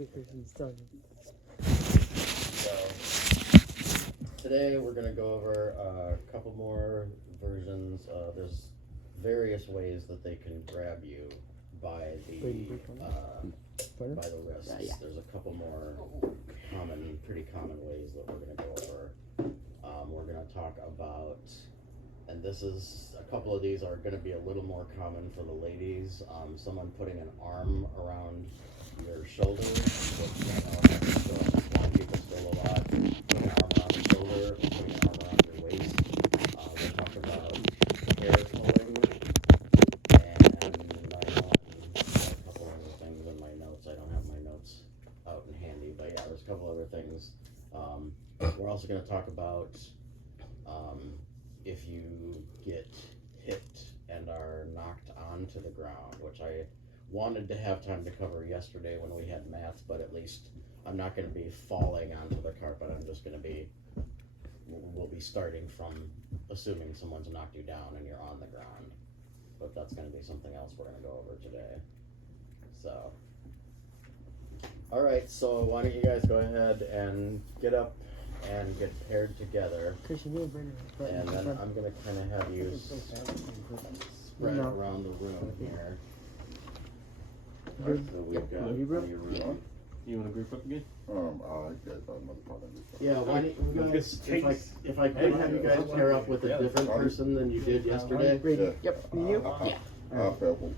Okay, Christian, start. So, today we're going to go over a couple more versions. There's various ways that they can grab you by the wrists. There's a couple more pretty common ways that we're going to go over. We're going to talk about, and a couple of these are going to be a little more common for the ladies. Someone putting an arm around your shoulder, which I know long people still a lot. Putting an arm around your shoulder, putting an arm around your waist. We'll talk about hair pulling, and I know a couple other things in my notes. I don't have my notes out and handy, but yeah, there's a couple other things. We're also going to talk about if you get hit and are knocked onto the ground, which I wanted to have time to cover yesterday when we had maths, but at least I'm not going to be falling onto the carpet. I'm just going to we'll be starting from assuming someone's knocked you down and you're on the ground. But that's going to be something else we're going to go over today. So, all right, so why don't you guys go ahead and get up and get paired together. Christian, you're better. And then I'm going to kind of have you spread around the room here. So we've got your room. You want to group up again? I guess another part of it. Yeah, why don't you guys, if I could have you guys pair up with a different person than you did yesterday. Yeah. Yep. You? Yeah. I felt with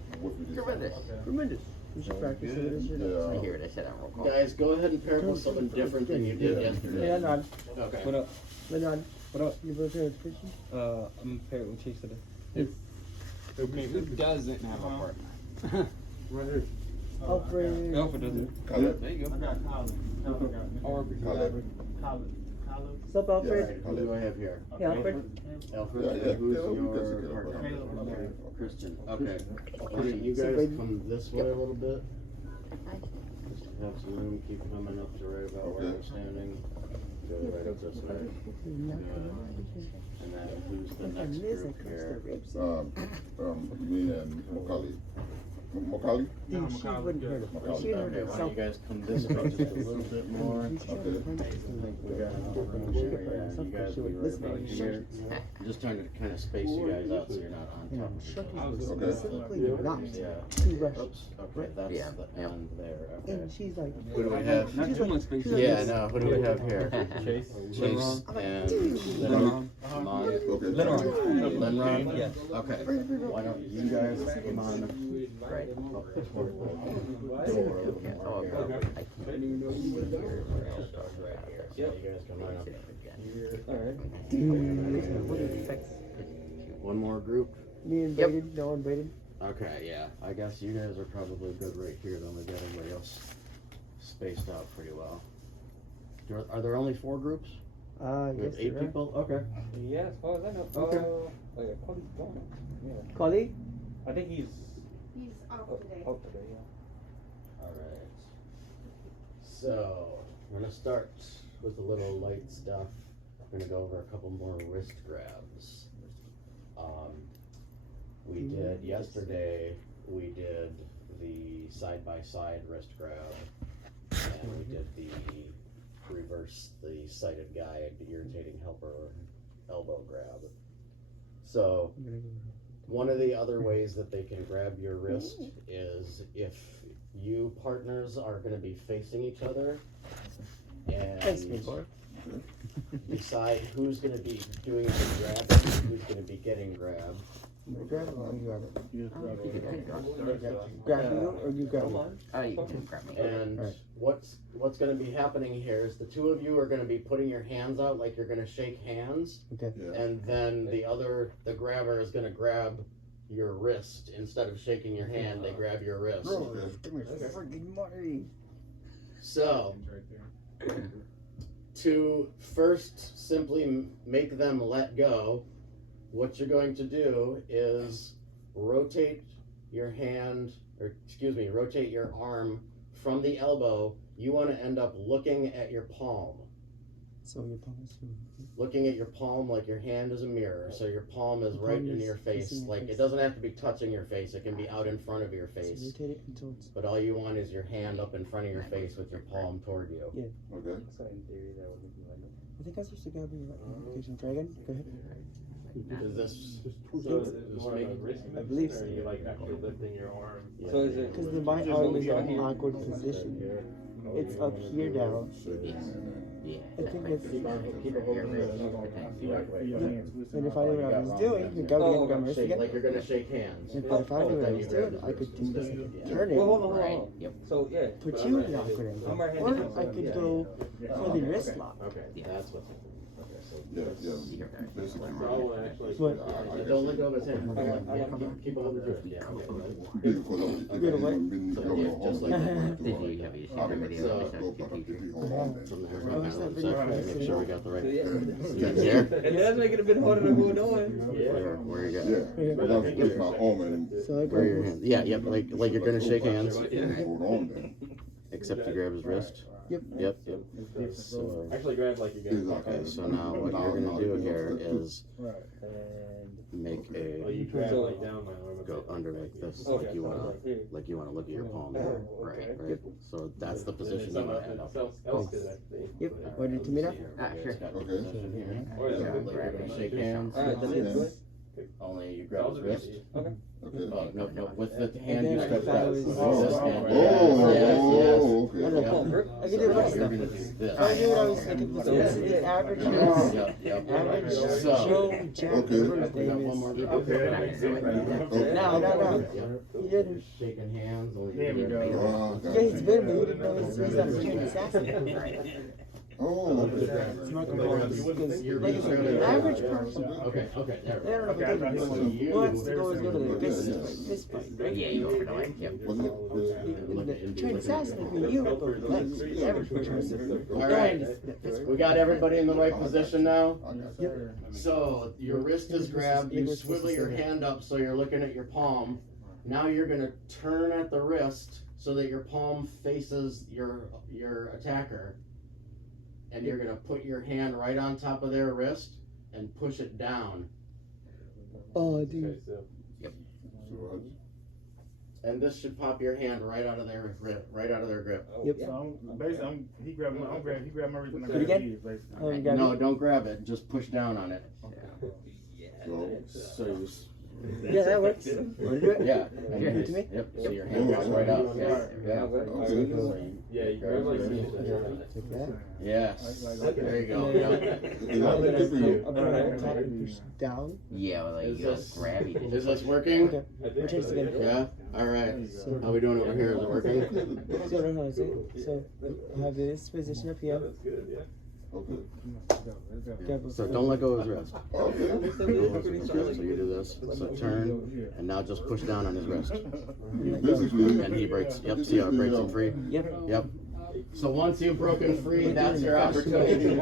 you this time. Tremendous. You should practice it. Yeah. I hear it. I said I'm roll call. Guys, go ahead and pair up with something different than you did yesterday. Yeah, nod. Okay. What up? Nod. What up? You both here with Christian? I'm paired with Chase today. Who doesn't have a partner? Right here. Alfred. Alfred doesn't. Khaled. There you go. I got Colin. Khaled. What's up, Alfred? Who do I have here? Hey, Alfred. Alfred, Yeah. who's Yeah, your we partner? can Okay. see Christian. Okay. Why don't you guys come this way a little bit? Just have some room, keep coming up to right about where you're standing. Go right up this way. And then who's the next group here? Me and Makali. Makali? Dude, she wouldn't hurt him. She Okay, didn't hurt why don't herself. you guys come this way just a little bit more? She's trying to Okay. punch I think we got enough room here. Yeah, you guys be right about here. I'm just trying to kind of space you guys out so you're not on top of each Chucky other. was Okay. specifically not Yeah. to rush. Oops. Okay, that's Yeah. the end there. Okay. And she's like, Who do we have? Not She's too like- much space. she's like Yeah, this. no. Who do we have here? Chase. Chase I'm like, and dude. Lenron. Lamont. Okay. Lenron? Yes. Okay. Why don't you guys come on Right. up toward the door Yeah. Oh, over okay. here. I can't even hear where else start Right here. So Yep. you guys come right up here. Alright. Dude, what the heck? One more group. Me invaded, no one invaded. Okay, yeah. I guess you guys are probably good right here. Then we got everybody else spaced out pretty well. Are there only 4 groups? I We have guess 8 there are. people? Okay. Yeah, as far as I know. Okay. Yeah, Cody's gone. Yeah. Colleague? I think he's He's out today. out today, yeah. Alright. So, we're gonna start with a little light stuff. We're gonna go over a couple more wrist grabs. Yesterday, we did the side-by-side wrist grab, and we did the sighted guy, irritating helper elbow grab. So, one of the other ways that they can grab your wrist is if you partners are going to be facing each other Thanks, and boy. decide who's going to be doing the grabbing, who's going to be getting grabbed. Grab it or you grab it? You can Grab you or you grab it? Oh, you can grab me. And Right. what's going to be happening here is the two of you are going to be putting your hands out like you're going to shake hands. Okay. Yeah. And then the grabber is going to grab your wrist. Instead of shaking your hand, they grab your wrist. Bro, give me freaking money. So, to first simply make them let go, what you're going to do is rotate your arm from the elbow. You want to end up looking at your palm. So your palm is looking at your palm like your hand is a mirror. So your palm is right in your face. Like it doesn't have to be touching your face. It can be out in front of your So face. rotate it until it's. But all you want is your hand up in front of your face with your palm toward you. Okay. So in theory, that would be like. I think I switched to grab your application. Try again. Go ahead. Is this? So is is this it more of a making- wrist I believe movement, or so. are you like actually lifting your arm? So is it? Because my arm is in an awkward position. It's up here now. Yeah. I think it's. Keep it over there. And if I knew what I was doing, you go grab my wrist Shake, again. like you're gonna shake hands. But if I knew what I was doing, I could do this, turn it, Well, hold on, Right. hold on. Yep. So yeah. put but you I'm in an right-handed. awkward angle. I'm Or right-handed. I could go for the wrist lock. Okay, that's what's. Okay, so. Yeah, basically. So actually. What? Don't let go of his hand. Keep it over his wrist. Yeah. Okay. Yeah, because You got away? Just like that. Did you have your video? From there, make sure we got the So, right. yeah. Here? And that's making it a bit harder to hold on. Where you got? Yeah, but I'm just my arm and So I Where are your go. hands? Yeah, yep. Like you're gonna shake hands, hold on then. except you grab his wrist. Yep. Yep. So. Actually grab like you got. Okay, so now what you're gonna do here is make Oh, a you grab like down now. go under like this, Okay. like you wanna look at your palm there, right? So that's the position you wanna end up. Yep. Want it to me now? Sure. Okay. Or Yeah, like you're gonna shake hands. Alright, that's it. Good. Only you grab his wrist. Okay. No, with the hand you stretch out. Oh, This hand. Oh, Yes, okay. I don't know. yes. I can do So wrist you're stuff. gonna do this. I knew what I was thinking. So this is the average Joe. Yep. Average So. Joe Jack. Okay. Whatever his We got name one more. is. Okay. No. Yep. He didn't. Shaking hands. Only There we you go. grab- Ah, Yeah, he's been, but he didn't know he's not a trained assassin. Oh, okay. It's Marco Polo. Because, like I said, the average person, Okay, there. they don't know what they're doing. Who wants to go to the fist fight, right? Yeah, you go for the leg. Yep. Was it? The trained assassin would be you, go for the legs. The average person is Alright. We got everybody in the right position now. I got you. So your wrist is grabbed, you swivel your hand up so you're looking at your palm. Now you're gonna turn at the wrist so that your palm faces your attacker. And you're gonna put your hand right on top of their wrist and push it down. Oh, dude. So, And this should pop your hand right out of their grip, Yep. So he grabbed my wrist and I Do it grabbed again? his, basically. Oh, you got No, it? don't grab it, just push down on it. so, So you Yeah, that works. Want to do it? yeah. Give it to me? Yep, so your hand goes right up. Yeah. okay. Yeah, you grab like Take that. Yes, there you go. Yeah. I'm gonna tap and push down. Yeah, well, like Is you go this- grab you. Is this working? Okay. We'll change it again. Yeah, alright. How we doing over here? Is it working? So I don't know how to say it. So I have this position up here. That's good, yeah. Okay. Grab So don't let go of his wrist. Okay. So you do this, so turn, and now just push down on his wrist. Basically. And he breaks, yep, see how it breaks him free? Yep. Yep. So once you've broken free, that's your opportunity.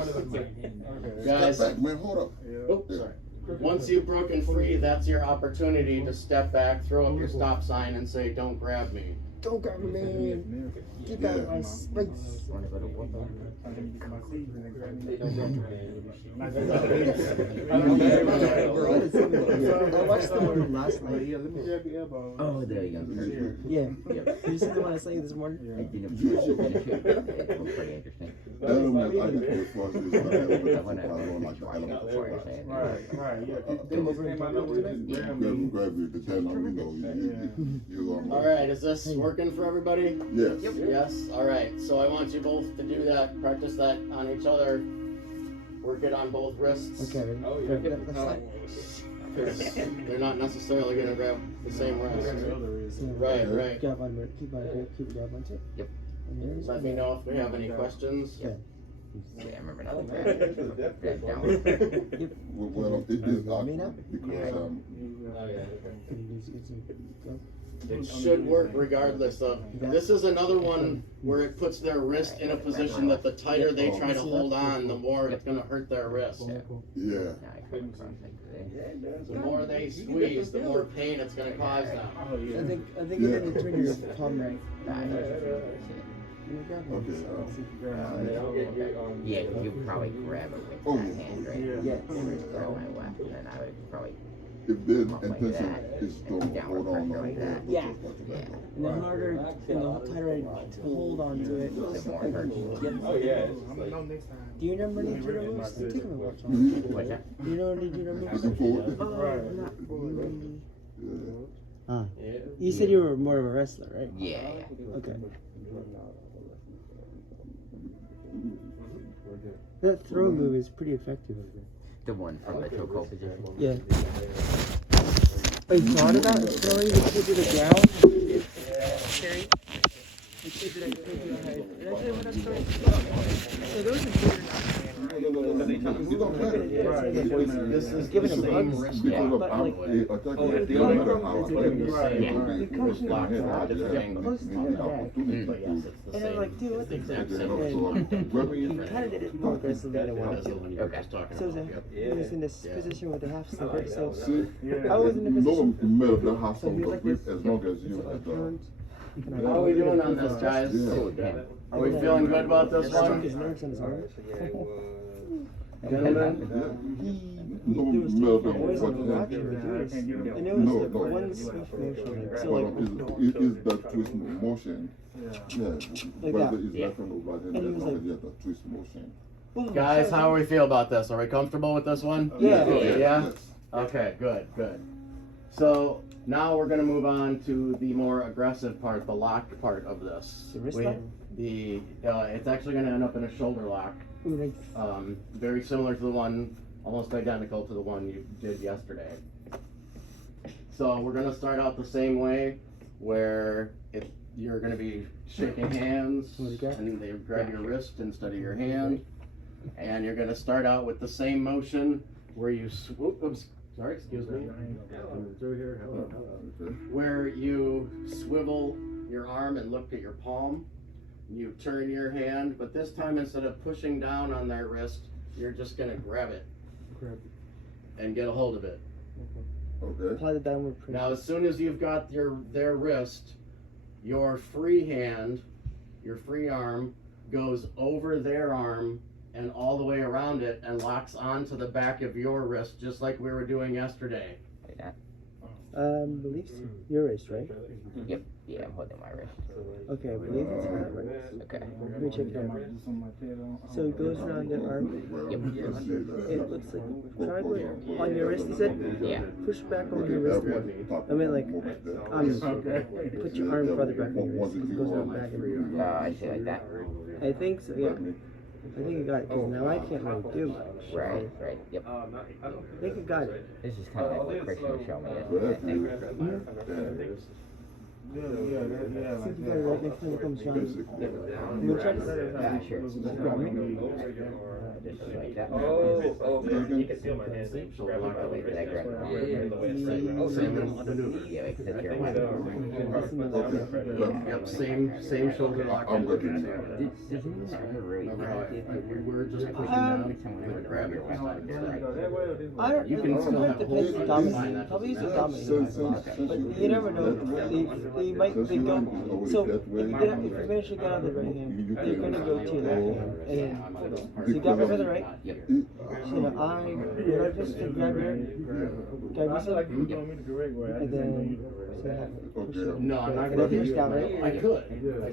Guys, Step back, man, hold up. oh, sorry. Once you've broken free, that's your opportunity to step back, throw up your stop sign and say, don't grab me. Don't grab me, man. Keep out of my space. I watched the one last night. Oh, the young person. Yeah. Yep. Did you see the one I saw you this morning? I didn't finish it. It was pretty interesting. That don't mean I can put force this stuff I with want to like the element. before I say it. Right, yeah. Come over and talk to me. Grab you to tell them, you know, Alright, is this working for everybody? Yes. Yes, alright. So I want you both to do that, practice that on each other. Work it on both wrists. Okay, ready? Oh, Grab yeah. it up the side. Because they're not necessarily gonna grab the same wrist. So, Right. Grab on, keep on, keep grab on too. Yep. And here's Let me know if we have any questions. Yeah. Yeah, I remember nothing. Grab down. Well, it is not Me now? because Oh, yeah, okay. It should work regardless of. This is another one where it puts their wrist in a position that the tighter they try to hold on, the more it's gonna hurt their wrist. yeah. No, I couldn't cross it. The more they squeeze, the more pain it's gonna cause them. I think you need to turn your palm right. Nah, I know. Can I grab one? Okay, So I'll see if you grab Yeah, one. I'll get you on. Yeah, you probably grab it with Oh, that hand, right? Yes. Throw my left, and then I would probably. if the Like intention that. is to Downward hold on pressure like that. Yeah. Yeah. And the harder, and the tighter I hold on to it. The more it hurts. Yep. Oh yeah, it's I'm gonna know next time. Do you remember Ninja moves? Take a watch on. Mhm. What's that? Do you know Ninja moves? Looking forward. Oh, not really. Yeah. yeah. You said you were more of a wrestler, right? Yeah, yeah. Okay. That throw move is pretty effective. The one from the chokehold position. Yeah. Oh, you thought about throwing the kid to the ground? Carry the kid to the height. That's what I'm throwing. So those are good enough. This is Giving the him same hugs. wrist Yeah. lock, But, by the like, way. the only problem is that Yeah. you come Wrist to lock the for back, different angles. close to the back. But yes, it's the And same. I'm like, dude, what the it's the exact fuck? same. And you kind of did it more aggressively than I wanted That's the to. one you were Okay. just talking So about. the, Yep. he was in this position with the half slipper, so See, I was in a no position. matter the So hassle, he was but like with this. as long as So you I have turned. and I How are we doing on this, guys? Yeah. Are we feeling good about this Struck one? his nerves on his arm. Gentlemen? Yeah. There No was matter two boys on the what watch hand. and it was No, like no. one swift motion. So Well, like, is that twist motion? Yeah. Like Whether that. it's left hand or right hand, And he as was long like- as you have that twist motion. boom. Guys, So- how do we feel about this? Are we comfortable with this one? Yeah. Yeah? Yes. Okay, good, good. So now we're gonna move on to the more aggressive part, the lock part of this. The wrist We- lock? It's actually gonna end up in a shoulder lock. Ooh, nice. Very similar to the one, almost identical to the one you did yesterday. So we're gonna start out the same way, where you're gonna be shaking hands, What do you got? and they grab your wrist instead of your hand. And you're gonna start out with the same motion, where you swoop, oops, sorry, excuse me. Through here, Okay. where you swivel your arm and look at your palm. You turn your hand, but this time instead of pushing down on their wrist, you're just gonna grab it and get a hold of it. Okay. Apply the downward pressure. Now, as soon as you've got their wrist, your free hand, your free arm, goes over their arm and all the way around it and locks onto the back of your wrist, just like we were doing yesterday. Like that. Believe so. Your wrist, right? Yep. Yeah, I'm holding my wrist. Okay, I believe it's not right. Okay. Let me check it out. So it goes around the arm. Yep. Let's see that. It looks like triangle on your wrist. You said Yeah. push back over Okay, your that wrist. one, top I mean, like, moment there. put your arm farther back on your wrist. It goes around back. And I see like that. I think so. Yeah. I think I got it. Cause now I can't really do much. Right, right. Yep. I think I got it. This is kind of like what Christian was showing me Well, yesterday. I think you got it right next time it comes down. Basically. I'm gonna check it. Sure. Just grab me. Just like that. You can feel my hand. Grab my Wait, did I grab it? Same maneuver. Yeah, like sit here. One. Yep, same shoulder lock. I'm good. Does anyone ever really Remember how we were just pushing Um, down, and then grab your wrist. I don't. You can still have depends hold on on dominant. that. Probably use a Since, dominant. since, But you never know. They might since they you go. always So if that way, you manage to get on the right hand, you you're gonna go to your left hand, and then so you got me for the right. Yep. So I just to grab your wrist, like you told me the correct way. I and just didn't know then you. so I have to push Okay. it. No, I'm not And gonna then push do down, that. right? I could.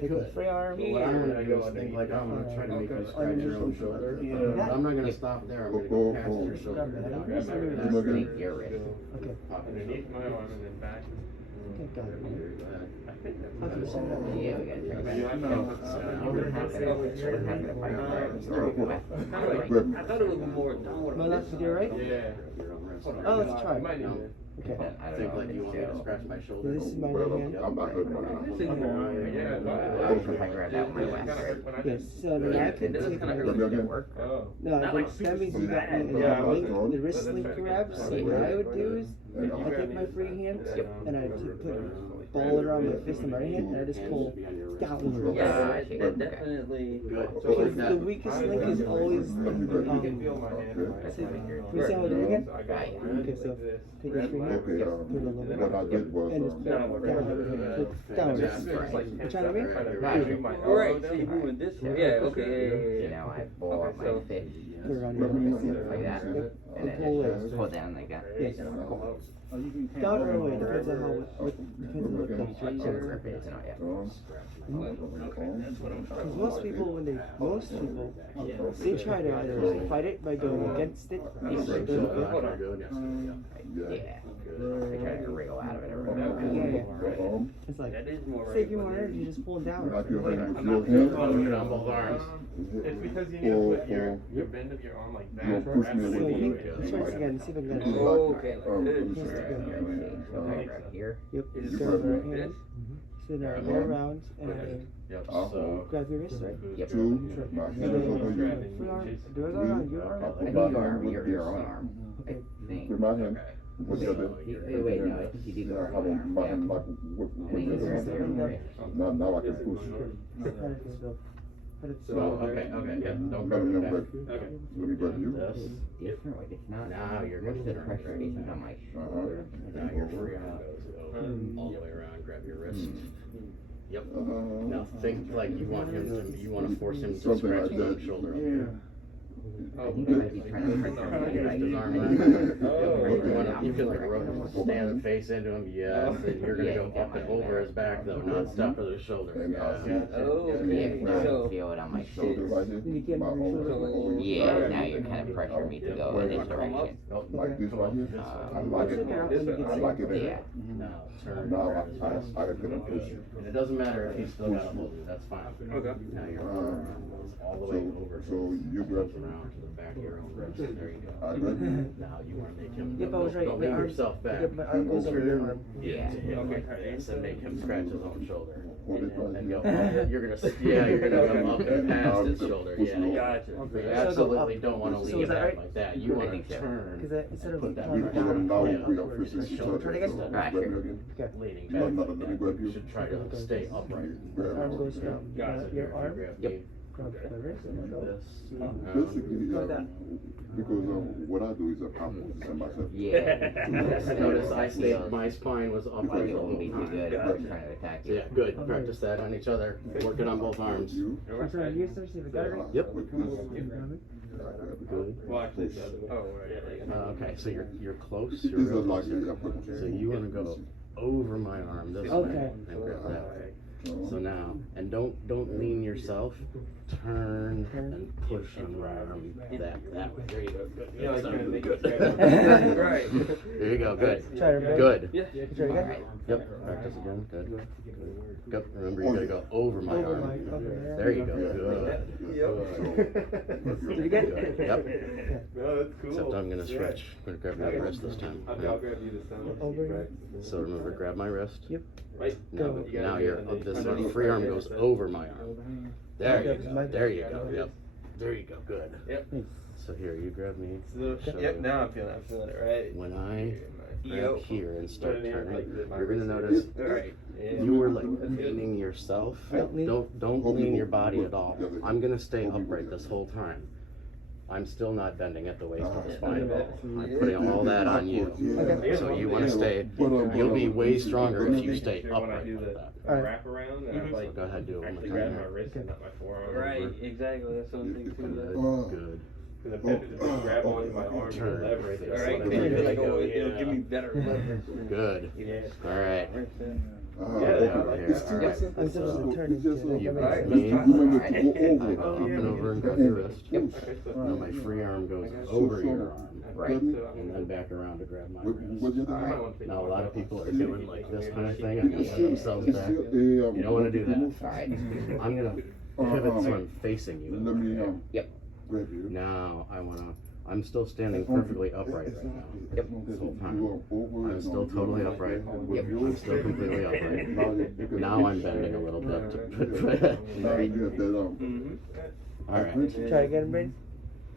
Take the free arm. But what I'm gonna do is think like I'm gonna try to make you scratch your own shoulder. But I'm not gonna stop there. I'm gonna go past your shoulder. Make your wrist. Okay. Underneath my arm and then back. Okay, got it. Okay, so Yeah, we gotta check that. Yeah, I know. What happened if I throw it left? Grab I thought it was more downward. my left with your right. Yeah. Oh, let's try. You might need it. Okay. I don't Think know. like you want me to scratch my shoulder. This is my Well, right hand. I'm not hurting my hand. If I grab that one left, right? Yes. So then I can take. Grab me again. Oh. No, that means you got me in Yeah, the link, the wrist link grab. So what I would do is And I take my free hand and I put ball around my fist and my hand, and I just pull downward. Yeah, I Yeah, should definitely. Good. So Because like the that. weakest link is always the You can feel my hand. Can we see how I do it again? Right. Okay, so take this finger, Okay, put it on the what I did was, and just pull down. You trying to me? Right, so you're moving this way. Yeah, okay, You yeah. know, I pull up my fist Put it around here. like that, Yep. and And then pull just it. pull down like that. Yes. Down or away, depends on how, depends on what the Like direction the is. grip is, you know, yeah. Because most people, they try to either fight it by going against it, or So, they do it. good. Yeah. I try to wriggle out of it every Yeah. It's like, That is more. save you more energy, just pull it down. I can bring I'm your not hand. Put it on both arms. It's because you need to put your bend of your arm like that. You'll push me So away. you, let's try this again, see if I can get it. Okay, like Um, this. So right here. Yep, Is just it grab the right this? hand. So now go around and Yep. Uh-huh. So. grab your wrist, right? Yep. Two, my And hand is over then you. free arm, do I go around your arm? I think your arm, your own arm. I Okay. think. With my hand, with the other. Wait, no, I think you do go I have a- around. my Yeah. hand like with I think the it's other right hand. there. Now I can push. How does this go? How does So, okay, yeah, don't Let grab me it grab. back. Let me grab you. This. Different, like it's not. Now you're Most gonna of the pressure isn't on my shoulder. Now your free arm goes over, all the way around, grab your wrist. Yep. Now think like you want him to, you wanna force him to Something scratch like his own that. shoulder. I think I might be trying to pressure Lift me right his arm here. around. Oh, You can like stand face into him, yes, and you're gonna go up and over his back though, not stop at his shoulder, And yeah. I see. Oh, Yeah, okay. because I So, can feel it on my Shoulder shoulder. right here. You get My my own. shoulder. Yeah, now you're kind of pressuring me to go in this direction. Nope. Like this right here. I like it. I like it. Yeah. Now turn. Now I can push. And it doesn't matter if he's still got a hold you, that's fine. Okay. Now your arm goes all the way over. So you grab. Around to the back of your own wrist, there you go. I grab. Now you wanna make him, Yep, I was right. don't My lean arm, yourself back. yep, my arm goes over your arm. Yeah. To him like this and make him scratch his own shoulder. Hold it right And go, here. you're gonna, yeah, you're gonna go up and past his shoulder, yeah. Gotcha. But you absolutely don't wanna So lean is that back right? like that, you I wanna think so. turn, Because instead of Put that trying We to put them now, Yeah. we are facing each other. Try to get- So, Right. grab me again. leaning No, back no, like let me that. grab You you. should try to stay upright. arm goes down. Gotcha. Your arm, Grab Yep. me, grab my wrist, and go. this. Basically, Like that. because what I do is I position myself. Yeah. Notice I stayed, my spine was Like upright it the won't be whole too good time. if I'm trying to attack you. Yeah, good, practice that on each other, work it on both arms. You. I'm trying to use this, see if I got it right. Yep. With this. Good. Well, actually, it's the other way. Oh, right. Okay, so you're close, It's you're real like close. So you wanna go over my arm this way Okay. and grab that way. So now, and don't lean yourself, turn and push on your arm that way. There you go, good. Yeah, like trying to make it Good. Right. There you go, good. Try to remember. Good. Yeah. Try again. Alright. Yep, practice again, good. Yep, remember you gotta go over my Over my, arm. over your arm. There you go, good. Did you get it? Yep. No, that's cool. Except I'm gonna stretch, I'm gonna grab your wrist this time. I'll grab you this time. Over your- So remember, grab my wrist. Yep. Right. Now, Go. now this free arm goes over my arm. There you go, there you go, yep. There you go, good. Yep. So here, you grab me. Yep, now I'm feeling it, right? When I grab Yo. here and start turning, Like this. you're gonna notice Alright. you were like leaning yourself. Don't lean your body at all. I'm gonna stay upright this whole time. I'm still not bending at the waist or the spine at all. I'm putting all that on you. So you wanna stay, you'll be way stronger if you stay When I upright do like the that. Alright. wrap around, and I So like go ahead, do it one actually more grab time. my wrist and not my forearm. Right, exactly. That's what I'm thinking too. Good. Because I have to just grab onto my arm Turn. and leverage it. All Alright, Right. because I feel like, oh, Yeah. it'll give me better leverage. Good. Yeah. Alright. Yeah, I like It's that. just, I'm it's supposed to just, turn it's just, into it. You Alright. grab me. remember to I go go over. up and over and grab your wrist. Yep. Now my free arm goes over your arm. Right. And then back around to grab my What wrist. you do? Now a lot of people are doing like this kind of thing and gonna set themselves back. You You don't wanna do that. Alright. I'm gonna pivot so I'm facing you. Let me, Yep. grab you. Now I'm still standing perfectly upright right now. Yep. This whole time. You are over I'm and still on. totally upright. Yep. I'm still completely upright. Now I'm bending a little bit. Now you get that, Mm-hmm. Alright. Try again, Brady.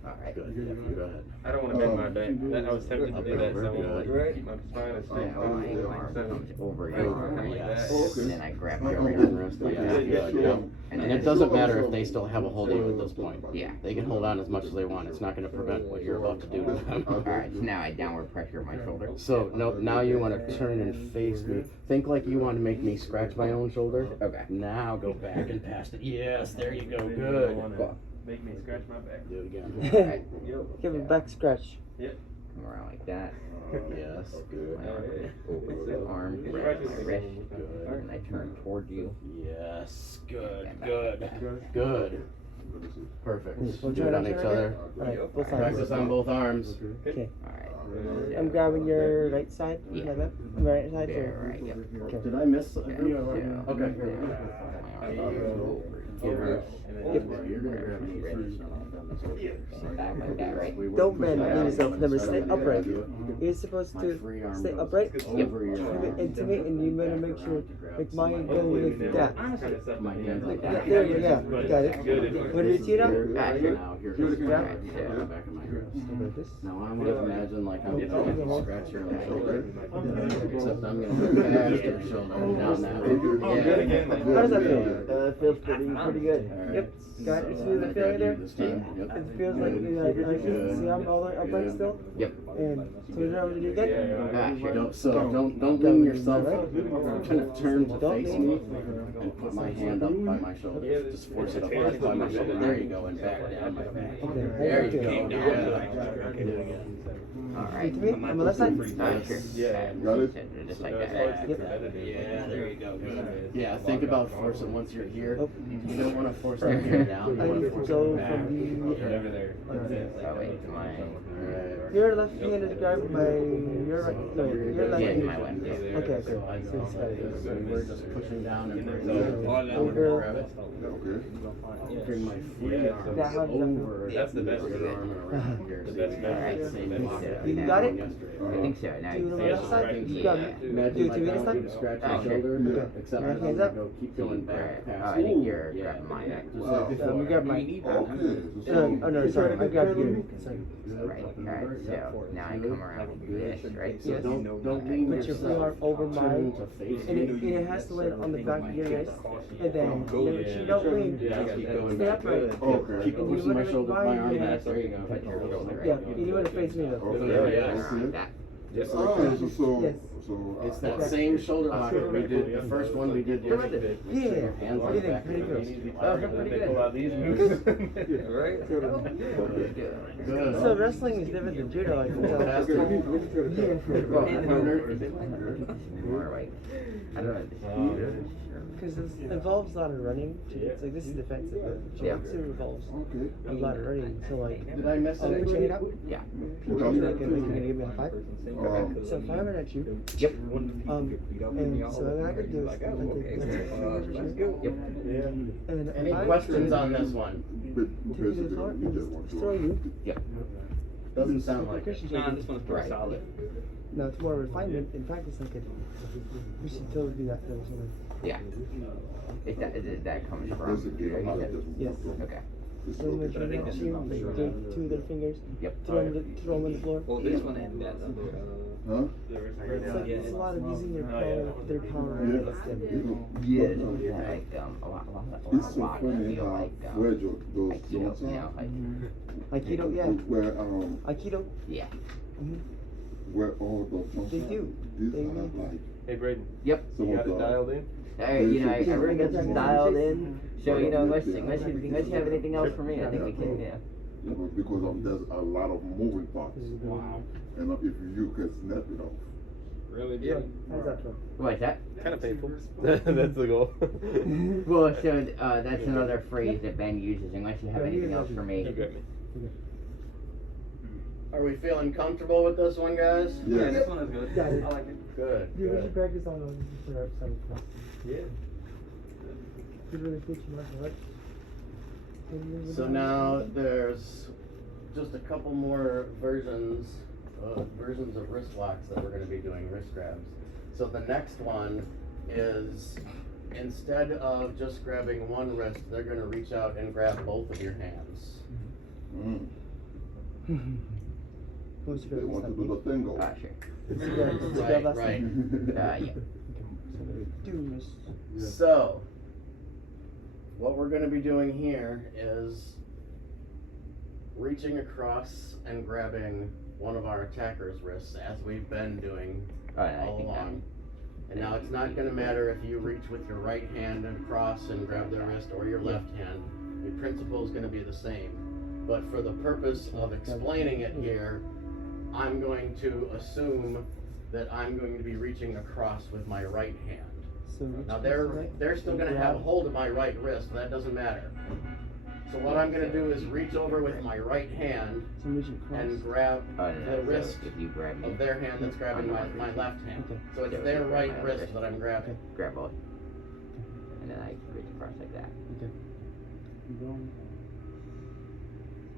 Alright. Good. Yeah, you go ahead. I don't want to bend my back. I was tempted to do that, so I want to Good. like keep my spine as straight. My arm comes over Right. your Right. arm, Yes. and then I grab my Your wrist. wrist, like yeah, that. good, yeah. And And then it doesn't matter if they still have a hold of you at this point. Yeah. They can hold on as much as they want. It's not going to prevent what you're about to do to them. Alright, so now I downward pressure my shoulder. So no, now you want to turn and face me. Think like you want to make me scratch my own shoulder. Okay. Now go back and past it. Yes, there you go. Then you Good. don't wanna make me scratch my back. Do it again. Alright, Give a back scratch. come around like that. Yes. Good. My arm over the arm, grab my wrist, and I turn toward you. Yes. Good. And back Good. like that. Good. Perfect. We'll Do try it to on turn each it other. Alright, both Practice sides. on both arms. Okay. Alright. I'm grabbing your right side. Yeah. Like that. On the right side. There, or- right, yep. Okay. Did I miss? Yeah, Okay. yeah. Okay. My arm over here. You're gonna grab me first. Back like that, right? Don't bend yourself. Never stay upright. You're supposed My to free arm stay goes upright. over your Give it intimate, and you better make sure, like mine go with that. my hands like Yeah, that. there you go. Got it. What did you see now? Ah, Here, now, here goes the Yeah. back of my wrist. Like this. Now I want to imagine like I'm going to scratch your shoulder, except I'm going to go past your shoulder down that way. Yeah. How does that feel? It feels pretty good. Yep. Got it. See the feeling there? This time. Yep. It feels like see I'm all the way upright still. Yep. And so you know what to do again? Ah, sure. Don't lean yourself. Kind of turn to face me and put my hand up by my shoulder. Just force it up by my shoulder. There you go, and back down my back. Okay. There you Okay. go. Yeah. Do it again. Alright. To me, on the left side. Ah, sure. Yeah. Got it? Just like that. Yeah, there you go. Good. Yeah, think about forcing once you're here. You don't want to force the hand down. You I want to need to force go it back. from the. Over there. Oh, wait, my. Alright. Your left hand is grabbed by your right. No, your left Yeah, hand. my left, yeah. Okay, okay. So I So it's got it. so we're just pushing down and bring Over. grab it. Okay. Bring my free arms That how does that feel? over. That's the best your way. arm and around here. The So best you way. got that Alright. same block that You we got had it? yesterday. I think so. Now Do it on the you left side? You got it. Imagine Do it like to the I other want you side? to scratch Oh, your sure. shoulder, except Right I'm hands gonna up. go keep going back Oh, past. I think you're Yeah. grabbing mine. Just like You before. grab mine. Okay. Oh no, sorry. I grabbed you. Sorry. Right, alright, so now I come around like this, right? So Yes. don't lean Put your free arm yourself. over Turn mine. to face And me. it has to land on the back of your wrist. And then you don't lean. Yeah, keep going Stay back. upright. Okay. Keep And you pushing my wanna shoulder, make my mine arm here. back. There you go. Put your shoulder Yeah, right you need to face me though. Okay. Yeah. like that. Just Okay, like that. so, Yes. It's that same shoulder lock that we did, the first one we did yesterday. Yeah. Hands What on do the you back think? of Pretty the good. wrist. They pull out these moves. Right? Good. So wrestling is different than judo. Like, Faster. More like, I don't know. because it involves a lot of running. It's like this is defensive. But Yeah. jiu-jitsu involves okay. a lot of running. So like, Did I miss I'll put your it? hand out. Yeah. Like, you're gonna give me a five. So if I have it at you, Yep. and so then I could do is I take these two fingers or something. Yep. And Any if I questions on this one? But take you to basically, the car you and just want just throw to. you. Doesn't sound like it. Christian Nah, should this do- one's pretty solid. No, it's more refinement in practice. Like it, we should totally do that for something. Yeah. That comes from. Basically, a lot of just. Yes. Okay. So when you're trying to at you, like take two of their fingers, Yep. throw them on the floor. Well, this one and that other, Huh? It's like it's a lot of using their power Yeah. against them. Yeah. Like a lot It's so I funny feel how like where those Aikido, joints you are. know, like Aikido, yeah. Where Aikido, yeah. where all the functions. they do. These They are do. like Hey, Braden, Yep. some you of got it the. dialed in? I really got this dialed in. So unless you have anything else for me, I think we can. Yeah. You know, because there's a lot of moving parts. Wow. And if you can snap it off. Really Yeah. good. How's that feel? What's that? Kind of painful. That's the goal. Well, so that's another phrase that Ben uses. Unless you have anything else for me. You got me. Are we feeling comfortable with this one, guys? yeah, Yeah. this one is good. Got it. I like it. Good. Dude, we should Good. practice on those for our episode. Yeah. Could really teach you martial arts. So now there's just a couple more versions of wrist locks that we're going to be doing, wrist grabs. So the next one is instead of just grabbing one wrist, they're going to reach out and grab both of your hands. Mm. Who's They your want to do the tango. Sure. Right. Yeah. So, what we're going to be doing here is reaching across and grabbing one of our attacker's wrists, as we've been doing Oh, yeah, I all think along. And now it's not going to matter if you reach with your right hand and across and grab their wrist or your left hand. The principle is going to be the same. But for the purpose of explaining it here, I'm going to assume that I'm going to be reaching across with my right hand. So Now they're still going to have a hold of my right wrist, but that doesn't matter. So what I'm going to do is reach over with my right hand and grab the wrist If you grab me, of their hand that's grabbing my left hand. Okay. So it's their right wrist that I'm grabbing. grab both. And then I can reach across like that.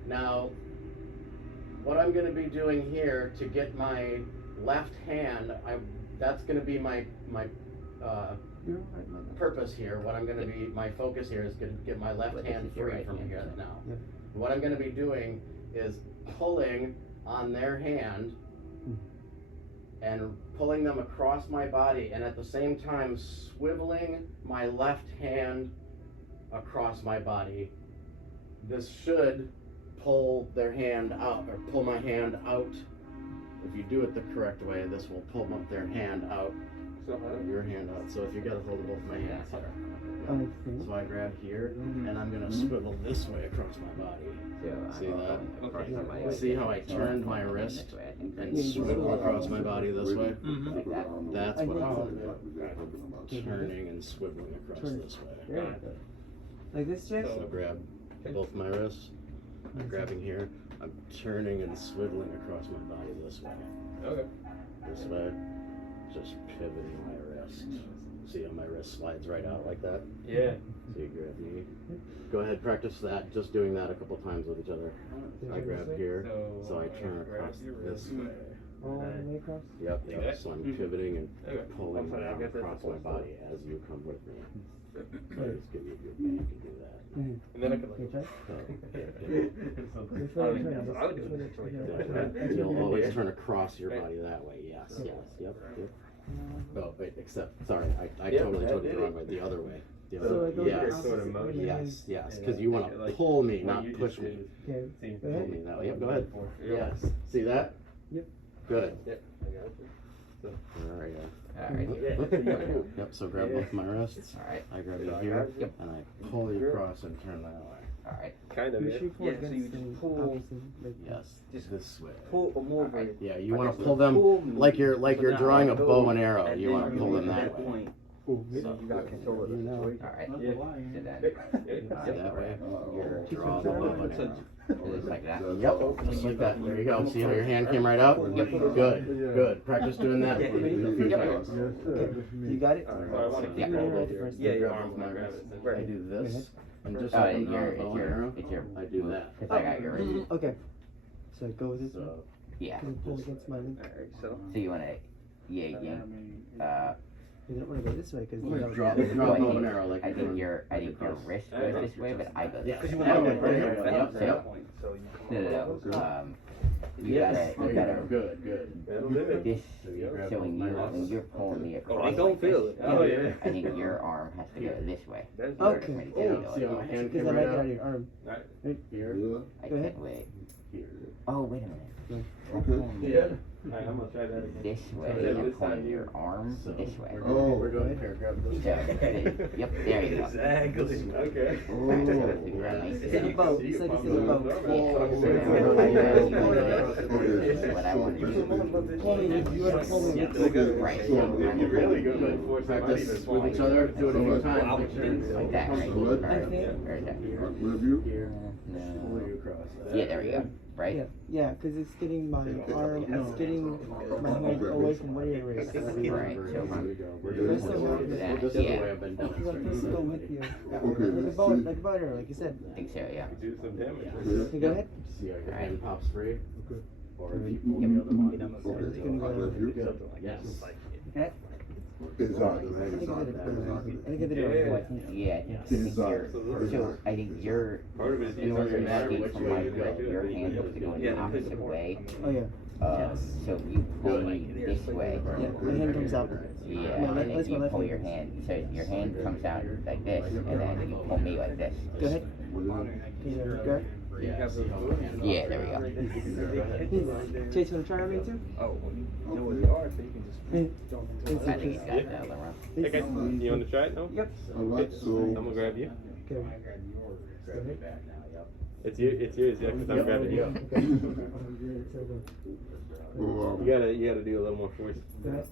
Now, what I'm going to be doing here to get my left hand, that's going to be my purpose here. What I'm going to be, my focus here is going to get my left But this hand is your free right from hand, here so- now. Yep. What I'm going to be doing is pulling on their hand and pulling them across my body, and at the same time swiveling my left hand across my body. This should pull their hand out, or pull my hand out. If you do it the correct way, this will pull up their hand out, your hand out. So if you get a hold of both my hands here. So I grab here, and I'm gonna swivel this way across my body. See that? See how I turned my wrist and swivel across my body this way? That's what I'm gonna do. Turning and swiveling across this way. Like this, Jeff? So grab both my wrists. I'm grabbing here. I'm turning and swiveling across my body this way. Okay. This way. Just pivoting my wrist. See how my wrist slides right out like that? Yeah. So you grab me. Go ahead, practice that. Just doing that a couple times with each other. I grab here, so I turn across this way. All the way across? Yep. So I'm pivoting and Okay. pulling I down guess that's across my what's body as you come with me. So just give me a good back and do that. And then I could Okay, try. So, That's Before you turn what I would do. You'll always turn across your body that way. Yes. Yep. Oh, wait, except, sorry, I totally told you the wrong way. The other way. The So other like way. those Yes. sort of motion. Yes. Because you want to pull me, not push me. Okay. Seems Go Pull ahead. me that way. Yep. Go ahead. Yeah. Yes. See that? Yep. Good. Yep, I got you. There we go. Alright. Yep. So grab both my wrists. Alright. I grab you here, and I pull you across and turn that way. Alright. Kind of, You yeah. should pull Yeah, so you against just the pull- opposite, like Yes. Just This way. Pull or move it. Yeah. You want to pull them like you're drawing a bow and arrow. You want to pull them that way. Point. So You got control of the situation. Alright. Yeah. So then, that way. you're Draw the bow and arrow. just like that. Yep, just like that. There you go. See how your hand came right out? Yep. Good. Practice doing that for me a few times. You got it? Yeah. Yeah, Grab both my wrists. I do this, and just Oh, like it's a your, bow and arrow, it's your, I do that. cause I got your wrist. Okay. So go with this one. So Yeah. Can you pull against my leg? Alright, so. So you wanna, yeah, You don't want to go this way because you don't draw Well, a bow and arrow like I you're think doing. your wrist goes this way, but I go this Yes. way. That way, right here. Yep. So you No. You gotta, Good. this, So you grab so both when my wrists. you're pulling me across. I like don't feel this, it. Oh, yeah. I think your arm has to go this way. That's Okay. Ready to Oh, go. see how my hand because came I right like it out out? of your arm. Here. I Go ahead. can't wait. Here. Oh, wait a minute. Okay. Yeah. Alright, I'm gonna try that again. This way, Yeah, and this pulling time. your arm So this way. we're going here. Grab So, this. yep, there you go. Exactly. Okay. Alright, so if you grab my It's stick, like a boat. It's like it's in a boat. what I want to do. Pull me. You want to pull me with this. Right, so I'm You're really gonna good. Practice with each other. Do it a few times. Make sure it's like that, right? Good. Or I think- or is that? Review. here. No. Pull you across. Yeah, there we go. Right? Yeah, because it's getting my arm, it's getting my hand away from where you're raised. Right, so Here we go. We're doing This this. one. This is the way I've been You want this to go demonstrating. with you. Okay, Like a let's boat, see. like a boat arrow, like you said. I think so, yeah. Do some damage. Okay, go ahead. See how your hand pops free? Or if you pull Yep. the other one. Okay, review. Good. Yes. Inside. Yeah, I think you're, so I think you're, Part of it is in order to matter escape which from way my you go. grip, your hand has to go in the opposite way. Oh yeah. So you pull me this way. Yeah. My hand comes out. Yeah, My and left- then that's my you left pull hand. your hand, so your hand comes out like this, and then you pull me like this. Go ahead. Go. Yeah, there we go. Chase, wanna try on me too? Oh, well, you know where they are, so you can just. I think he's got the other one. Okay, you want to try it? No? Yep. Alright, I'm so gonna grab you. Okay. It's yours, yeah, because I'm grabbing you. well, You gotta do a little more force. Except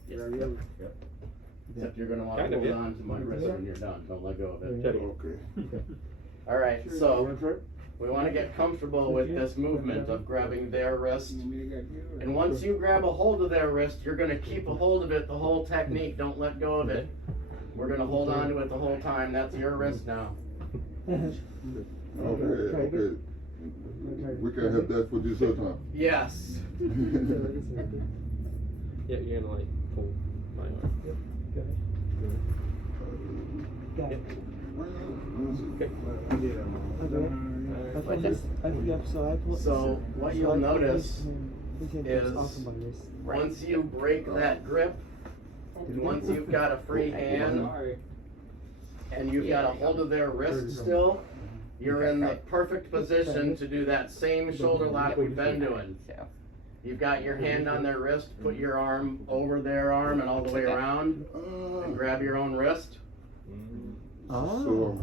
you're gonna wanna Kind of, hold yeah. on to my wrist when you're done, don't let go of it. Try to okay. Alright, so we wanna get comfortable with this movement of grabbing their wrist. And once you grab a hold of their wrist, you're gonna keep a hold of it the whole technique, don't let go of it. We're gonna hold on to it the whole time, that's your wrist now. Okay. We can have that for this other time. Yes. Yeah, you're gonna like pull my arm. Got it. Okay. So what you'll notice is awesome by wrist. once you break that grip, once you've got a free hand, and you've got a hold of their wrist still, you're in the perfect position to do that same shoulder lock we've been doing. So, You've got your hand on their wrist, put your arm over their arm and all the way around, and grab your own wrist. Oh. So,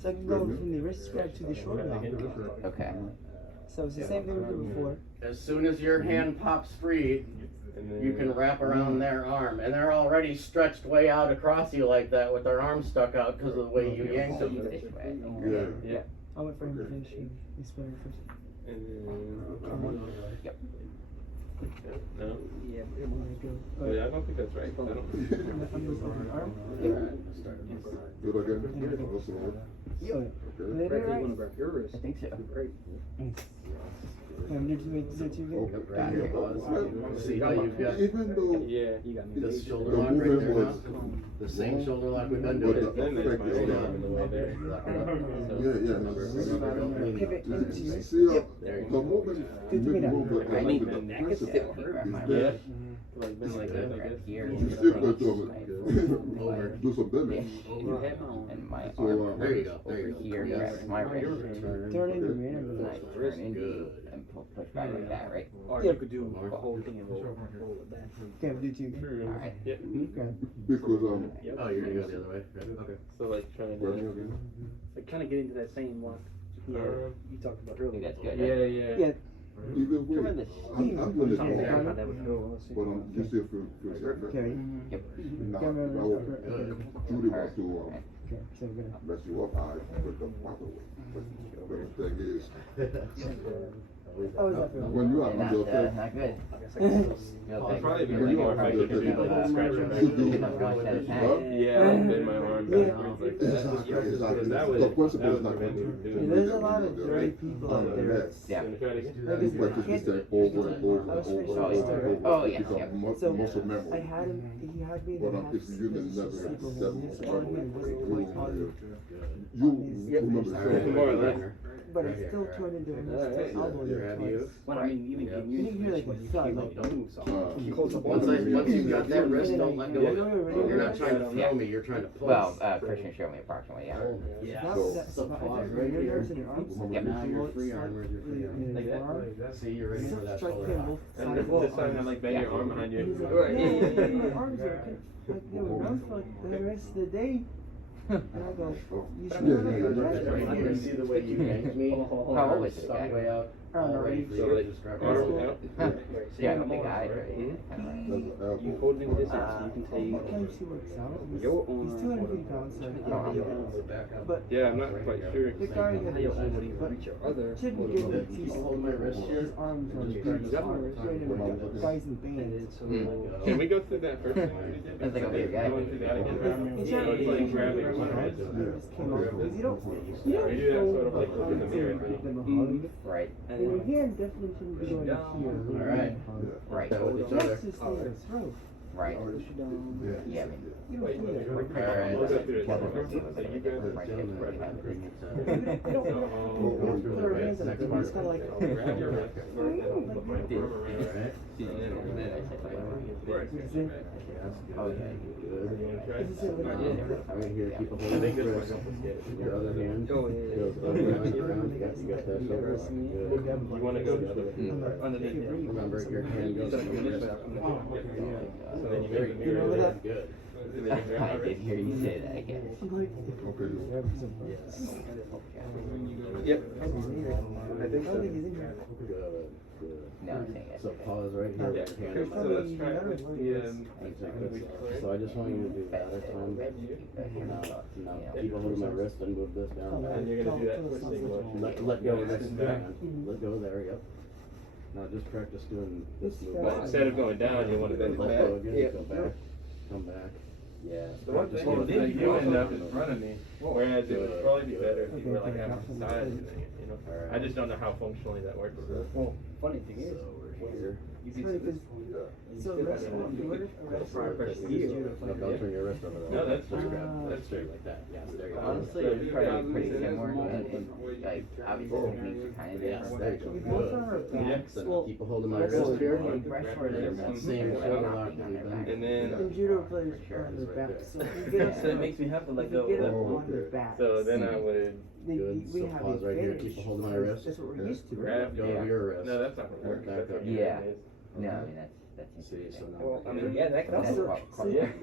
So I can go from the wrist grab to the shoulder lock. okay. So it's the same thing we did before. As soon as your hand pops free, And then you can wrap around their arm. And they're already stretched way out across you like that with their arms stuck out because of the way you yanked them. This way. yeah. I went for him to finish him. He's better first. And then. Yep. No? Yeah. Wait, I don't think that's right. I don't. I'm just on the arm. Do it again. Also, So, okay. did I do it Grab, you right? wanna grab your wrist? I think so. Great. Did you good? Right here, Buzz. See how you've got Even though Yeah. You got me. this the shoulder lock right movement there was, now? The same shoulder lock we've been but doing. the Then there's effect my is own not. arm in the way there. Pivot into. See, There you the go. movement, Good to me now. movement, I need the the principle grab my is Yeah. that Like been like that, I guess. Here. you still got to Over. do some damage. And my So, arm There you go. over There you go. here Yes. grabs my wrist. Turn into me. And I turn into you and push back like that, right? Or you could do the whole thing and roll it back. Okay, do two. Alright. Yeah. Okay. Because, Oh, you're gonna go the other way? Okay. So like trying well, to. Like kind of get into that same lock. Yeah, you talked about I think earlier. that's good. Yeah. Yeah. even Come in with, this. I'm gonna Something do how it, that would go. Let's see. but you still feel safe. Okay. Yep. Now, Camera Judy wants to, Okay, so we're gonna. mess you up, I put the other way. But the thing is, How was that feel? when you are Not, under effect, not good. I'll probably be when like you more are under effective to do effect, like scratching back. you do, You know, going at a time. Yeah, like bend my arm backwards like that. Exactly, Because exactly. that would, The that principle is would not prevent me from Yeah, doing there's that. a lot of dirty people out there. Yeah. Gonna try it again? Like this, you practice this thing over and over and over and over. Oh, It yeah, becomes yeah. So, muscle I memory. had him, he had me in But the half if you didn't never super accept homeless, it, or he wasn't quite on you remember the More or story. less. but it still turned into a Alright. elbow Grab you. twice. Well, I mean, even getting You used can to hear it, like a you thud, can't like, like move something. Close up Once you've got that wrist, don't let go of it. You're not trying to Yeah. throw me, you're trying to pull. Well, Christian showed me approximately, yeah. That's, So- that's, So but pause I think right your here. nerves in your arms. Yep. Now you're free Start arm, where's your free arm? in Like your that? forearm. See, you're ready for that Strike shoulder him lock. both And sides. this time I like bend your arm behind And he's you. like, yeah, my arms are like they were numb for like the rest of the day. And I go, you Yeah, should yeah, have yeah, done yeah. that. You see the way you yanked me? How old is this Stuck guy? way out, I don't know, all ready maybe for So you, like, just grab arm it. out. Yeah, I'm a big guy, right? You hold it in distance, so you can take Sometimes he works out. your He's arm. 250 pounds, so but Yeah, I'm not quite sure. the guy How had your arm would even reach your other. Shouldn't motor give vein. it You hold my wrist here. his arms on Just his grab arms, right in the guys in And then bands. so Can we go through that first? Sounds like a weird guy. Going through that again? It's So not it's like grabbing one it wrist. just came off because you don't We do that sort of like go in the mirror. give them a hug. Right, And your hand definitely shouldn't be going here. Alright. right. That with each That's other. just in your throat. Right. Yeah. Yeah, I mean, Wait, we're we'll pretty go sure through it. that So you guys we're right there. Put our hands in it, it's kinda like. grab your wrist, put my arm around it, and then from there, Okay. Good. you wanna try? Is this it? Right here, keep a I hold of think the this wrist. might help us get it. Your other hand Oh, goes yeah, up and around. You got that shoulder lock. Good. You wanna go the other way? Underneath. Remember, your hand goes on your wrist. So then you Very make the good. mirror. Good. And then you grab I my did wrist. hear you say that again. Okay. Yes. Yep. I think so. He's in here. Good. Good. No, I'm saying it. So pause right here. Yeah. with your Okay, hand. so let's try it with the, And take this off. So I just want you to do that at time. Now keep a hold of my wrist and move this down. And you're gonna do that twisting motion. Let go of this band. Let go there, yep. Now just practice doing this But movement. instead of going down, you wanna bend it Let back. go again, go back, come back. Yeah. The one thing is, you end up in front of me, whereas it would probably be better if you were like out to the side doing it, you know? I just don't know how functionally that works. Well, funny thing is, So we're here. you It's can funny see this. 'cause- so the rest of the order, No, don't turn your wrist over there. No, that's Just fine. grab that straight like that. Yes, there you go. Honestly, it's probably pretty similar, and like, obviously techniques are kind of Yes, different. there you go. We both are Good. backs. So Well, keep a hold of my also wrist here. That Same shoulder lock that we've done. And then, and judo players are on their back, so if you get up, So it makes me have to let if you go get of up that. on their back. so then I would Good. We So have pause a right here. advantage. Keep a hold of my wrist. That's what we're used to. grab, Go yeah. of your wrist. No, that's not gonna work. Back That's up. what your Yeah. hand is. No, I mean, that's See, so interesting. now. Well, I mean, yeah, that could That's also.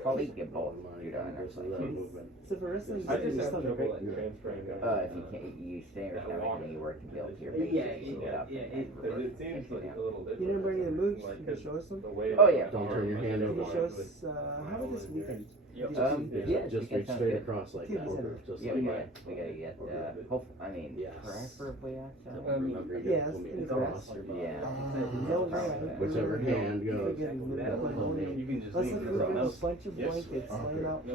probably get both, you know, and Just that's a like, little movement. So for wrestling, I just it's have still trouble great. like transferring. if you can't, you stay or something, and you work to build your base, Yeah, and build up, yeah, and then Cause reverse it seems it like down. a little different. You didn't bring any of the moves, Like, can you 'cause show us some? the way Oh, that yeah. my Don't turn arm your was hand in over. Can you the show arm us, how about this weekend? Yeah, Just just reach straight across like that. Just Yeah, like we that. gotta get, I mean, Yes. preferably outside. Remember, you Yeah, pull me it's across your body. Yeah. No, right. Whichever hand goes. You can just Let's leave say it we for have a else. bunch of Yes. blankets laying out.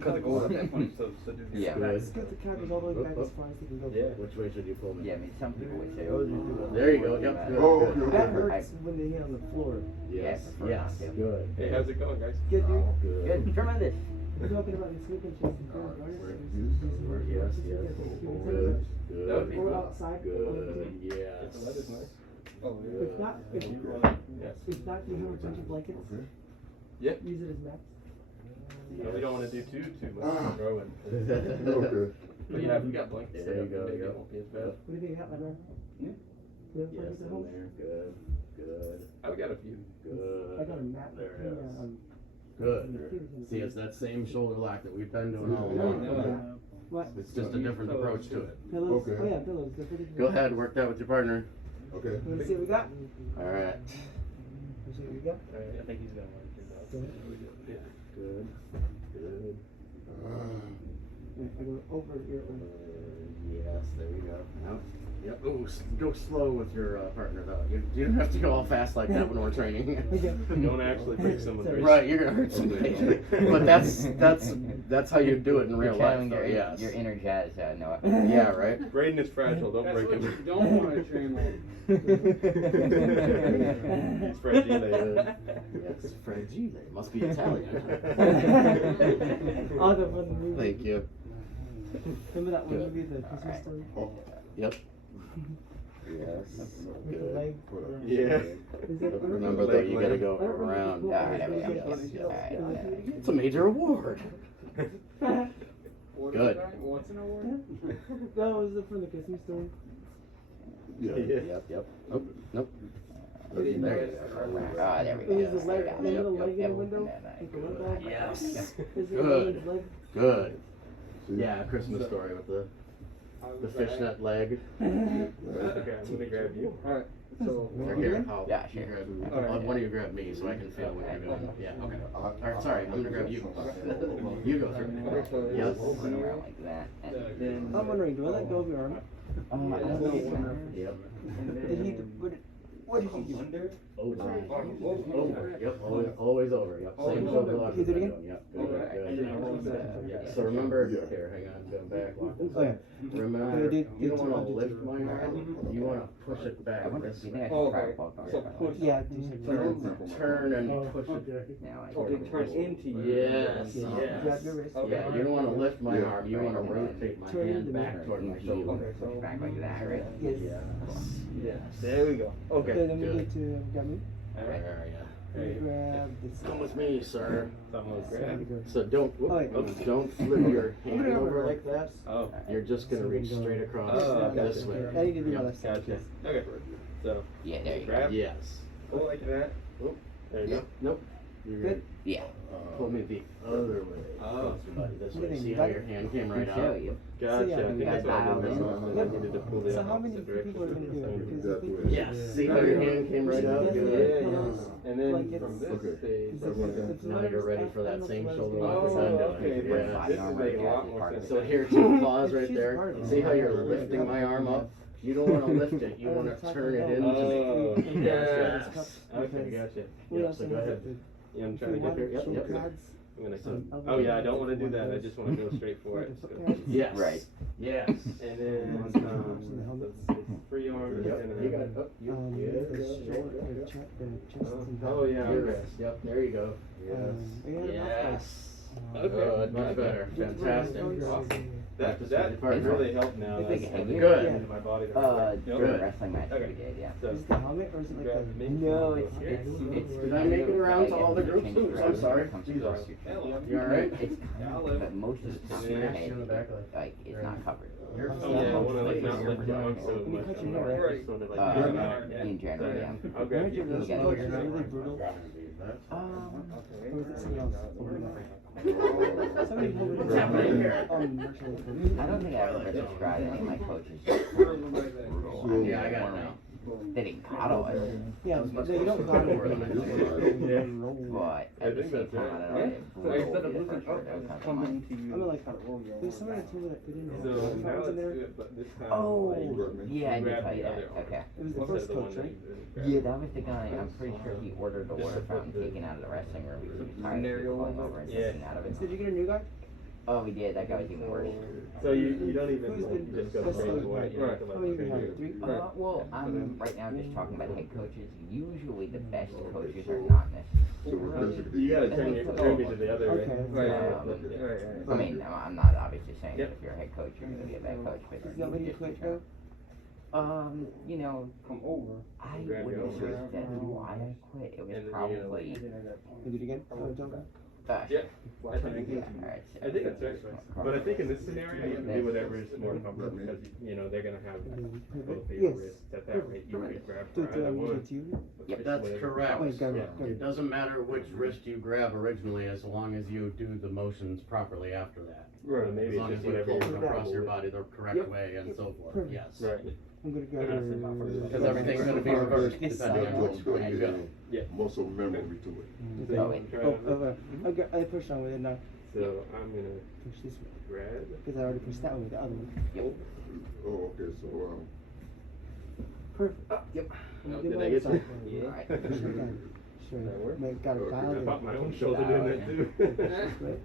Cut the gold at that point, so just. Yeah. Good. Let's get the cabins all the way back as far as they can go. Yeah. Which way should you pull me? Yeah, I mean, some people would say, oh, just do it. There you go. Yep. Good. Oh, Good. okay. That hurts when they hit on the floor. Yes. Yeah, Yes. prefer not to. Good. Hey, how's it going, guys? Good, dude. Good, tremendous. We're talking about the sleeping chest and third guard. Yes. Yes. Good. Good. That would be Or cool. outside. Good. If the Yes. weather's nice. Oh, If not, if Yes. not, you have a bunch of blankets. Yep. Use it as mats. No, we don't wanna do too much throwing. Okay. But yeah, if we got blankets, There you go, maybe yep. it won't be as bad. What do you think of hat, my man? Yeah. You have Yes. blankets at In home? there. Good. Good. I've got a few. Good. I got a mat. There it Yeah, is. Good. See, it's that same shoulder lock that we've been doing all along. What? It's just a different approach to it. Pillows? Okay. Oh yeah, pillows. They're pretty Go ahead, work that with your partner. Okay. Let's see what we got. All right. Let's see what we got. I think he's gonna want to do that. Yeah. Good. Good. I go over here. Yes, there you go. Yep. Yep. Ooh, go slow with your partner though. You don't have to go all fast like that when we're training. Okay. Don't actually break someone's wrist. Right, you're gonna hurt somebody. But that's how you do it in real You're life. channeling Though, yes. your inner jazz, Noah. Yeah. Right. Braden is fragile, don't break him. don't want to train He's fragile. Yes, fragile. Must be Italian. Oh, the fun movie. Thank you. Remember that one Good. movie, the Christmas Alright. story? Yep. Yes. With the Good. leg. Yeah. Is it? Remember though, you gotta go I don't remember around. the Alright, quote. alright, It's alright, alright. It's a major award. Good. What's an award? No, it was from the Christmas story. Yeah. Yep. Yep. Nope. Nope. There you go. Ah, there we It go. was the leg, There we remember go. the leg in the Yep, window? and then I- Take the leg off. Yes. Is it Good. the leg? Good. Yeah, Christmas story with the fishnet leg. Okay, I'm gonna grab you. Alright, so. Or here, I'll, Yeah, you sure. grab, Alright. one of you grab me so I can feel what you're doing. Yeah, okay. Alright, sorry, I'm gonna grab you. You go through. Yes. Going around like that. And Then. I'm wondering, do I let go of your arm? I don't know. Yep. Did he put it? What did you do? Under? Over. Yep, always over. Yep. Same shoulder lock. Can you do it again? Yep. Good. Yeah. So remember, here, hang on, go back. Lock this Oh, yeah. up. Remember, you don't want to lift my arm. You want to push it back I wonder, this do you way. think I should try to pull it back? Yeah, do Turn and push it. Now I Okay, turn into you. Yes. Grab Yes. your wrist. Yeah, you don't want to lift my arm. You want to Right. rotate my Turn hand the back back. toward my Into shoulder. you, push back like that, right? Yes. Yes. There we go. Okay, Okay. then we Good. need to grab me. Where are ya? Grab this. Come with me, sir. Almost There grab. we go. So don't, Oh, wait. don't flip your hand over like that. Oh, You're just gonna reach straight across Oh, this gotcha. way. I need to do my Yep. left side. gotcha. Okay. So, Yeah, there you go. grab. Yes. Go like that. Oop. There you go. Nope. You're Good. Yeah. Pull me the other way. Oh. Buddy, this What do way. you See think? how your hand came right Show out? you. Gotcha. yeah, I think that's what I dialed did in. myself. I needed to pull the So how many opposite direction. people are gonna do it? So- Because I think Yes. See how your hand came right out? Yeah, Good. Yeah, yeah. yes. And then Like from it's- this Okay. stage. Now you're ready for that same shoulder lock Oh, as I'm doing. okay. Yeah. This is making a lot more sense. So here, two claws right there. See how you're lifting my arm up? You don't want to lift it. You want to turn it into me. Oh, Yes. Okay, gotcha. We Yep, also so go have ahead. the Yeah, I'm if trying you to get want there. Yep, shoulder yep. pads. I'm gonna Some oh yeah, I don't want to do that. I just want to go straight for it. So- Yes. Right. Yes. And then Some helmets. it's free arm. Yep. You got it. Oh, The shoulder, the chest, and back. Oh yeah. Your Okay. wrist. Yep. There you go. We had enough, Yes. Okay. Good. Much better. Fantastic. Awesome. That Partner. really helped now. It's That's like a heavy- Good. into my body. The Good. wrestling match Okay. we did, yeah. So Is it the helmet or is it like grab the? me. No, it's Did I make it around to all the groups? Oops, I'm sorry. Jesus. You alright? It's kind of, but most of the top of your head, like, it's not covered. You're Oh yeah, I want to like not lift your arm so When you much. cut your hair, right? Just wanna, like, Uh, grab out. in general, So, yeah. I'll grab Remember you. those Yeah. coaches are really brutal? Or was it something else? Somebody told me What's happening here? Marshall. I don't think I ever described any of my coaches as brutal. Yeah, I got it now. They didn't coddle us, Yeah, they don't got it. but I at the think same that's time, right. I don't know if So brutal instead would of be the looking first word up that would and come to mind. coming to you. I'm like, there's somebody that told me that they didn't So have now headphones in let's there. do it, but this time. Oh, like, yeah, I did grab tell you the that, other arm. okay. It was the Instead first of the one coach, that right? you grabbed. Yeah, that was the guy, I'm pretty sure he ordered the water fountain taken out of the wrestling room because he was tired of people going over and Yeah. drinking out of So it. did you get a new guy? Oh, we did, that guy was even worse. So you don't even Who's like, been- you just go what's straight the- to what you have to How like many have you figure. had? 3? Well, I'm right now just talking about head coaches. Usually the best coaches are not necessarily. So we're basically. You gotta turn me to the other way. Okay. Right. I mean, I'm not obviously saying Yep. if you're a head coach, you're gonna be a bad coach, but Is that when you quit though? you know, Come over. I Grab your wouldn't say elbow. that's why I quit. It was And then you probably, You did it again? Oh, it's over. Yeah. I think that's right. But I think in this scenario, you can do whatever is more comfortable because you know they're gonna have both of your Yes. wrists at that rate. You could grab Do for either I need one. it to you? Yep. That's Oh, correct. wait, got it, Yeah. got It it. doesn't matter which wrist you grab originally, as long as you do the motions properly after that. Right. Maybe As it's long just as you whatever pull you're it across comfortable your with. body the correct Yep. way and so forth, Perfect. yes. Right. I'm gonna grab That's your. Because everything's gonna be reversed This depending side. on which way you go. Yeah. Muscle memory to it. So Oh, I'm wait. trying Oh, to- over. Okay, I pushed on with it now. So I'm gonna Push this way. grab. Because I already pushed that one with the other one. Oh, okay, so, Perfect. Yep. I'm Oh, gonna do did my I other get side. you? Yeah. Alright. Sure. That work? Got it Okay. dialed I in. popped my own shoulder in there too. Right.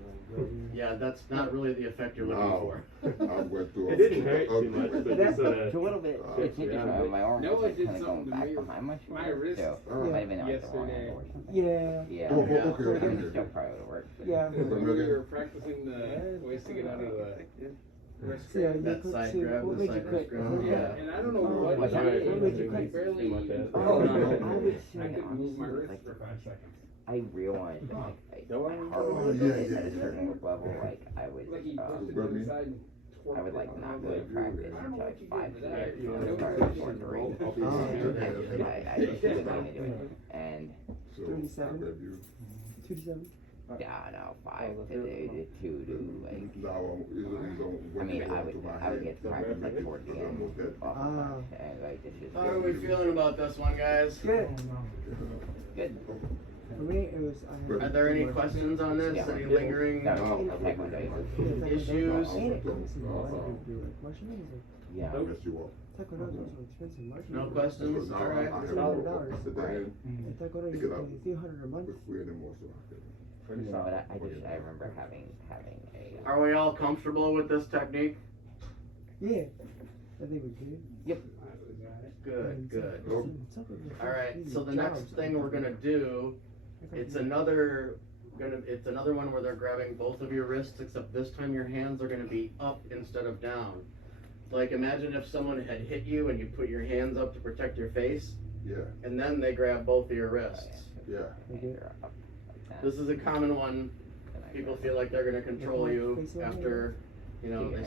Yeah, that's not really the effect you're looking now, for. I went through. It didn't hurt too much, but just It's It's a little bit, it's Yeah. interesting, my arm No, was I like did kinda going something to back me. behind my My shoulder, wrist so Oh. it might have been like the wrong yesterday. angle or something. Yeah. Yeah. Oh, Yeah. okay, I mean, okay. it still probably would've worked, but. Yeah. When we were practicing the ways to get out of the wrist So, yeah, grab. you That put side two. grab, What the made you side quit? wrist grab, yeah. And I don't know Oh, what what's it that? is. What made you I quit? barely. Something like that. Oh, I no. would I say could move my honestly, wrist like, for 5 seconds. I realized that like, No my one- heart Oh, rate yeah, at yeah, a yeah. certain level, like, I would, Like he pushed it grab to me? the side and I would like not go to practice I don't until know what like you 5 did, p.m. but you and know, start at 4:03. I just couldn't get into it, and So, 37. I grab you. 2 to 7. yeah, no, 5 to 2 to like. Now, I mean, I would get to practice like towards the end off the Ah. back, and like this is How are we feeling about this one, guys? Good. good. For me, it was. I had Are there any questions on this? Yeah. Any lingering? No, Taekwondo, Issues? yeah. Mess you up. No questions? All right. I have $1,000. at the end, because I, $300 a month. if we anymore, so I can. Pretty solid. I remember having a. Are we all comfortable with this technique? Yeah. I think we could. Good, good. All right, so the next thing we're gonna do, it's another one where they're grabbing both of your wrists, except this time your hands are gonna be up instead of down. Like imagine if someone had hit you and you put your hands up to protect your face, Yeah, and then they grab both of your wrists. yeah. This is a common one. People feel like they're gonna control you after, you know, they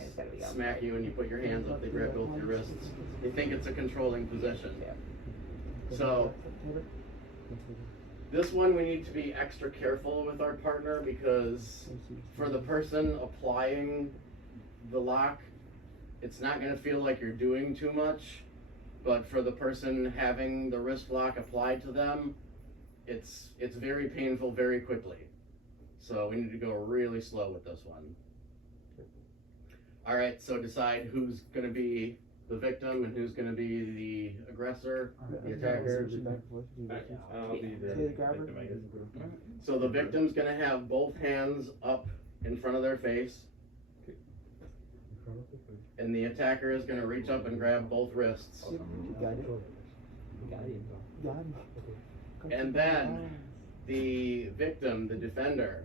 smack you and you put your hands up, they grab both your wrists. They think it's a controlling position. So, this one we need to be extra careful with our partner because for the person applying the lock, it's not gonna feel like you're doing too much, but for the person having the wrist lock applied to them, it's very painful very quickly. So we need to go really slow with this one. All right, so decide who's gonna be the victim and who's gonna be the aggressor, the attacker. I'll be the victim, I guess. So the victim's gonna have both hands up in front of their face. And the attacker is gonna reach up and grab both wrists. And then the victim, the defender,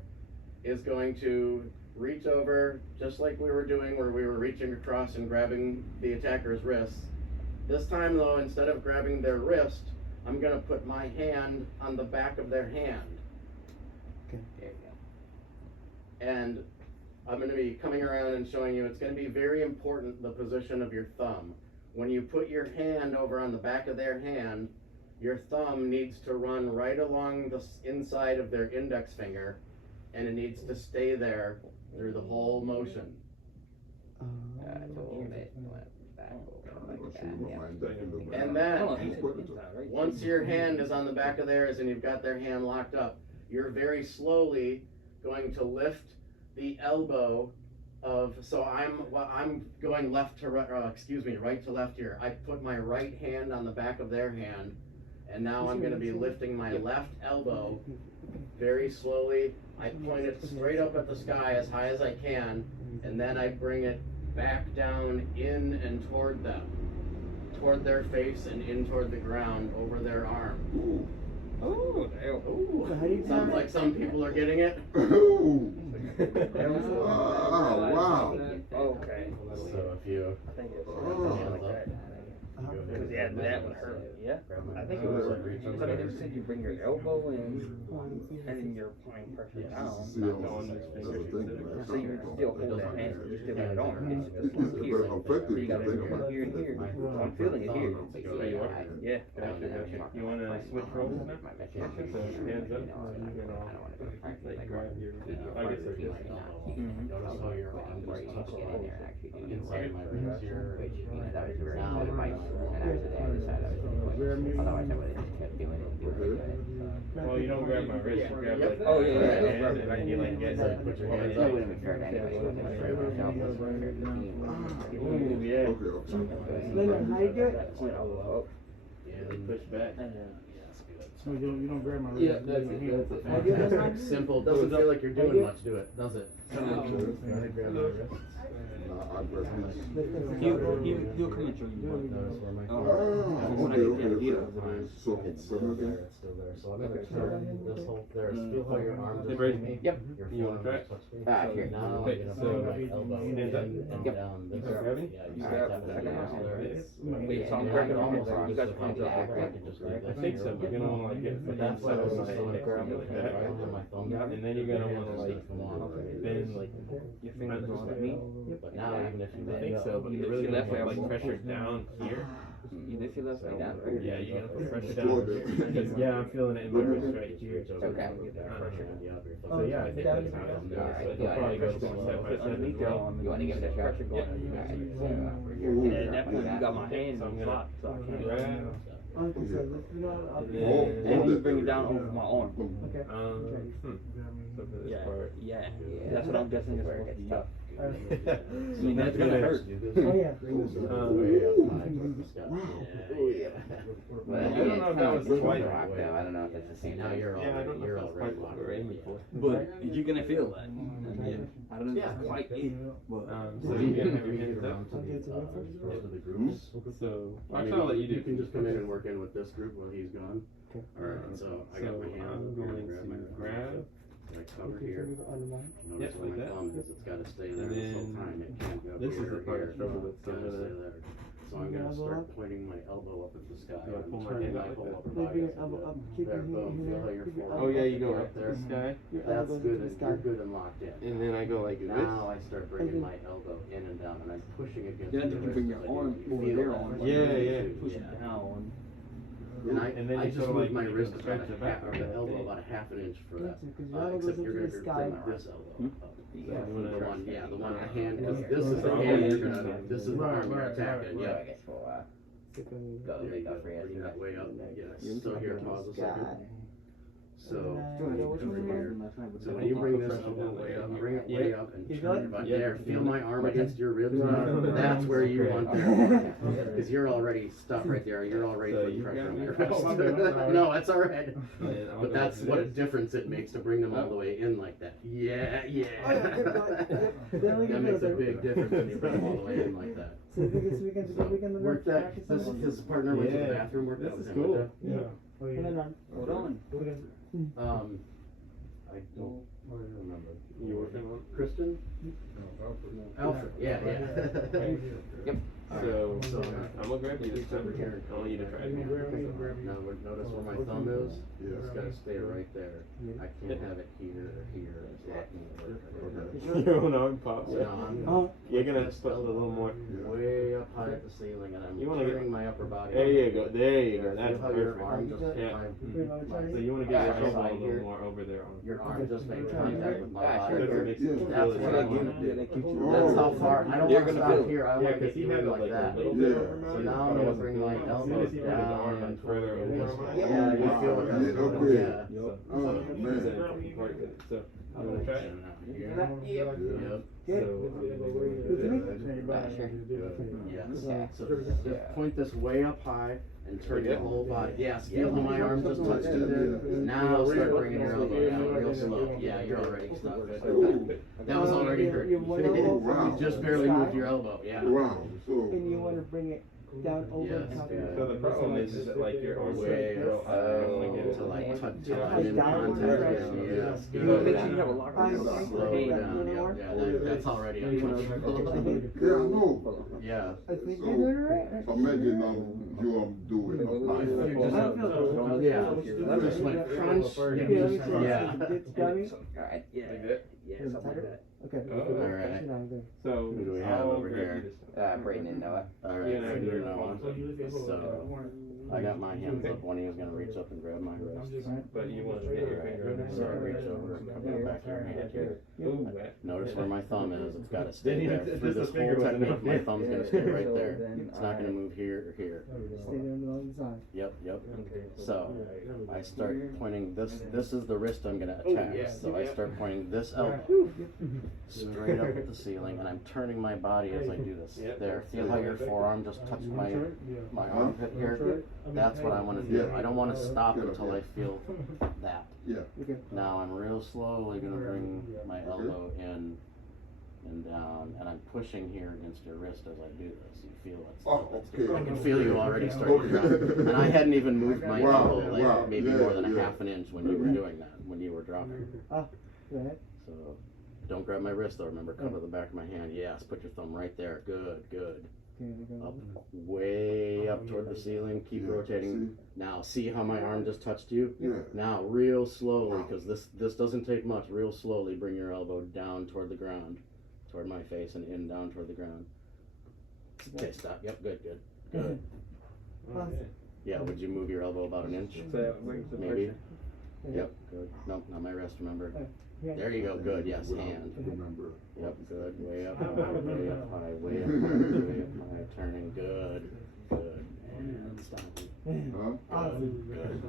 is going to reach over just like we were doing where we were reaching across and grabbing the attacker's wrists. This time though, instead of grabbing their wrist, I'm gonna put my hand on the back of their hand. And I'm gonna be coming around and showing you, it's gonna be very important, the position of your thumb. When you put your hand over on the back of their hand, your thumb needs to run right along the inside of their index finger, and it needs to stay there through the whole motion. And then, once your hand is on the back of theirs and you've got their hand locked up, you're very slowly going to lift the elbow of, so I'm going left to right, right to left here. I put my right hand on the back of their hand, and now I'm gonna be lifting my left elbow very slowly. I point it straight up at the sky as high as I can, and then I bring it back down in and toward them, toward their face and in toward the ground over their arm. Oh, Ooh. Sounds like some people are getting it. Ooh. Wow. Okay. So if you hands up. Because yeah, that would hurt. Yeah. I think it was. But I just said you bring your elbow in, and then you're applying pressure down. See, I was thinking that. So you still hold that hand, you still have it on. It's just like here. So you got it here and here. I'm feeling it here. Yeah. Gotcha. You wanna switch roles now? So hands up, you're gonna like grab your, I guess they're just. Notice how your arm just touched inside my ribs here. Well, you don't grab my wrist, you grab like. Oh, yeah. And then you like get, put your hands up. Ooh, yeah. Linda, how you do it? Yeah, they push back. So you don't grab my wrist. Yeah, that's it. Simple, doesn't feel like you're doing much, do it, does it? Grab my wrist. He'll come and show you. Notice where my So, It's still there, it's still there. So I'm gonna turn this whole, feel how your arm just ready? hit me? Yep. Your You wanna forearm try just touched me. Here. Now I'm Okay, gonna so bring my elbow in hands up. and Yep. down this Okay, way. ready? Yeah, you Alright. tap that in there. Wait, so I'm Yeah, grabbing you almost you guys just point flip to it over, I can just leave I this think here. so, but you're gonna wanna like get it But from that's why I was inside just gonna grab it like that. with my thumb. And then you're gonna wanna like bend like Your fingers on me. But now even if you I let think go, so, but you're really gonna put like pressure down here. You lift your left leg down. Yeah, you're gonna put pressure down here. Because yeah, I'm feeling it in my wrist right here. Okay. So yeah, I think that's how it's done. So it'll probably go step by step as well. You want to give it a shot? Pressure going. Alright. And at that point, you got my hand So I'm on gonna top, so I can't. grab. Okay, so lift it up. And you bring it down over my arm. Okay. So for this Yeah, part. yeah. That's what I'm guessing is supposed to be. I mean, that's gonna hurt. Oh, yeah. Way up high towards the sky. Yeah. But I don't know if that was quite rock though. I don't know if it's the same. Now you're Yeah, I don't know you're if that's already quite what locked we're in. aiming for. But you're gonna feel that. I don't know Yeah. if it's quite it, but So you can have your hands Around up. to the groups. So I actually, mean, I'll let you do. you can just come in and work in with this group while he's gone. Alright, so I got my hand I'm up here going to grab my to grab. I cover here. Notice Yep, where like my that. thumb is, it's gotta stay there And this whole then time, it can't go this is here the or part I here. struggle with, so I'm Gotta gonna- stay there. So I'm gonna start pointing my elbow up at the sky, Do I I'm pull my turning hand my up like whole that? upper Maybe body your up elbow like up, that. keep There, your hand boom, here, feel how your keep your forearm Oh yeah, you go up right to there. the sky, Your That's elbows good, to the and sky. you're good and locked in. and then I go like this. Now I start bringing my elbow in and down, and I'm pushing against then the you bring your wrist. arm You over feel their that. arm. Yeah, yeah. Push Yeah. it down. And then I you just go move like my you wrist go about stretch a it back half, or like the that. elbow about a half an inch for that. Gotcha, 'cause your elbow Except goes you're up gonna to the sky. bring this elbow up. You The wanna- one, yeah, the one in the hand, because this is the hand you're gonna, this is the arm you're attacking, So yeah. I guess we'll go There you make go. up for Bring it. that way up, yes, so here, pause a second. So, so when you bring this elbow way up, bring it way up and You turn good? your body, Yeah. there, feel my arm against your ribs now, that's where you want to, because you're already stuck right there, you're already So putting you pressure got on me. your Oh, wrist. No, that's all right. And I'll But go that's like what a this. difference it makes to bring them all the way in like that. Yeah, Oh, yeah, yeah. keep going. Yep. Then we That can makes do a it. big difference when you bring them all the way in like that. So we can Work that, this, his partner went to the Yeah. bathroom, work that This with is him. cool. Yeah. Hold on. I don't remember. You working on? Kristen? Alfred, yeah, yeah. Yep. So So, I'm gonna grab you this time. I want you to try it. Now, notice where my thumb is? Yeah. It's gotta stay right there. I can't have it here or here, it's not gonna work. Your own arm pops. So now I'm Oh, You're gonna have to put a little more. way up high at the ceiling and I'm You wanna get- turning my upper body. There you go. There you go. Feel That's how your perfect. arm just hit Yeah. So you want to get your elbow a little more over there on. your arm just made contact with my body. Because it makes it Yeah. That's really what I good. do. That's how far, I don't You're wanna gonna stop feel it. here, I Yeah, want because to he do had it it like like a that. little Yeah. bit over mine. So now I'm gonna bring my As soon elbows as he put his arm down. and further over mine. Yeah, you feel it. Yeah, okay. Yeah. So, Oh, man. that's an important part of it. So, you want to try it? Yep. So, Yes. So just point this way up high and turn your whole body. Yes, feel how my arm just touched you there. Now start bringing your elbow down real slow. Yeah, you're already stuck. That was already hurt. You one elbow Oh, wow. You just barely moved your elbow, yeah. Wow, so, and you want to bring it down over Yes, the top. yeah. So the problem is that like your arm Way grow up up and get it to like touch, till Yeah. I'm in contact. Yes, You wanna good. make sure you have a locker on your Slow back. down, yeah, that's already uncomfortable. yeah, I know. Yeah. I think you're doing it right. So imagine you doing a Yeah, just like crunch, yeah. Alright. Yeah. like that. Yeah, something like that. Okay. Oh, alright. So Who do we have I'll over grab here? you this time. Brayden and Noah. Alright, You and I so do you it. know, so I got my hands up when he was gonna reach up and grab my wrist. But you want to get your finger under So I there. reach over and come the back of your hand here. Ooh, that. Notice where my thumb is, it's gotta Didn't stay even- there. just Through the this finger whole wasn't technique, enough. my thumb's gonna stay right there. Then, It's not gonna move here or here. Stay there on the side. Yep, yep. Okay. So, I start pointing this is the wrist I'm gonna Oh, attack. yeah, So I yeah. start pointing this elbow straight up at the ceiling and I'm turning my body as I do this. Yep. There, feel how your forearm just touched my armpit here? That's what I wanna do. Yeah. I don't wanna stop until I feel that. Yeah. Now I'm real slowly gonna bring my elbow in and down, and I'm pushing here against your wrist as I do this. You feel it. Oh, okay. I can feel you already starting to drop. Okay. And I hadn't even moved my Wow, elbow like wow, maybe yeah, more than a yeah. half an inch when you were doing that, when you were dropping. Go ahead. So don't grab my wrist though. Remember, cover the back of my hand. Yes, put your thumb right there. Good, good. Up, way up toward the ceiling. Keep Yeah, rotating. Now, see how my arm just touched you? Yeah. Now, real slowly, because this doesn't take much. Real slowly, bring your elbow down toward the ground, toward my face, and in down toward the ground. Okay, stop. Yep, good, good, good. Okay. Yeah, would you move your elbow about an inch? So that brings the Maybe. pressure. Yep, good. Nope, not my wrist. Remember. Yeah. There you go. Good. Yes, hand. Remember. Yep, good. Way up high, way up high, way up high, way up high. Turning. Good, good. And stopping. Huh? Good, good.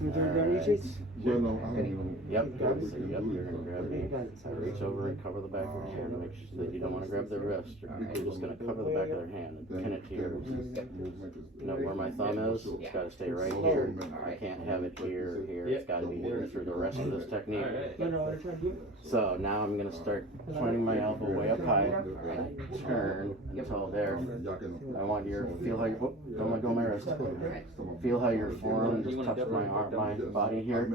Well, no, I don't even. Yep, so yep, you're gonna grab me, reach over and cover the back of their hand to make sure that you don't wanna grab their wrist. You're just gonna cover the back of their hand and pin it to yours. You know where my thumb is? It's gotta stay right here. I can't have it here or here. It's gotta be here through the rest of this technique. So now I'm gonna start pointing my elbow way up high and turn until there. I want your, feel how you, whoop, don't let go of my wrist. Feel how your forearm just touched my arm, my body here.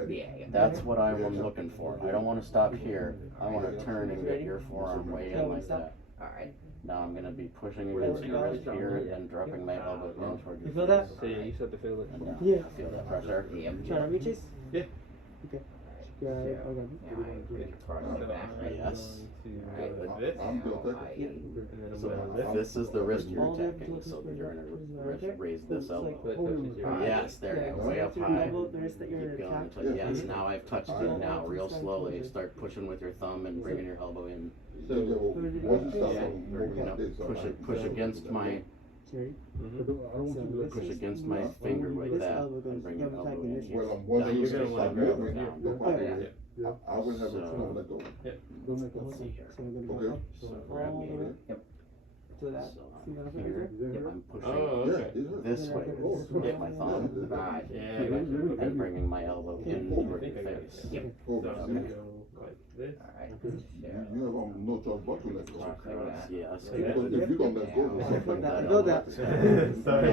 That's what I'm looking for. I don't want to stop here. I want to turn and get your forearm way in like that. Alright. Now I'm going to be pushing against your wrist here and then dropping my elbow in toward your You feel that? So yeah, you said to feel it. And, Yeah. Feel that pressure? Yep. Trying to reach this? Yeah. Okay. Okay. Yes. Like this. I'm built like And then I'm So gonna this is the wrist you're attacking, so that you're going to raise this elbow. Yes, there you go, way up high. Keep going until, yes, now I've touched it. Now real slowly, start pushing with your thumb and bringing your elbow in. So Push against my, push against my finger like that and bring your elbow in here. Well, I'm wondering you're if gonna I wanna grab grab it it down. Oh, yeah. I will have it, So- no, let go. Let's see here. So we're gonna go Okay. up So grab me to that. So See that up here, there? I'm pushing Oh, Yeah, okay. it is. this way with my thumb Right. Yeah, I got you. and bringing my elbow in toward I your think I got face. it. Oh, So I'm see? gonna go like this. Alright. You have no choice but to let go. Cross, yes. Because if you don't let go, it's Point something. that Go elbow that. at the sky. Sorry.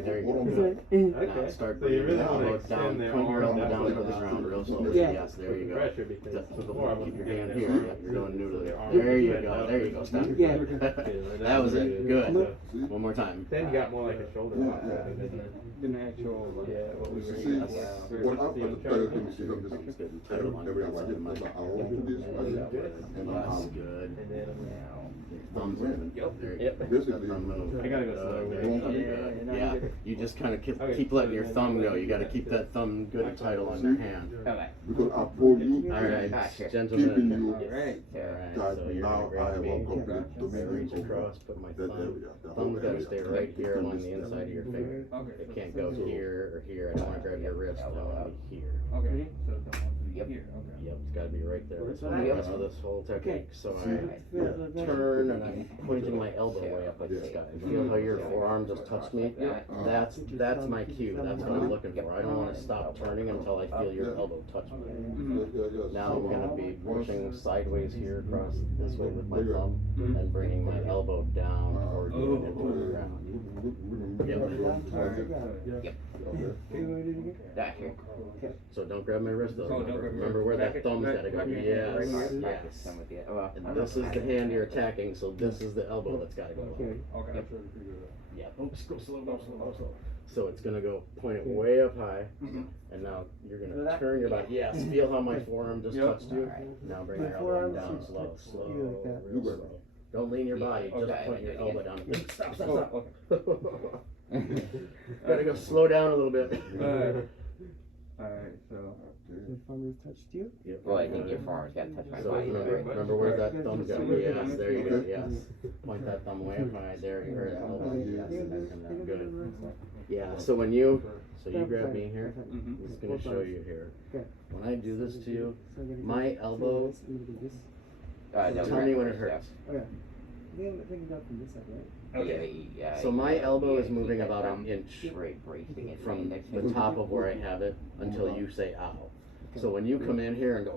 There you go. Hold on. Now start So you bringing really your wanna elbow extend down, their point your arm elbow down down toward the to the ground real ground. slowly. Yeah. Yes, there you go. Pressure because Just before I keep wasn't your getting hand that here. strong. Yeah, you're going new to Their the. arm There you bent go. up. There you go. Stop. Yeah. That was it. Good. See? One more time. Then you got more like a shoulder lock Yeah. rather than Than the actual. yeah, what we were See, using. what I put the third thing, see, look, this Sounds good. is Title on every the hour I outside get of my. this, I hold to this, right? And That's I'm good. And then Thumbs moving. Yep. There you Yep. go. basically, Thumb move. I gotta go slower with There you it. go. Yeah, Good. Yeah, you just kind of Okay. keep letting your thumb go. You got to keep that thumb good and tight on your hand. Okay. because I pull you, All right, Gotcha. keeping gentlemen. you Alright. Alright, tight. so you're Now gonna I grab have me. a complete I'm gonna dominion reach over across, put my that thumb. area. that whole Thumb's gotta area. stay right here along the This- inside of your finger. Okay. It can't go here or here. I don't want to grab your wrist. I want to be here. Okay. So don't want to be Yep. here. Okay. Yep, it's got to be right there. That's Yep. the rest of this whole technique. So I turn and I'm pointing my elbow way up at the sky. Feel how your forearm just touched me? That's my cue. That's what I'm looking for. I don't want to stop turning until I feel your elbow touch me. Now I'm going to be pushing sideways here across this way with my thumb and bringing my elbow down toward you and into the ground. Gotcha. So don't grab my wrist though. Oh, don't grab your Remember where that thumb's gotta go. Yes, yes. I'm with you. Well, And this is the hand you're attacking, so this is the elbow that's gotta go. Okay. Okay. Yep. Oops, go slow, go slow, go slow. So it's gonna go, point it way up high, and now you're gonna turn your body. Yes, feel how my forearm just touched you? Now bring your elbow down slow, slow, real slow. Don't lean your body, just point your elbow down. Stop, stop, stop. Gotta go slow down a little bit. Alright, so. The thumb has touched you? Yep. well, I think your forearm's gotta touch my So body. remember where that thumb's going? Yes, there you go, yes. Point that thumb way up high, there, you heard it, elbow, yes, and then good. Yeah, so when you grab me here, I'm just gonna show you here. When I do this to you, my elbow, No, tell me when it hurts. Okay. I think it got from this side, right? Yeah. So my elbow is moving about an inch bracing it from next the to top of where I have it until you say ow. So when you come in here and go,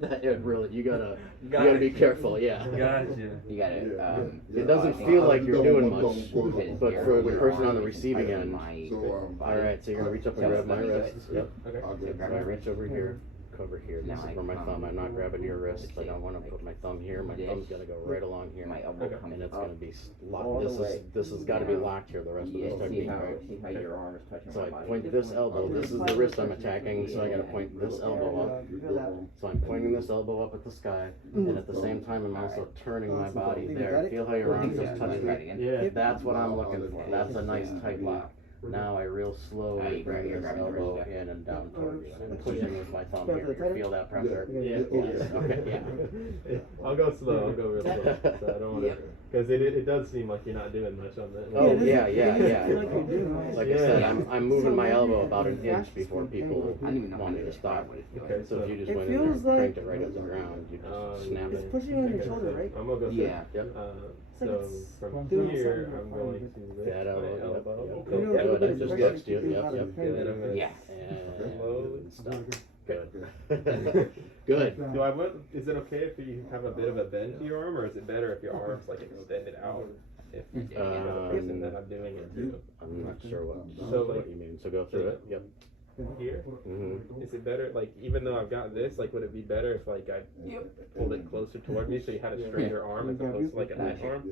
that it really, you gotta be careful, yeah. Gotcha. You gotta, It doesn't feel like you're doing much, but for the person on the receiving end. Alright, so you're gonna reach up and grab my wrist. Yep. Okay. I reach over here, cover here. This Now is I where my come thumb. I'm not grabbing your wrist. I let's don't see, want to put my thumb here. My thumb's gonna go right along here, My elbow comes and it's up. gonna be all locked. the way This has got to be locked here. The rest of Yeah, this see technique, how, right? see how your arm is touching So my I body. point this elbow. This is the wrist I'm attacking. So I gotta point this elbow up. So I'm pointing this elbow up at the sky, and at the same time I'm also turning my body there. Feel how your arm just touching me? Yeah. That's what I'm looking for. That's a nice tight lock. Now I real slowly bring this elbow in and down towards you. I'm pushing with my thumb here. You feel that pressure? Yeah. Okay, yeah. I'll go slow. I'll go real slow. So I don't want to, because it does seem like you're not doing much on that. Oh yeah. Like Like I said, I'm moving my elbow about an inch before people want me to stop. Okay, So if you just It went in there and feels like- cranked it right at the ground, you just snap It's it. pushing on your shoulder, right? I'm gonna go slow. Yeah. Yep. like So it's from doing here, something I'm fine. going to lift That elbow, my yep, elbow. yep. You know, Good, I everybody's just very fixed you, doing yep, a lot yep. of And then I'm gonna Yeah. And slowly stop. Good. Good. Do I want? Is it okay if you have a bit of a bend to your arm, or is it better if your arm's like extended out? If the reason that I'm doing it too. I'm not sure what, So, what like- you mean, so go through it, yep. Here, Mm-hmm. is it better? Like even though I've got this, like would it be better if like I pulled it closer toward me so you had a straighter arm as opposed to like a nice arm,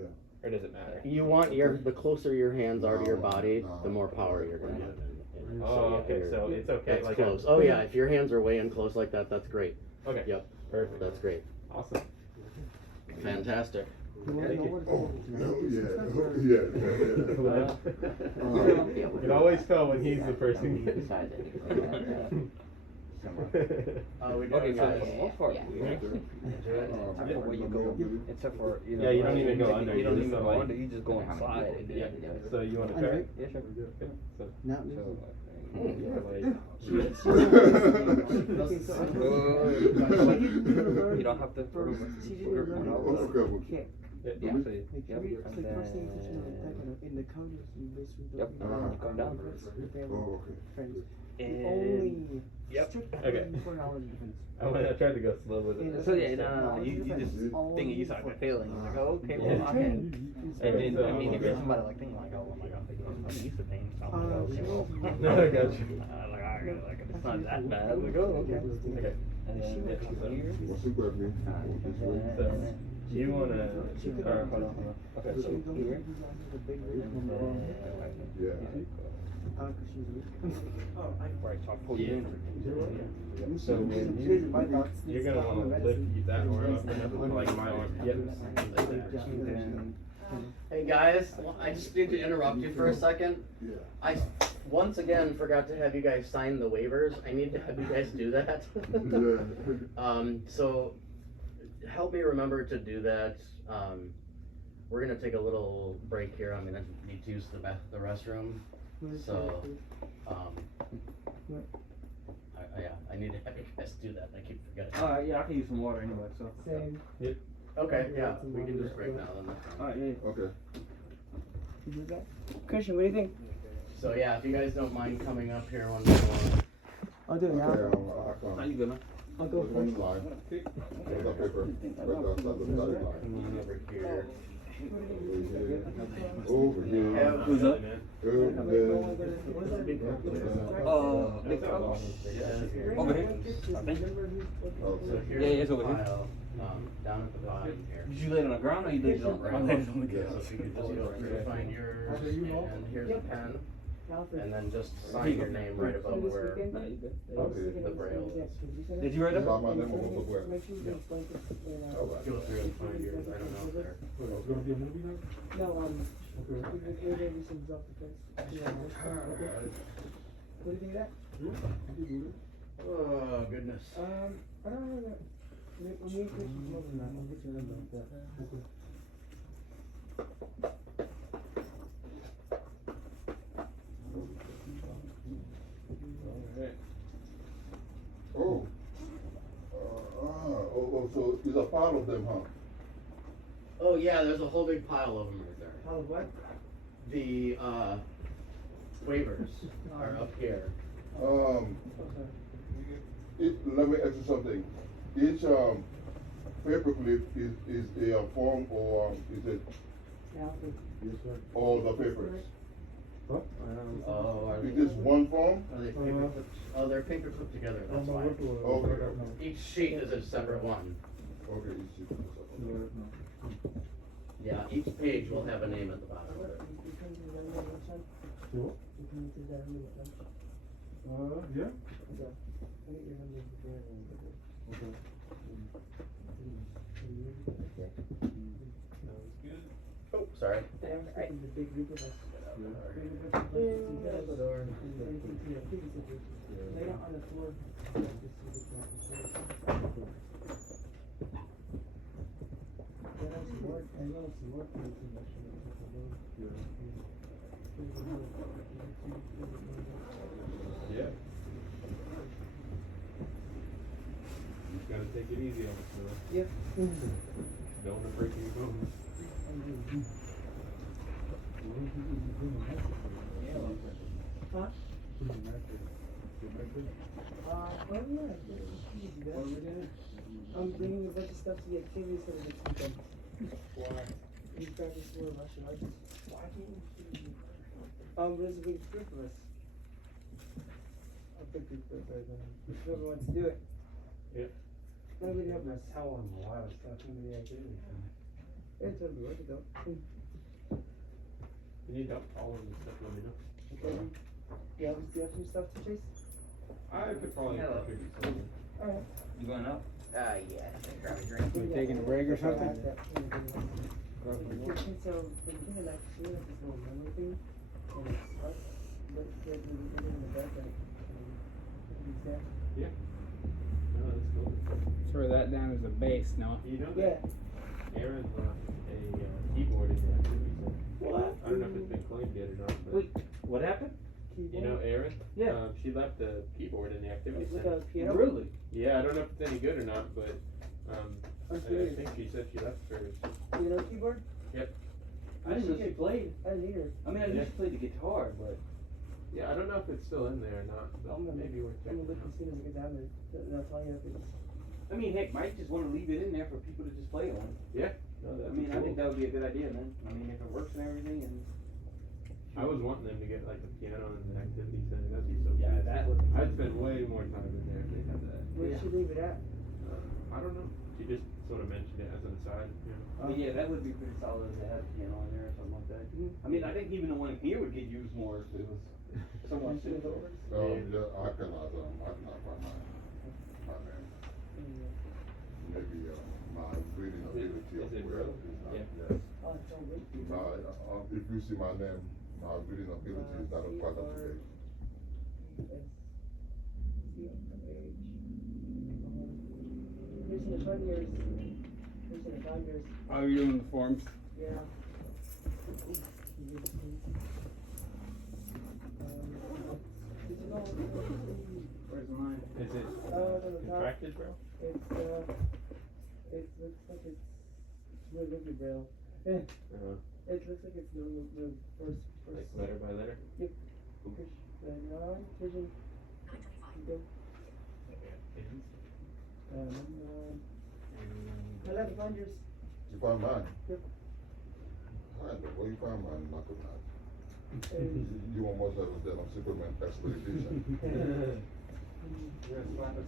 or does it matter? You want the closer your hands are to your body, the more power you're gonna have. And Oh, yeah, okay, you're- so it's okay. That's Like close. Oh yeah, if your hands are way in close like that, that's great. Okay. Yep, Perfect. that's great. Awesome. Fantastic. You wanna know what it Oh, is? no, It's yeah, not oh, for- yeah. You can always tell when he's the person. Besides anything. We Okay, so guys. for the most part, Yeah. we actually enjoy it, except for where you go, except for, you know. Yeah, you don't even go under, You don't you even just go like- under, you just go inside. and Yeah. then- So you want to try? Yeah, sure. Okay. So Not So, me. you don't have to put Oh, okay. Yeah. Like, it's the first thing that you know, like, type in the comments, you basically Yep. Come down. Oh, okay. friends. And- Only Yep. Okay. 4 difference. I tried to go slow with it. So yeah, no, you just think you start failing. You're like, oh, okay, well, I can. And And then, so- I mean, if you're somebody like thinking like, oh my god, I'm used to pain, so I'm like, okay, well. No, I got you. Like, alright, like, it's not that bad. Like, oh, okay. Okay. And then Yeah, come so- here. What's it got me? This way? So you wanna? Hold on. Okay. She So goes here. to the big rig And from the wrong hip. Yeah. Cause she's weak. Right, so I pull you in. So when Here's my thoughts. you're gonna wanna lift that arm up enough, like my arm. Yep. And then, Hey guys, I just need to interrupt you for a second. Yeah. I once again forgot to have you guys sign the waivers. I need to have you guys do that. Yeah. So help me remember to do that. We're gonna take a little break here. I'm gonna need to use the restroom. So, I need to have you guys do that. I keep forgetting. Alright, yeah, I can use some water anyway, so. Same. Okay, yeah, we can just break now then. that's fine. Alright, yeah. Okay. You do that? Christian, what do you think? So yeah, if you guys don't mind coming up here one more. I'll do it now. Okay, I'll come. Nah, you good, man. I'll go One first. line. Hold the paper. Right outside the dotted line. Come on over here. Over here. Who's up? Over there. big cup. Over here. I think. So Okay. here's Yeah, it's the over here. file, down at the bottom here. Did you lay it on the ground or you laid it on the ground? So if you could just go through and find yours, and here's a pen, and then just sign your name right above where Nah, you good. Okay. the braille is. Did you write it? Sign my name on the book where? Make sure you get blanket. All right. Go through and find yours, I don't know if there. No, everything's off the fence. Yeah, what do you think of that? Oh, goodness. I don't know. Me and Christian more than that. I'll get your number. Oh. So it's a part of them, huh? Oh yeah, there's a whole big pile of them right there. How of what? The, waivers are up here. Let me ask you something. Each paper clip is a form or is it all the papers? Oh, are Is they, this one form? are they paper clipped? Oh, they're paper clipped together, that's why. Okay. Each sheet is a separate one. Okay. Yeah, each page will have a name at the bottom of it. Yeah. Oh, sorry. The big group of us. Lay it on the floor. Yeah. You gotta take it easy on us, man. Yep. Don't wanna break any bones. Huh? Well, yeah, easy, man. I'm bringing a bunch of stuff to the activities for the next weekend. Why? We practice more martial arts. Why can't you? There's a big group of us. A big group of us, whoever wants to do it. Yeah. Nobody help us. Tell them a lot of stuff into the activity. It's gonna be worth it though. You need help following this stuff, let me know. Okay. Do you have some stuff to chase? I could probably Hello. contribute something. Alright. You going up? Yeah, grab a drink. We taking a break or something? Okay, so the kid and like she has this little memory thing, and it's us, but they're in the bed, like, he's there. No, that's cool. Throw that down as a base, no? You know Yeah. that Aaron left a keyboard in the activity center. What? I don't know if it's been claimed yet or not, but. Wait, what happened? You know Aaron? Yeah. She left a keyboard in the activity With center. a piano? Really? Yeah, I don't know if it's any good or not, but, I Okay. think she said she left hers. Piano keyboard? I didn't know she played. I didn't either. I mean, I knew she played the guitar, but. Yeah, I don't know if it's still in there or not, but I'm gonna maybe we're I'm checking. gonna look as soon as I get down there. That's all you have to do. I mean, heck, Mike just wanted to leave it in there for people to just play on. No, that'd I be mean, I cool. think that would be a good idea, man. I mean, if it works and everything, and. I was wanting them to get like a piano in the activity center, that'd be so Yeah, cool. that would. I'd spend way more time in there if they had that. Where'd she leave it at? I don't know, she just sort of mentioned it as an aside, you know. But yeah, that would be pretty solid to have a piano in there or something like that. I mean, I think even the one here would get used more if it was somewhat suitable. Yeah, I cannot find my name. Maybe, my reading ability Is of it Braille Braille? is not, Yeah. yes. Oh, it's all good. If you see my name, my reading ability is not quite up to date. Here's in the fun years. Here's in the fun years. Oh, you're doing the forms? Yeah. Where's mine? Is it Oh, it's on the top. contracted, bro? It looks like it's really liquid braille. It looks like it's the first. Like letter by letter? Yep. Vision. Go. I like the binders. You find mine? Yep. I don't know where you find mine, not good night. And You almost have a dead on Superman X-ray vision.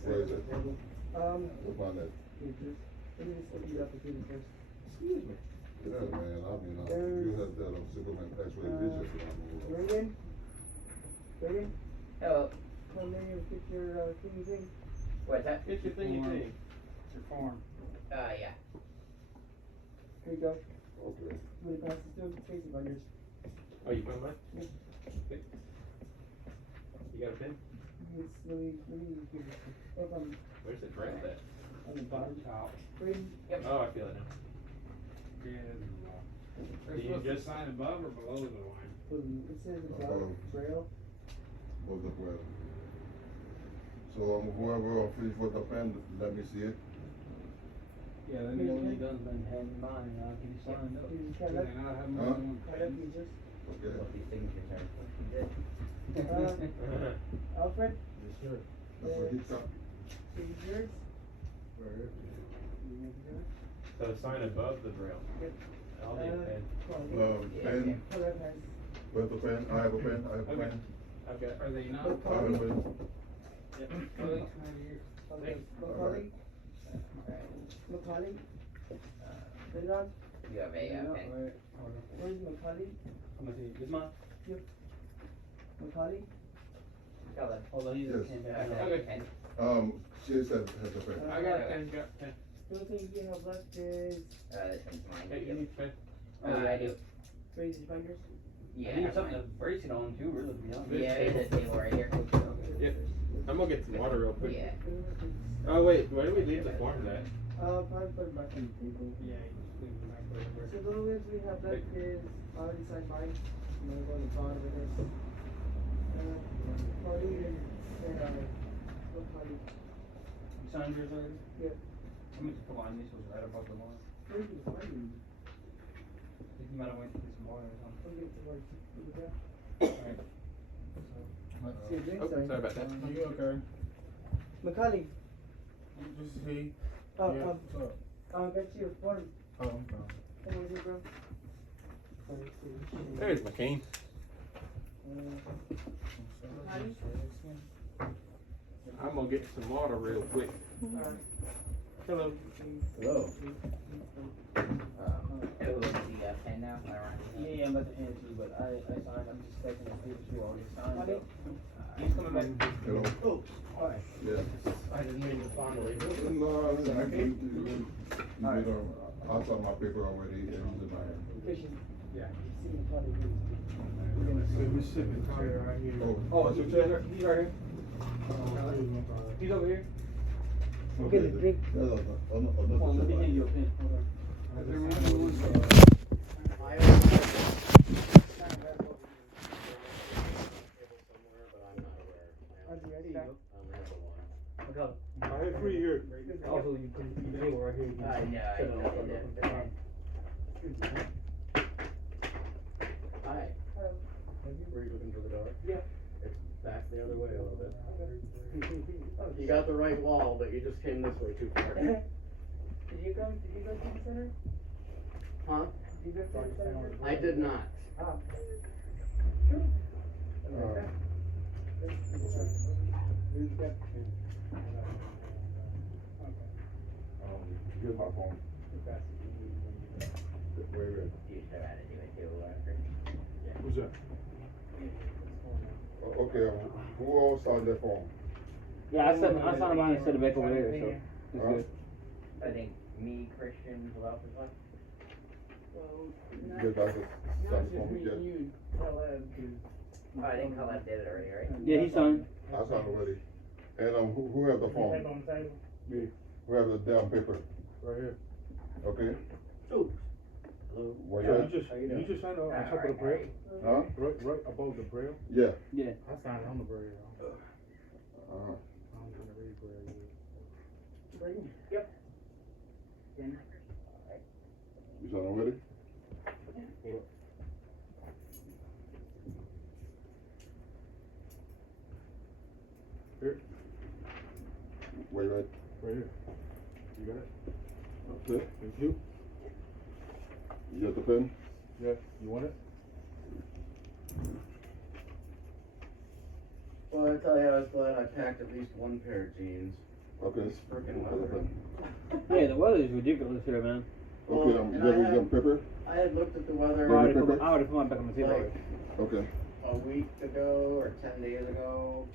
Where is it? What's my name? let me just open it up and do this first. Excuse me. Yeah, man, I mean, you have that on Superman X-ray vision. Reagan? Reagan? Hello. Come in and get your thingy thing. What's that? It's your thingy thing. It's your form. Yeah. Here you go. Okay. I'm gonna pass this to him. Tracy binders. Oh, you found mine? Yep. Okay. You got a pen? Let me give this to you. Where's it braille at? On the bottom. Top. Reagan? Oh, I feel it now. Yeah, Do they're you supposed to just- sign above or below the line? It says about braille. Of the Braille. So, whoever finished with the pen, let me see it. Yeah, then Here's you the He pen. doesn't then hand me mine, and I'll get you signed up. You just do kind they of, not have Huh? more than one kind of, pen? you just. Okay. These signatures are fucking good. Alfred? Yes, sir. That's what he got. This is yours? So sign above the braille. Yep. I'll need a pen. Pen, Oh, that has. where's the pen? I have a pen, I have a Okay. pen. I've got. Are they not? I have a pen. Macaulay? Macaulay? Leon? You have a pen. Where's Macaulay? I'm gonna see, this mine? Macaulay? Hold on, he's Yes. came I back. have a pen. She said has a pen. I got a pen, got a pen. The only thing you have left is This one's mine. Hey, you need a pen? Oh, yeah, I do. Tracy's binders. I need something to brace it on too, really, to be honest. Yeah, there's a table right here. Yeah. I'm gonna get some water real quick. Yeah. Oh wait, where do we leave the form at? Probably put it back on the table. Yeah, you just leave it back wherever. So the only ones we have left is already signed by. I'm gonna go on the bottom of this. Carly and what Carly? You signed yours already? Yeah. Let me just put my initials right above the line. Where did you find me? I think you might have went to get some water or something. I'll get to work. Alright. See you Oh, sorry about that. You okay? Macaulay. This is he. Oh, Yeah, what's up? I got you a form. Oh, I'm fine. Come on here, bro. There's McCain. I'm gonna get some water real quick. Hello. Hello. Hello, the pen now. Yeah, I'm about to hand it to you, but I signed, I'm just taking a picture, you already signed, so. He's coming back. Hello. Oh, hi. Yeah. I didn't mean to fondle you. No, I saw my paper already, and it's in my hand. Fishing. Yeah. See Macaulay, please. So we shipping Tyler right here. Oh, so he's right here? He's over here? Okay, the drink. No, Hold on, let me hand you a pen, hold on. Okay. I have free here. Also, you can, table right here. You can I know, set it up on the line. Hi. Were you looking for the dog? Yeah. It's back the other way a little bit. You got the right wall, but you just came this way too far. Did you go to the center? Huh? Did you go to the center? I did not. Ah. Here's my phone. Wait. You should have added to it too. Who's that? Okay, who all signed that form? Yeah, I signed mine and set it back over there, so it's Huh? good. I think me, Christian, who else is left? You guys have to sign the form again? Oh, I think Colette did it already, right? Yeah, he signed. I signed already. And who have the form? Me. Who have the damn paper? Right here. Okay? Oh. Hello. Where Yeah, you at? you just signed on top of the braille? Huh? Right above the braille? Yeah. Yeah. I signed on the braille. Uh-huh. I don't know how to read braille. Yep. You signed already? Here. Wait. Right here. You got it? Okay. Thank you. You got the pen? Yeah. You want it? Well, I tell you, I was glad I packed at least one pair of jeans. Okay. This freaking weather. Yeah, the weather is ridiculous here, man. Okay, Well, you and got I had- some paper? I had looked at the weather Yeah. I paper? would've put mine back on the table. like Okay. a week ago or 10 days ago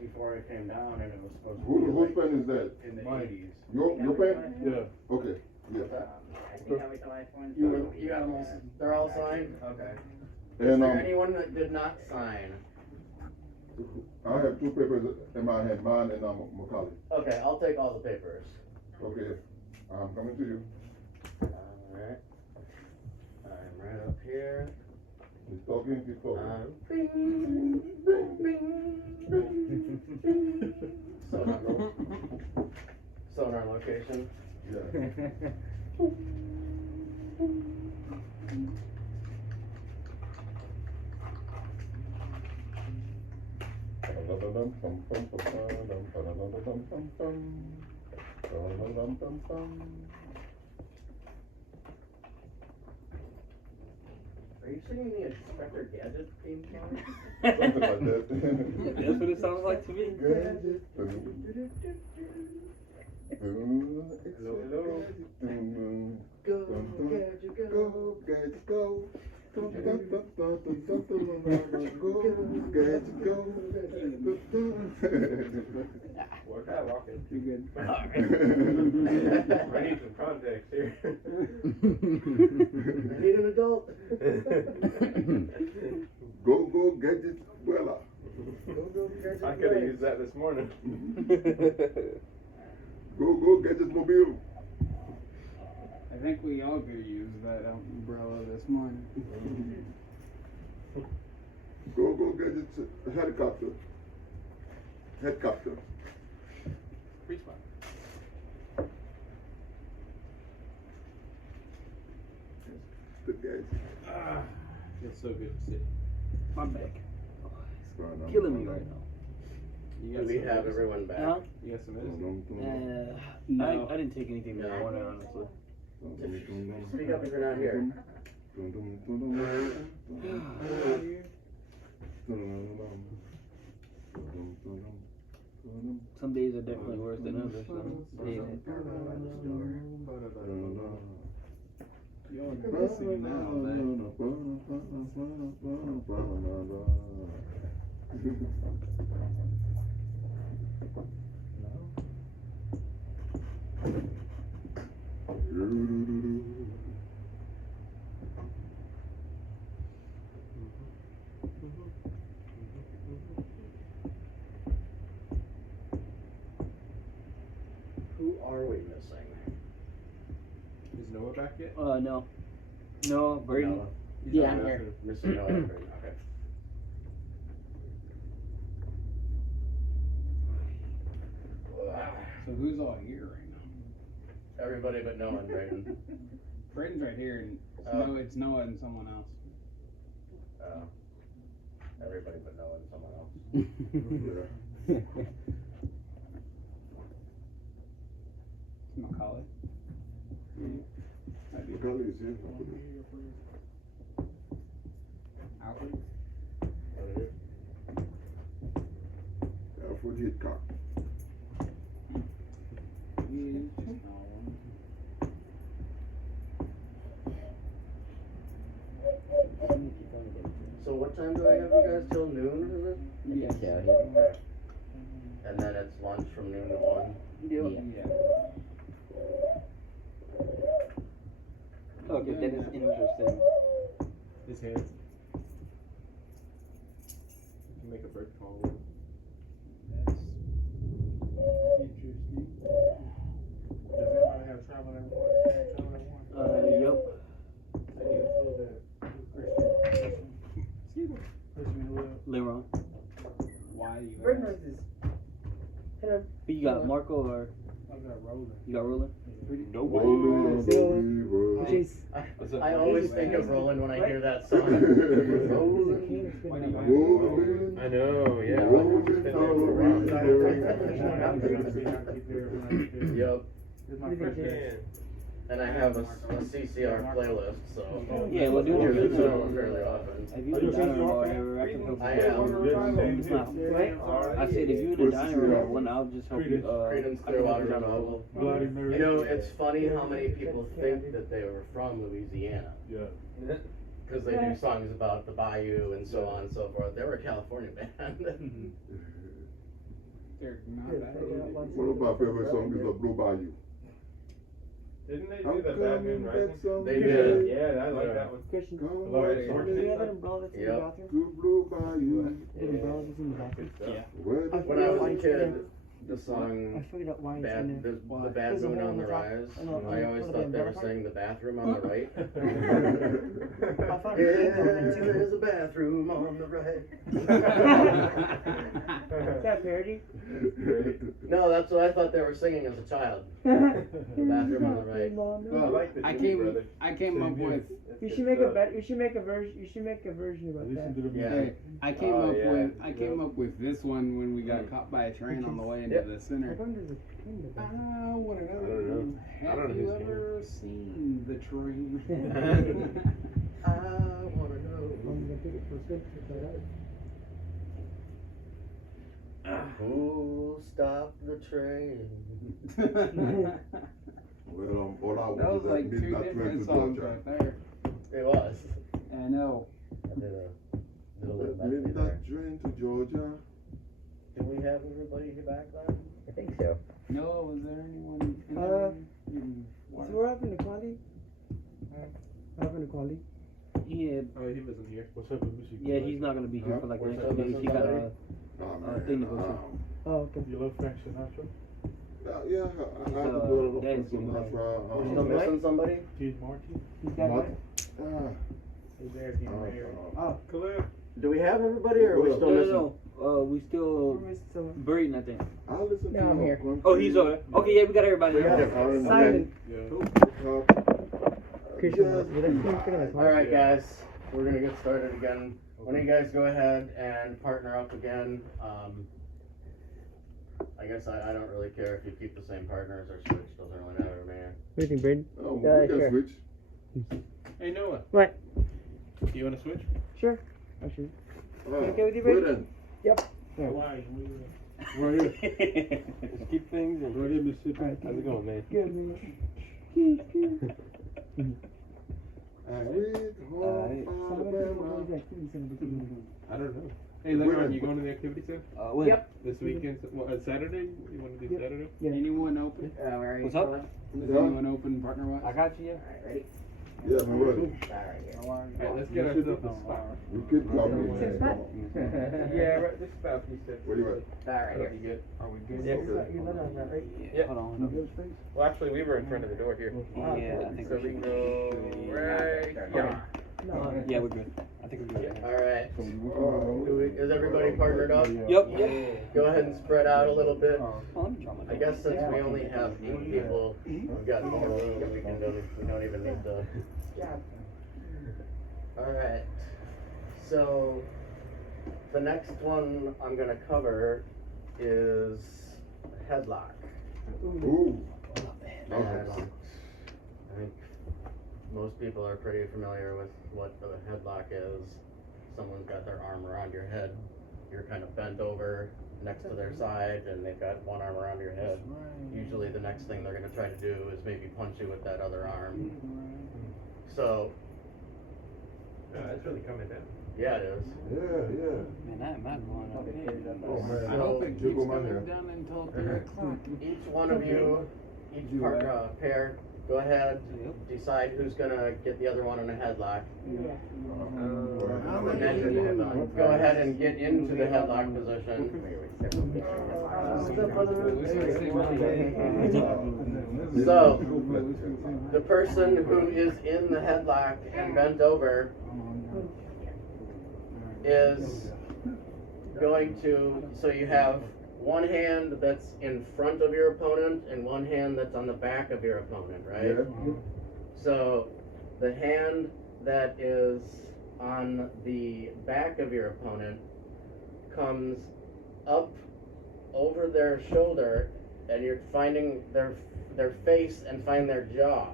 before I came down, and it was supposed to be Whose like pen is that? in the Mine. 80s. Your pen? Yeah. Okay. Yeah. I think that was the last one. You got them all, they're all signed? Okay. Is And there anyone that did not sign? I have two papers in my hand, mine and Macaulay. Okay, I'll take all the papers. Okay. I'm coming to you. Alright. I'm right up here. He's talking, keep talking. Bing, bing, bing, bing. Sonar location. Yeah. Are you singing the Inspector Gadget theme song? Something like that. That's what it sounds like to me. Gadget. Hello. Go, Gadget, go. Go, Gadget, go. Go, Gadget, go. What kind of walking? You're good. I need some context here. I need an adult. gadget, Bella. I could have used that this morning. Go gadget mobile. I think we all could use that umbrella this morning. Go gadget helicopter. Helicopter. Respawn. The gadget. Feels so good to see. My back. It's Killing me right now. You Do we have everyone back? Huh? You got some medicine? No. I didn't take anything this morning, honestly. Speak up if you're not here. Some days are definitely worse than others. Some days. You're missing now, man. Who are we missing? Is Noah back yet? No. No, Braden. Noah. Yeah, Noah. I'm here. Missing Noah. Okay. So who's all here right now? Everybody but Noah and Brayden. Braden's right here, and it's Noah and someone else. Everybody but Noah and someone else. It's Macaulay. Macaulay is here. Alfred. Alfred Hitchcock. So what time do I have you guys till noon, is it? Yes. Yeah. And then it's lunch from noon to 1. Yeah. Okay, that is interesting. His hands. You can make a bird call with him. That's interesting. Does anybody have travel at one? Yep. Leron. Why you Bird ask? noises. Kind of. Who you got, Marco or I got rolling. you got Roland? Rolling the river. Chase. I always think of Roland when I hear that song. Rolling. I know, yeah. Rolling It's been there down for a while. the Yup. It's my first day. And I have a CCR playlist, so Yeah, well, dude, I hear you're this good. song fairly often. If you in the dining room or whatever, I can help you. I am. I said if you in the dining room or one, I'll just help you. Creedence I can help Clearwater you down the Revival. hall. You know, it's funny how many people think that they were from Louisiana. Yeah. Because they do songs about the bayou and so on and so forth. They were a California band. They're not that. One of my favorite songs is the Blue Bayou. Didn't they do the Bad Moon Rising? They did. Yeah, I like that one. Christian. Come Lord, on, it's hard Do to you do. have an umbrella that's in the Yep. bathroom? to Blue Bayou. An umbrella that's in the bathroom? Yeah. Where the When I was a kid, the I song figured out why it's Bad, in the, there. the Bad There's a Moon hole on in the the top. Rise, I know, I always put the thought they were umbrella saying the bathroom on the right. I thought it was There's a bathroom on the right. Is that a parody? No, that's what I thought they were singing as a child. The bathroom on the right. Well, like the I Doobie came. Brothers. I came up with. You should make a better. You should make a version. You should make a version about that. Yeah. Hey, I came Oh, up yeah. with. I came up with this one when we got caught by a train on the way into Yep. the I center. wonder if it's kind of I want to know. I don't know. I Have don't know you who's ever seen the train? I wanna know. I'm gonna take it for a spin. Check that out. Who stopped the train? Well, all I That was want like is two that midnight train different to songs Georgia. right there. It was. I know. I did a little bit of medley there. Midnight train to Georgia. Did we have everybody back then? I think so. No, was there anyone? In Uh, in So what happened to Quali? What happened to Quali? Yeah, Oh, he wasn't here. What's up with Missy? yeah, he's not gonna be here for like the What's next up, few days. Mrs. He got Valerie? Oh, thing to go to. man. Oh, okay. You love Frank Sinatra? Yeah, I have to So, do a little Dad's bit getting of You still missing somebody? Steve Martin? He's got What? it. His dad's getting married. Oh, Khaled? Do we have everybody, or are we still missing? No. We still Braden, I think. I'll listen No, to I'm you. here. Oh, he's over. Okay, yeah, we got everybody. We got now. it. Simon. Yeah. All right, guys, we're gonna get started again. Why don't you guys go ahead and partner up again? I guess I don't really care if you keep the same partners or switch. Doesn't really matter to me. What do you think, Braden? Oh, we Yeah, can sure. switch. Hey, Noah. What? You want to switch? Sure. I should. Okay with you, Brady? then. Why? Right here. Just keep things and Right here, Mississippi. how's it going, man? Good, man. I don't know. Hey, Leon, you going to the activity center? When? Yep. This weekend? Saturday? You want to do Saturday? Anyone open? What's up? Is anyone open partner wise? I got you. Yeah, I'm ready. Alright, let's get ourselves a spot. You could call me. Six pack? Yeah, right. This spot you said. Where you at? That'll be good. Are we good? Yeah. You let on that, right? Yeah. Hold on. Well, actually, we were in front of the door here. Yeah, I think So we can go right here. No. Yeah, we're good. I think we're good. All right. Is everybody partnered up? Yep. Go ahead and spread out a little bit. Oh, let me try my I guess since we only have 8 people, we've got more room. We don't even need to. All right. So the next one I'm gonna cover is headlock. Ooh. And I think most people are pretty familiar with what the headlock is. Someone's got their arm around your head. You're kind of bent over next to their side, and they've got one arm around your head. Usually the next thing they're going to try to do is maybe punch you with that other arm. So, It's really coming down. yeah, it is. Yeah. Man, that might go on up here. Oh man. I hope it Here keeps go my coming hair. down until 3 o'clock. Each one of you, pair, go ahead, decide who's going to get the other one in a headlock. And then go ahead and get into the headlock position. So, the person who is in the headlock and bent over is going to, so you have one hand that's in front of your opponent and one hand that's on the back of your opponent, right? Yeah. So the hand that is on the back of your opponent comes up over their shoulder, and you're finding their face and find their jaw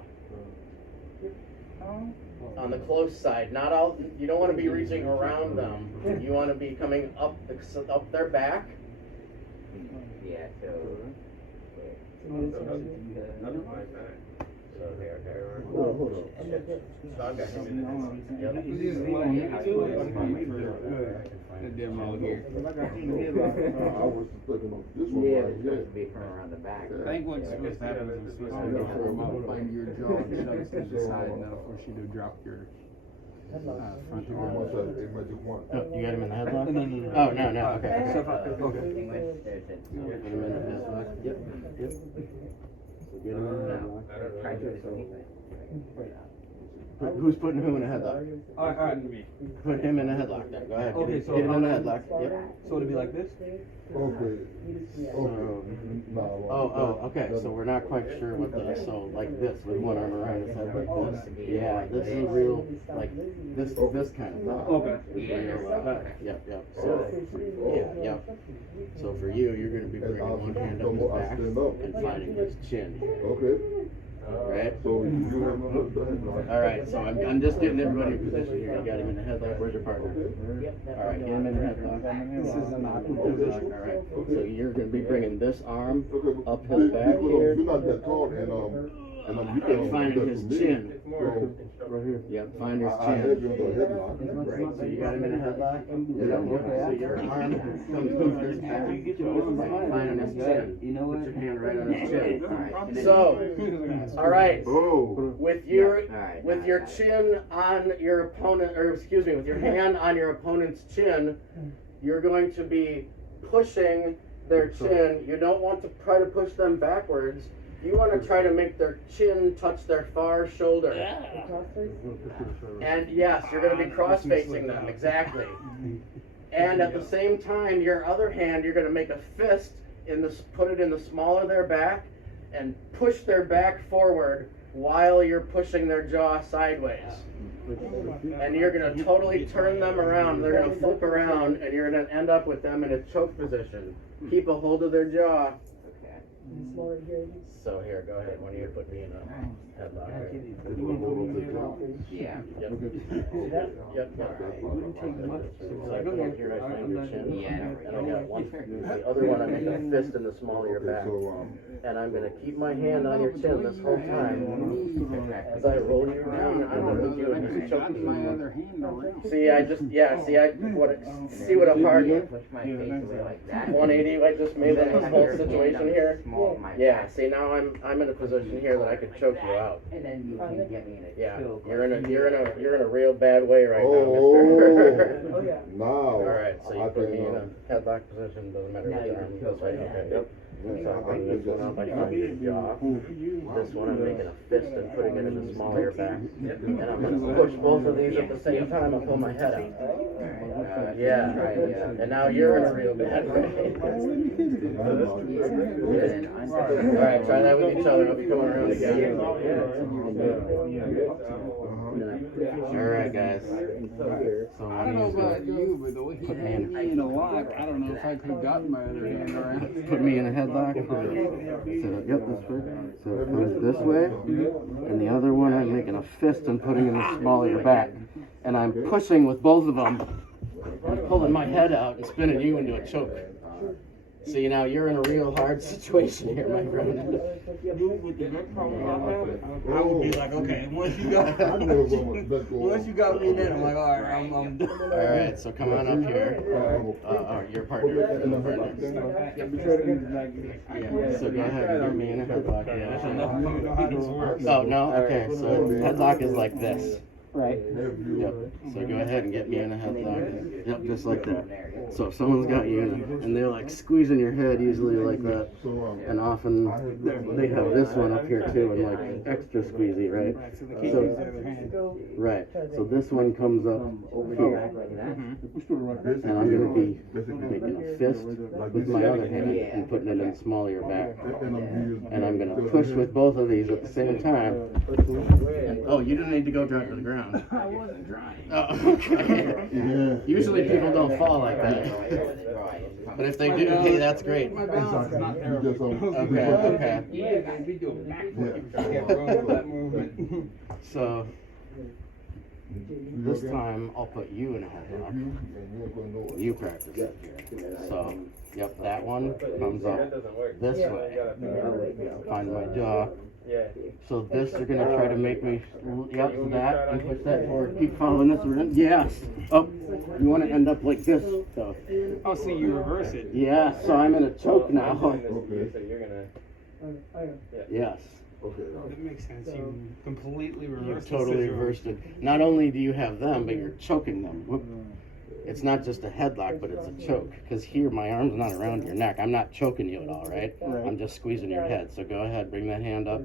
on the close side. Not all. You don't want to be reaching around them. You want to be coming up their back. Yeah, so. So there. Hold on. So I've got him in the That damn all here. I was thinking of this one Yeah, right it's here. supposed to be from around the back. I think what's supposed to happen is I'm supposed to go for them out, find your jaw and shove it to the side, and that'll force you to drop your front On one arm. side, it might just one. Oh, you got him in the headlock? No. Oh, no, okay. English, there's a. Get him in the headlock. Yep. So get him in the headlock. Try to do it in English. Who's putting who in a headlock? Alright. Put him in a headlock then. Go ahead. Okay, Get him in a headlock. Yep. So it'll be like this? Okay. Okay. So we're not quite sure what the, so like this with one arm around his head like this. Yeah, this is real, like this kind of thing. Okay. Yep. So, yep. So for you, you're gonna be bringing one hand up his back and finding his chin. Okay. Right? So you have the headlock. All right. So I'm just getting everybody in position here. You got him in the headlock. Where's your partner? All right. Get him in the headlock. This is an awkward All position. right. So you're gonna be bringing this arm Okay, up but his back here. you're not that tall, and I'm finding his chin. It's more. Yep, find his I had chin. you into a headlock. Right. So you got him in a headlock? So your arm comes over his back, finding his chin. You know what? Put your hand right on his chin. Alright. So, alright, Oh. with your Alright, with your chin on your opponent, or excuse me, with your hand on your opponent's chin, you're going to be pushing their chin. You don't want to try to push them backwards. You want to try to make their chin touch their far shoulder. And yes, you're going to be cross-facing them, exactly. And at the same time, your other hand, you're going to make a fist, put it in the small of their back, and push their back forward while you're pushing their jaw sideways. And you're going to totally turn them around. They're going to flip around, and you're going to end up with them in a choke position. Keep a hold of their jaw. So here, go ahead. When you put me in a headlock. Yeah. Yep. Yep. So I put it here, I find your chin. Yeah. And I got one. The other one, I make a fist in the small of your back. And I'm gonna keep my hand on your chin this whole time. As I roll you around, I'm gonna put you in this choke position. See what a hard Push my face away like that. 180 I just made in this whole situation here. Small of my Yeah, back. see now I'm in a position here that I could choke you out. And then you can get me in a Yeah, choke. you're in a real bad way right now, Oh, mister. Oh, yeah. now. Alright, so you I put me in can, a headlock position, doesn't matter Now what you your arm can goes choke right, like okay, that. yep. So I'm putting this one up, I find your jaw. This one I'm making a fist and putting it in the small of your back. And I'm gonna push both of these at the same time and pull my head out. Yeah, and now you're in a real bad way. Alright, try that with each other, I'll be coming around again. Alright guys. So I don't know about you, but the way he had me in a lock, I don't know if I could have gotten my other hand around. Put me in a headlock. So, yep, this way. So it comes this way. And the other one I'm making a fist and putting in the small of your back. And I'm pushing with both of them. I'm pulling my head out and spinning you into a choke. See, now you're in a real hard situation here, my friend. I would be like, okay, once you got me in there, I'm like, alright, I'm done. Alright, so come on up here. Your partner. Yeah, so go ahead and get me in a headlock. Yeah. Oh, no? Okay, so headlock is like this. Right. Yep. So go ahead and get me in a headlock. Yep, just like that. So if someone's got you in and they're like squeezing your head easily like that, and often they have this one up here too and like extra squeezy, right? So right. So this one comes up here, and I'm gonna be making a fist with my other hand and putting it in the small of your back, and I'm gonna push with both of these at the same time. And, oh, you didn't need to go down to the ground. I wasn't trying. Oh, okay. Usually people don't fall like that. But if they do, hey, that's great. My balance is not there. Okay. Yeah, we do a back movement. So this time I'll put you in a headlock. You practice it here. So, yep, that one comes up this way. Find my jaw. So this, you're gonna try to make me, yep, that, and push that forward. Keep following this around. Yes. Oh, you want to end up like this. So. Oh, so you reverse it. Yeah. So I'm in a choke now. Okay. So you're gonna. Yes. That makes sense. You completely You reversed the totally situation. reversed it. Not only do you have them, but you're choking them. Whoop. It's not just a headlock, but it's a choke. Because here, my arm's not around your neck. I'm not choking you at all, right? I'm just squeezing your head. So go ahead, bring that hand up.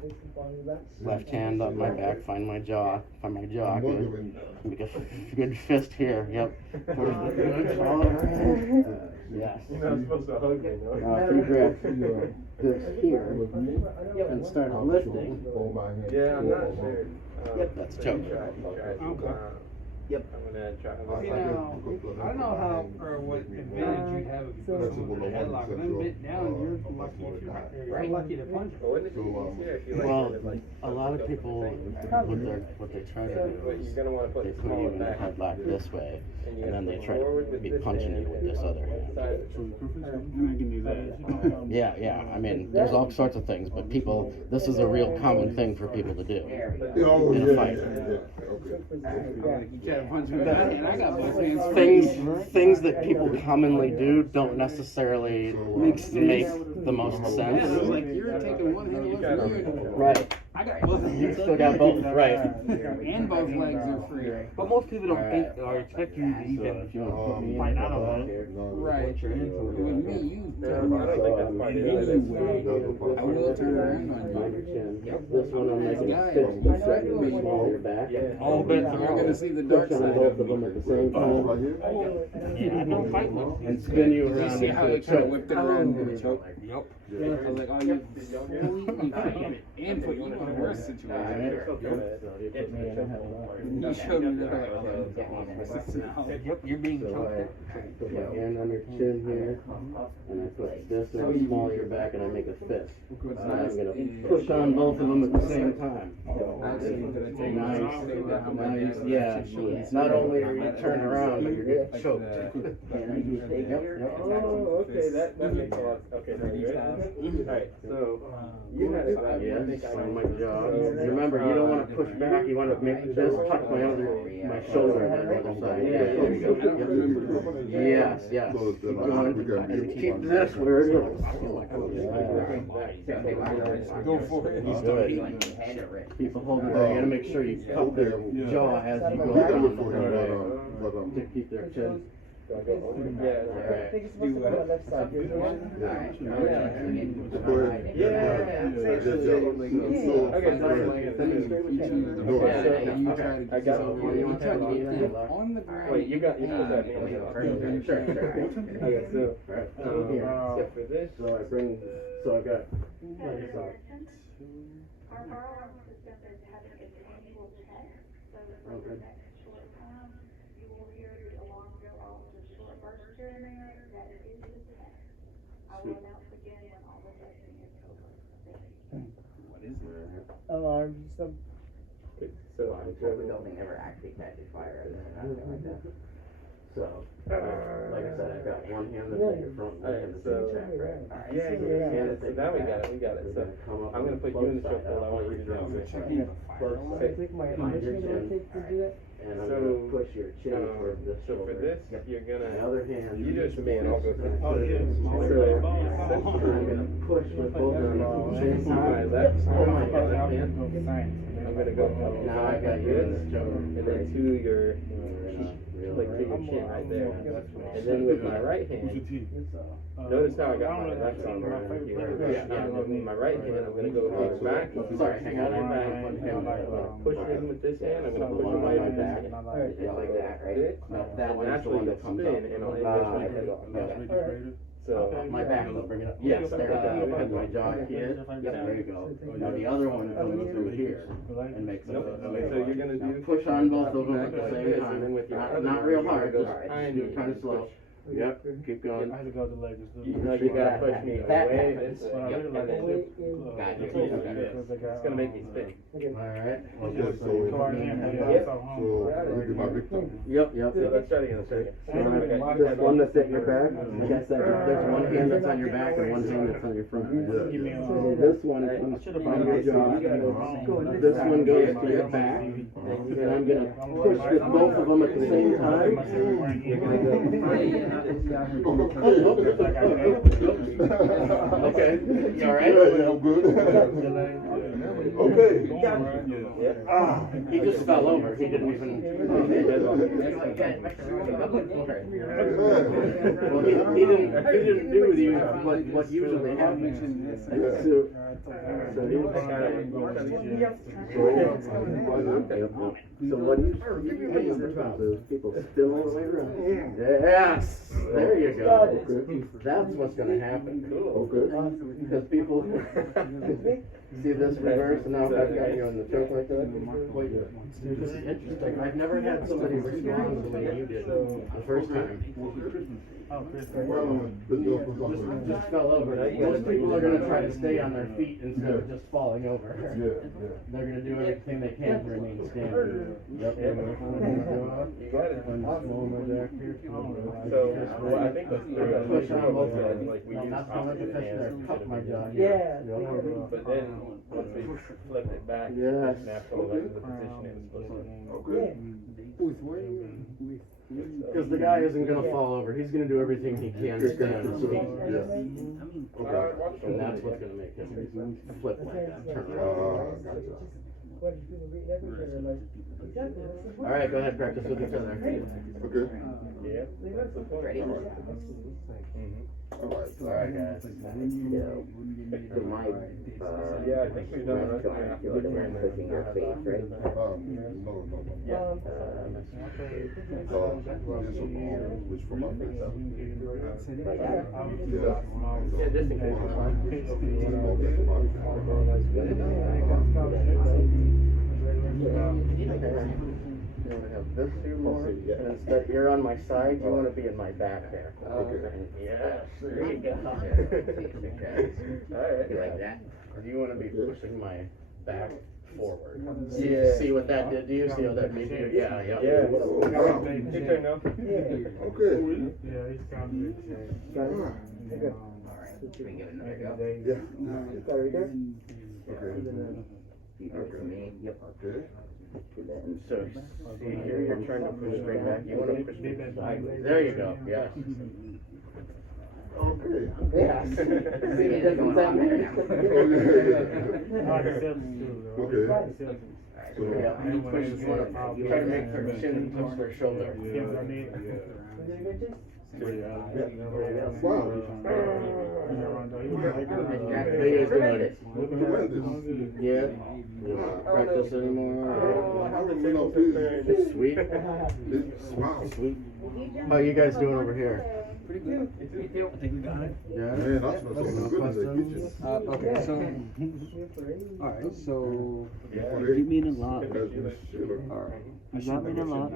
Left hand up my back, find my jaw. Find my jaw. Good. Make a good fist here. Yep. Yes. You're not supposed to hug me, no? Now, if you grab this here and start lifting. Yeah, I'm not sure. Yep, that's choke. He tried. Okay. Yep. I'm gonna try. You know, I don't know how or what advantage you'd have if you put someone in a headlock. Then bit down, you're lucky if you're lucky to punch. But wouldn't it be easier if you like Well, sort of, like, a lot of people, what they try to do But is you're gonna want to put they the put you small in the back, headlock this way, and you're and then gonna they put try forward to with be this punching hand you with this other hand. side. And I can do that. Yeah, I mean, there's all sorts of things, but people, this is a real common thing for people to do Oh, in yeah, a fight. Okay. You try to punch me back, and I got both hands free. Things that people commonly do don't necessarily make the most Yeah, it was sense. like you're taking one hand away from you. Right. I got both hands. You still got both, right. And both legs are free. But most people don't think or expect you to even fight out of it. Right. With me, you I don't think that's part of it. I will turn around on you. This one I'm making a Guys, fist the second way on your back. All bets You're are gonna see the dark Push on side both of of me. them at the same time Yeah, I don't fight much. and spin you You around see how into a it kind of choke. whipped it around into a choke? Yep. I was like, oh, you and put you in a worse situation. You showed me that. Yep, you're being So choked. I put my hand on your chin here, and I put this in the small of your back, and I make a fist. And I'm gonna push on both of them at the same time. Nice, yeah. Not only are you turning around, but you're getting choked. Oh, okay, that makes a lot. Okay, now you ready? Alright, so you had it right. I think I On my know. jaw. Remember, you don't want to push back. You want to make this touch my shoulder on the other side. Yes. Keep going. And keep this where it is. Go for it. Good. Keep a hold of there. You gotta make sure you cup their jaw as you go down the way to keep their chin. Yeah. I think it's supposed to go on the left side. Here's the one. I got it. On the ground. Wait, you got that. Sure. Okay, so for this, So I've got. Our alarm system is having its annual check, so for the next short time, you will hear the alarm go off with a short burst here and there, that it is the check. I will announce again when all the testing is over. What is it? Alarm system. so The building never actually catches fire or nothing like that. So, like I said, I've got one hand that's in your front, one hand that's in your back, right? yeah, so now we got it. So I'm gonna put you in the chokehold. I want you to do this. I think my initial take to do that. And I'm gonna push your chin towards this So for shoulder. this, you're My gonna, other hand. you do it for me and I'll go for Oh, you. yeah. So, I'm gonna push with both of them at the same my time. left Oh my hand, God. I'm gonna go up. Now I got you in this choke. And then to your, like to your chin right there. And then with my right hand, notice how I got my left arm around here. Yeah, and with my right hand, I'm gonna go to your back. Sorry, hang on. Your back. I'm gonna push in with this hand, I'm gonna push him right in back. Just like that, right? No, that And one's the actually one you'll that comes spin up. and it'll push my head off. So, My back, bring it up. Yes, there we go. Because my jaw here. Yep, there you go. Now the other one comes through here and makes a nope. fist. So you're gonna Now do. push on both of them at the like same this, time. and then with your other Not one, real you're hard, gonna just go behind do me it kind of and slow. push. Yep, keep going. You know, you gotta push me away this way, and then Gotcha. it's gonna make me spin. Alright. Okay, so we do my big toe. Yep. So let's try it again, This one that's at your back, yes, there's one hand that's on your back and one hand that's on your front. So this one comes from your jaw. This one goes to your back. And I'm gonna push with both of them at the same time. You're gonna go Okay, you alright? Yeah, I'm good. Okay. He just fell over, he didn't even. Well, he didn't do what usually happens. So what is people still all the way around? Yes, there you go. That's what's gonna happen. Okay. Because people, See this reverse, and now I've got you on the choke like that? This is interesting. I've never had somebody respond the way you did the first time. Just fell over. Most people are gonna try to stay on their feet instead of just falling over. They're gonna do everything they can to remain standing. You got it. So, well, I think that's true. Push on both like, sides. like we No, use not so much opposite push there. hands. Cup my jaw. But then, once we flipped it back, Yes. it's naturally like the position it was supposed to. Okay. Because the guy isn't gonna fall over. He's gonna do everything he can to stay on his feet. And that's what's gonna make him flip like that, turn around. Gotcha. Alright, go ahead, practice with each other. Okay. Yeah. Ready? Alright, guys. Yeah, I think we've done the rest of I it. feel like I'm pushing your face, right? No. Yeah. Which for my face. Yeah, just in case it's fine. You want to have this here more, and instead you're on my side, you want to be in my back there. Okay. Yes, there you go. Alright. You like that? You want to be pushing my back forward. Yeah. See what that did? Do you see how that made you? Yeah. Yeah. Your turn now. Okay. Should we give it another go? Yeah. Okay. You do it for me. Yep. Okay. So, see here, you're trying to push straight back. You want to push me sideways. There you go. Yeah. Okay. Yeah. See, it doesn't sound Okay. So, Yeah, you push, you want to try to make their chin touch their shoulder. wow. How you guys doing it? Tremendous. Yeah. Practice anymore? Sweet. Wow. Sweet. How you guys doing over here? I think we got it. Yeah. Man, I smell something good in the kitchen. Okay, so, alright, so, you mean a lot. Alright, you got me a lot.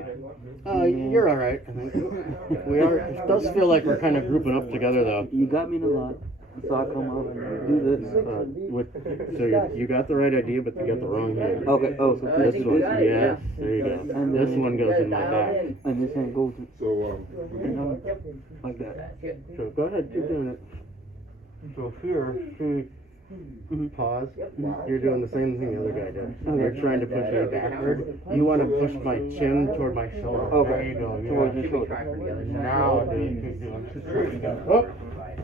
You're alright, I think. We are, it does feel like we're kind of grouping up together though. You got me a lot. So I come up and do this. So you got the right idea, but you got the wrong hand. Okay, oh, so This this one, one, yeah, there you go. And This then- one goes in my back. and this hand goes So, like that. So go ahead, keep doing it. So here, see, pause. You're doing the same thing the other guy did. You're trying to push me backward. You want to push my chin toward my shoulder. Okay. There you go. Towards Yeah. your shoulder. Now, dude, keep doing it. There you go. Oh,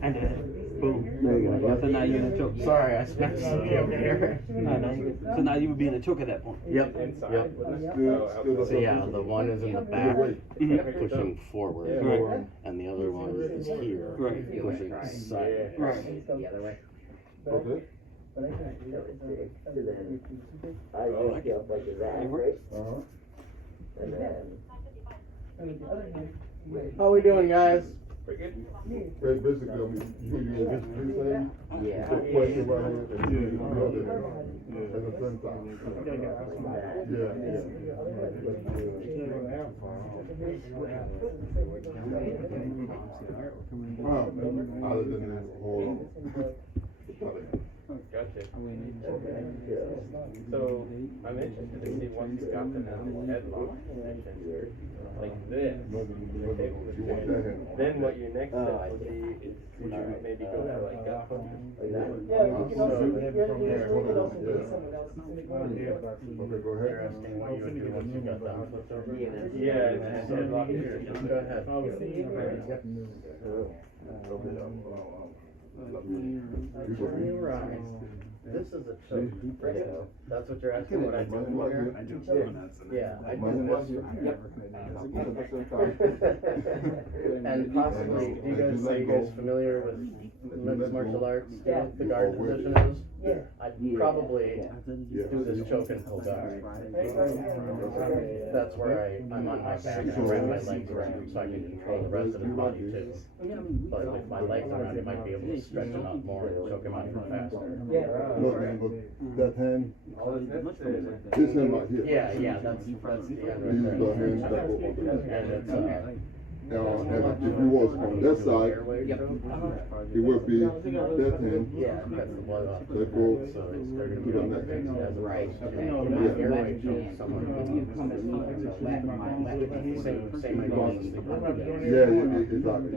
and then boom. There you go. So now you're in a choke. Sorry, I smacked somebody over here. No, no. So now you would be in a choke at that point. Yep, yep. So yeah, the one is in the back, pushing forward, Right. and the other one is here, Right. pushing side. Right. The other way. okay. So then, I just go like that, right? And then, How we doing, guys? Basically, I mean, you use this thing, yeah. put question right here, and you use the other hand at the same time. Other than this, hold on. Gotcha. So, I'm interested to see once you got them in the headlock position, like this. You want that hand. Then what your next step would be is to maybe go to like a. Okay, go ahead. What you would do once you got down, flipped over? Yeah, it's just a lot here. Go ahead. Right. This is a choke, right? That's what you're asking, what I do here? Yeah, I do this. And possibly, are you guys familiar with mixed martial arts? Do you know what the guard position is? I'd Yeah, probably yeah. do this choke and pull guard. That's where I'm on my back and wrap my legs around so I can control the rest of his body too. But with my legs around, I might be able to stretch him out more and choke him out even faster. Look, man, but that hand, this hand right here. Yeah, that's the end These right are the there. hands that go over there. And it's, And if he was on that side, it would be that hand yeah, that's the blood off. that goes So it's, they're gonna to be the on neck. That's right. Okay. My airway choke, someone same idea. Yeah, exactly.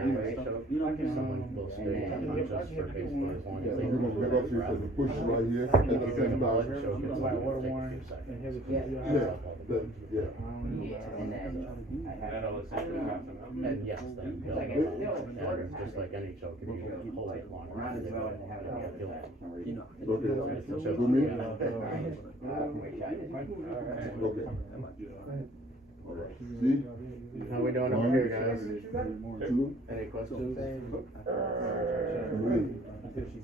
Airway choke, someone will stay unconscious for basically as long as they You're can. gonna pick up, you said, push right here at the If you're same in a blood time. choke, it's like it'll take a few seconds. Yeah. Yeah, that, yeah. Yeah, and then I I have. know it's like half an hour. And yes, then go. And just like any choke, if you hold it longer, then you're gonna have to feel it. Okay, It's a choke. for me? Okay. Alright, see? How we doing over here, guys? 2, Any questions? 3.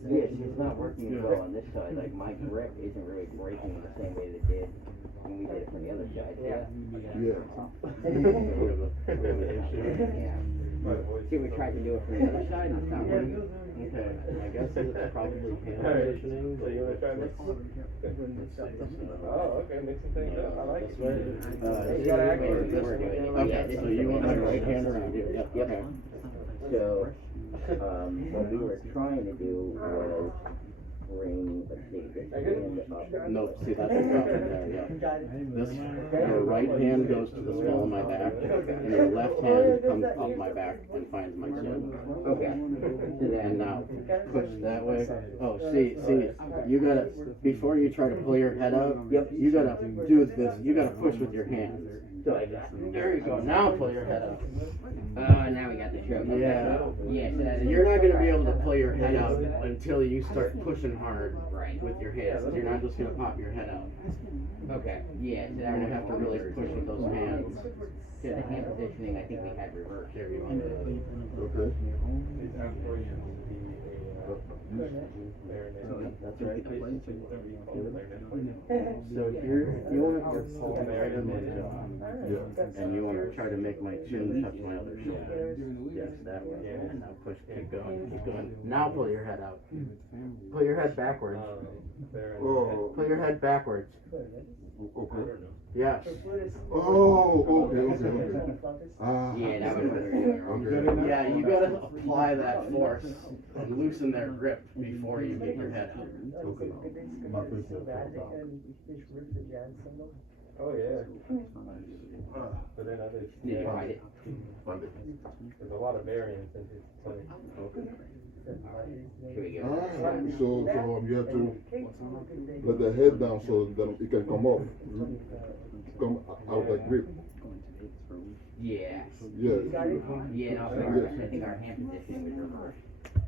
Yeah, she's not working as well on this side, like my grip isn't really breaking the same way that it did when we did it from the other side. Yeah. Yeah. See, we tried to do it from the other side and it's not working. Okay, I guess it's probably hand positioning. So you wanna try this? Oh, okay, mixing things up, I like it. This way. You gotta act like This way. Okay, so you want my right hand around here, yep, okay. So, what we were trying to do was bring, let's see, this hand up. No, see, that's the problem there, yeah. This, your right hand goes to the small of my back, and your left hand comes up my back and finds my chin. Okay. So then, And now, push that way. Oh, see, you gotta, before you try to pull your head out, you gotta do this, you gotta push with your hands. so like that. There you go, now pull your head out. Now we got the choke. Okay. Yeah. Yeah, so that is. You're not gonna be able to pull your head out until you start pushing hard Right. with your hands. You're not just gonna pop your head out. Okay. Yeah, so You're that gonna would have to really push with those hands. So the hand positioning, I think we had reversed. There you go. Okay. It's asked for you to be That's right. So here, you want your palm right in my jaw. Yeah. And you wanna try to make my chin touch my other shoulder. Yes, that way. And now push, keep going, keep going. Now pull your head out. Pull your head backwards. Oh, Pull your head backwards. okay. Yes. Oh, okay. Ah. Yeah, that was what we were doing wrong. Okay. Yeah, you gotta apply that force and loosen their grip before you get your head out. Okay. My first step. Oh, yeah. But then others, Did you find it? there's a lot of variance in his play. Here we go. Ah, so you have to let the head down so that it can come up, come out like grip. Yeah. Yes. Yeah, no, I think our hand position was reversed.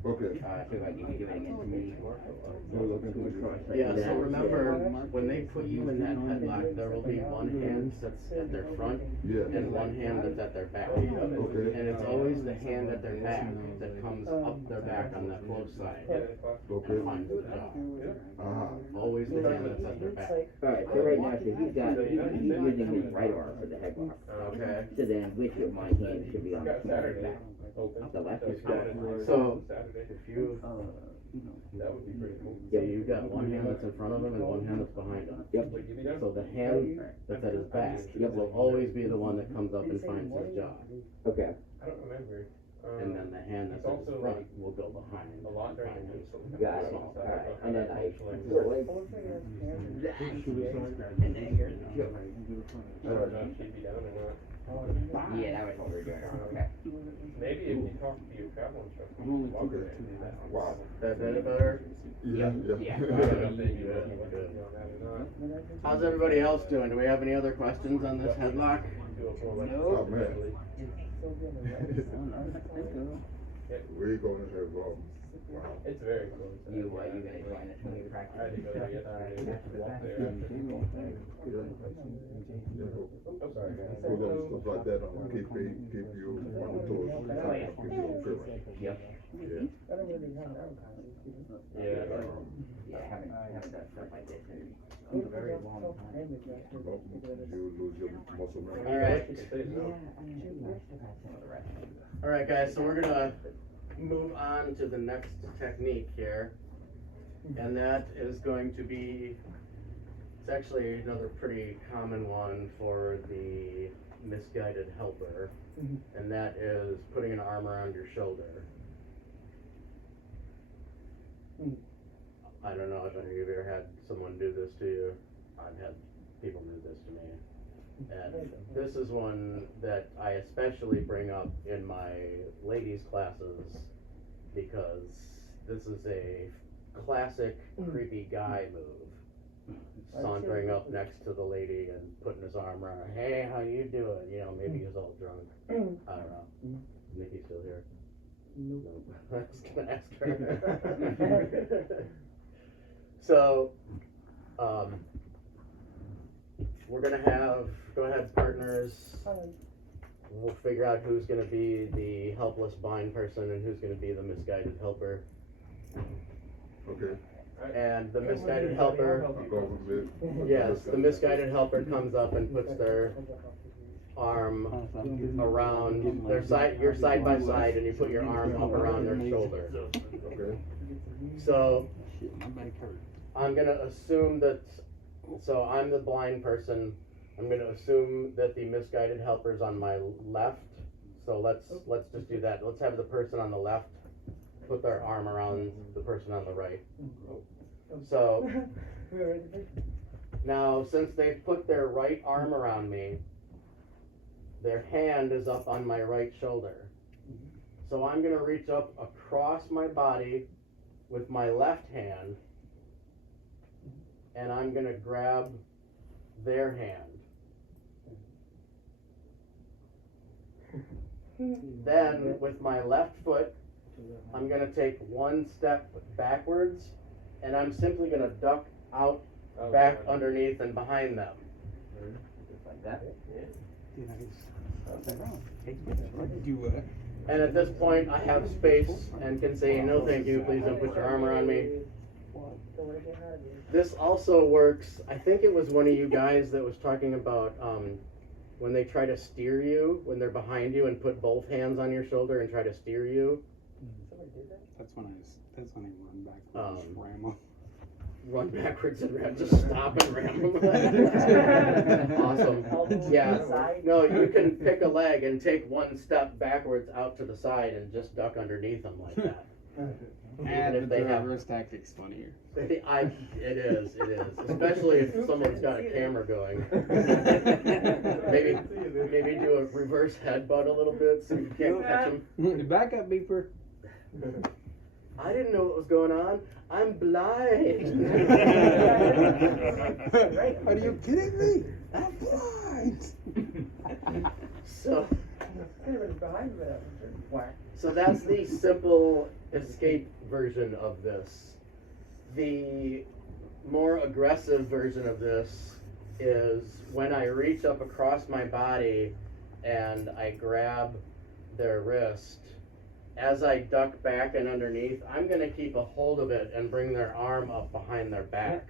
Okay. So if I can do it again for me. Yeah, so remember, when they put you in that headlock, there will be one hand that's at their front Yeah. and one hand that's at their back. Okay. And it's always the hand at their back that comes up their back on that close side Okay. and finds the jaw. Ah. Always the hand that's at their back. Alright, so right now, so he's using his right arm for the headlock. Okay. So then which of my hands should be on the smaller back? The left is good. So, if you, That would be pretty cool. so you've got one hand that's in front of him and one hand that's behind him. Yep. So the hand that's at his back will always be the one that comes up and finds his jaw. Okay. I don't remember. And then the hand that's at his front will go behind A and lot during find the his news. Got it. Alright, and then I. And then here's the choke. I don't know if she'd be down or not. Yeah, that was what we were doing wrong. Okay. Maybe if you talk to your travel instructor, you can walk her and do that. Wow. That any better? Yeah. Yeah. I don't know if they do that, or not. How's everybody else doing? Do we have any other questions on this headlock? Oh, man. We going to have, It's very cool. You gonna join us when we I practice? had to go there yesterday, walk there. I'm sorry, guys. programs, stuff like that, keep you on the toes, keep you on track. Yep. Yeah. Yeah. Yeah, haven't done stuff like this in a very long time. You lose your muscle memory. All right. Yeah, All right, guys, so we're gonna move on to the next technique here. And that is going to be, it's actually another pretty common one for the misguided helper. And that is putting an arm around your shoulder. I don't know if any of you ever had someone do this to you. I've had people do this to me. And this is one that I especially bring up in my ladies' classes because this is a classic creepy guy move. Sauntering up next to the lady and putting his arm around her. Hey, how you doing? You know, maybe he's all drunk. I don't know. Nikki's still here? Nope. I was gonna ask her. So, we're gonna have, go ahead, partners. We'll figure out who's gonna be the helpless blind person and who's gonna be the misguided helper. Okay. And the misguided helper, I'll go with it. yes, the misguided helper comes up and puts their arm around their side, you're side by side, and you put your arm up around their shoulder. Okay. So, Shit, my back hurt. I'm gonna assume that, so I'm the blind person, I'm gonna assume that the misguided helper's on my left, so let's just do that. Let's have the person on the left put their arm around the person on the right. So, now since they've put their right arm around me, their hand is up on my right shoulder. So I'm gonna reach up across my body with my left hand, and I'm gonna grab their hand. Then, with my left foot, I'm gonna take one step backwards, and I'm simply gonna duck out back underneath and behind them. Just like that. Do it. And at this point, I have space and can say, no thank you, please don't put your arm around me. This also works, I think it was one of you guys that was talking about when they try to steer you, when they're behind you and put both hands on your shoulder and try to steer you. That's when I run back and just ram 'em. Run backwards and ram, just stop and ram them. Awesome. Yeah. No, you can pick a leg and take one step backwards out to the side and just duck underneath them like that. And if they have reverse tactics funnier. it is, especially if someone's got a camera going. maybe do a reverse headbutt a little bit so you can't catch them. Back up, beeper. I didn't know what was going on. I'm blind. Are you kidding me? I'm blind. So that's the simple escape version of this. The more aggressive version of this is when I reach up across my body and I grab their wrist. As I duck back and underneath, I'm going to keep a hold of it and bring their arm up behind their back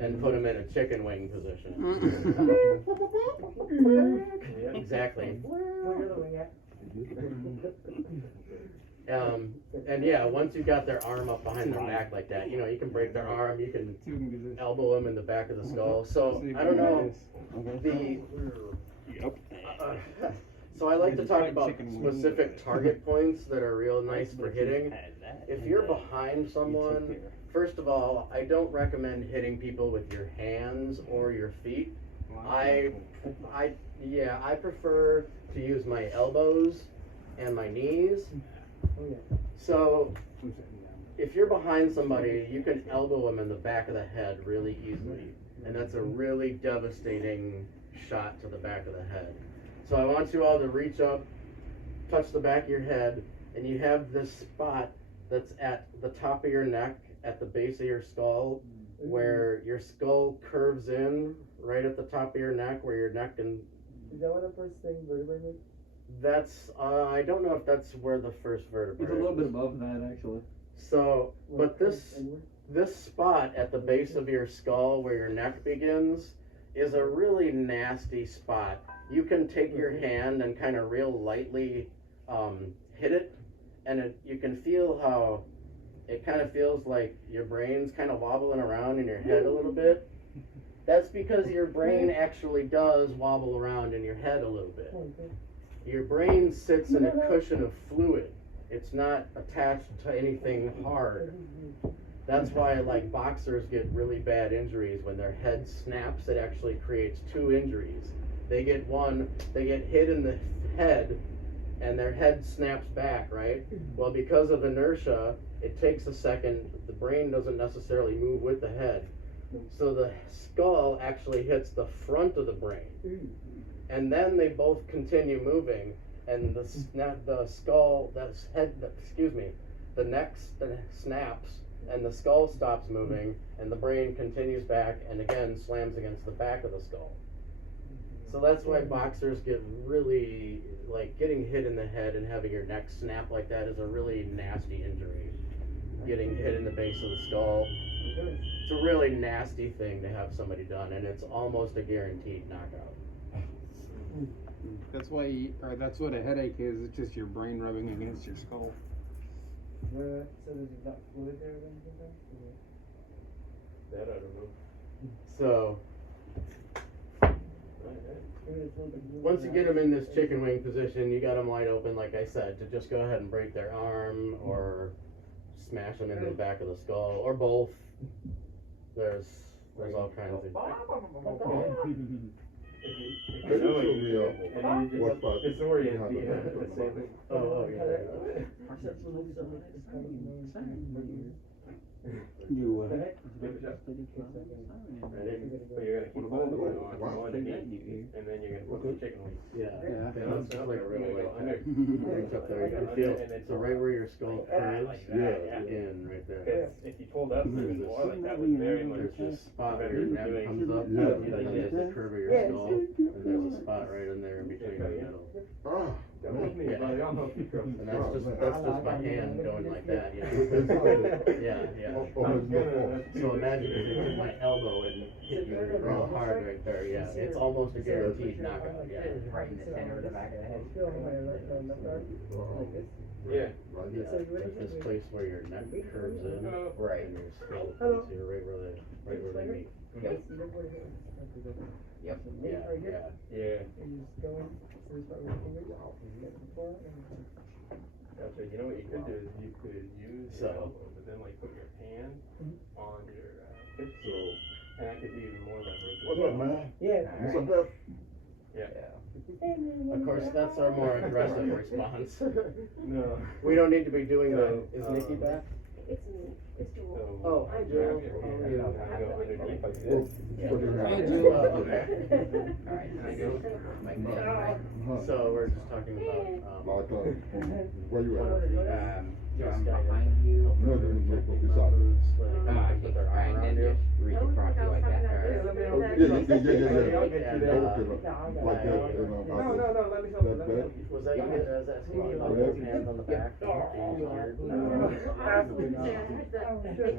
and put them in a chicken wing position. Exactly. And yeah, once you've got their arm up behind their back like that, you know, you can break their arm, you can elbow them in the back of the skull. So, I don't know, so I like to talk about specific target points that are real nice for hitting. If you're behind someone, first of all, I don't recommend hitting people with your hands or your feet. I prefer to use my elbows and my knees. So if you're behind somebody, you can elbow them in the back of the head really easily. And that's a really devastating shot to the back of the head. So I want you all to reach up, touch the back of your head, and you have this spot that's at the top of your neck, at the base of your skull, where your skull curves in right at the top of your neck, where your neck and. Is that what the first thing vertebrae is? That's I don't know if that's where the first vertebrae. It's a little bit above that, actually. So, but this spot at the base of your skull where your neck begins is a really nasty spot. You can take your hand and kind of real lightly hit it, and you can feel how it kind of feels like your brain's kind of wobbling around in your head a little bit. That's because your brain actually does wobble around in your head a little bit. Your brain sits in a cushion of fluid. It's not attached to anything hard. That's why, like, boxers get really bad injuries when their head snaps. It actually creates two injuries. They get hit in the head, and their head snaps back, right? Well, because of inertia, it takes a second. The brain doesn't necessarily move with the head. So the skull actually hits the front of the brain. And then they both continue moving, and the neck snaps, and the skull stops moving, and the brain continues back, and again slams against the back of the skull. So that's why boxers get really, like, getting hit in the head and having your neck snap like that is a really nasty injury. Getting hit in the base of the skull. It's a really nasty thing to have somebody done, and it's almost a guaranteed knockout. That's why, or that's what a headache is. It's just your brain rubbing against your skull. So there's not fluid there or anything? That I don't know. So, once you get them in this chicken wing position, you got them wide open, like I said, to just go ahead and break their arm or smash them into the back of the skull, or both. There's all kinds of. Can you show me what part? It's oriented. Oh, yeah. You, Ready? But you're gonna keep on underneath, and then you're gonna put the chicken wings. Yeah. Yeah. That's like really like Under. brings up there. You can feel so right where your skull curves in right there. If you pulled up, there's more like that was very much. There's this spot where your neck comes up, Yeah. and then the curve of your skull, and there's a spot right in there in between the middle. Ah, Don't help me, buddy, I'll help you. And that's just my hand going like that, you Inside know. it. Yeah, yeah. Oh, there's no force. So imagine if you took my elbow and hit you real hard right there, yeah. It's almost a guaranteed knockout, yeah. Right in the center of the back of the head. Yeah. Right Yeah, there. like this place where your neck curves in, Right. and your skull comes here right where they meet. Yep. Yep. Yeah, yeah. Yeah. Gotcha. You know what you could do is you could use your elbow, but then like put your hand on your hip, and that could be even more leverage. What's up, man? Yeah. What's up, Pep? Yeah. Of course, that's our more aggressive response. No. We don't need to be doing the, is Nikki back? It's me, it's Jewel. So, Oh, hi, grab Jill. your hand and kind of go underneath like Well, this. put your hand. Hey, Jill. Okay. Alright, and I go like that, right? Uh-huh. So we're just talking about, Like, where you at? So I'm behind you. No, no, beside me. where they put their arm And around then you. just reach across you like that. Oh, yeah. I'll get you there. Okay, like that, No, and let me help you. that back. Was that you that was asking me about putting hands on the back? They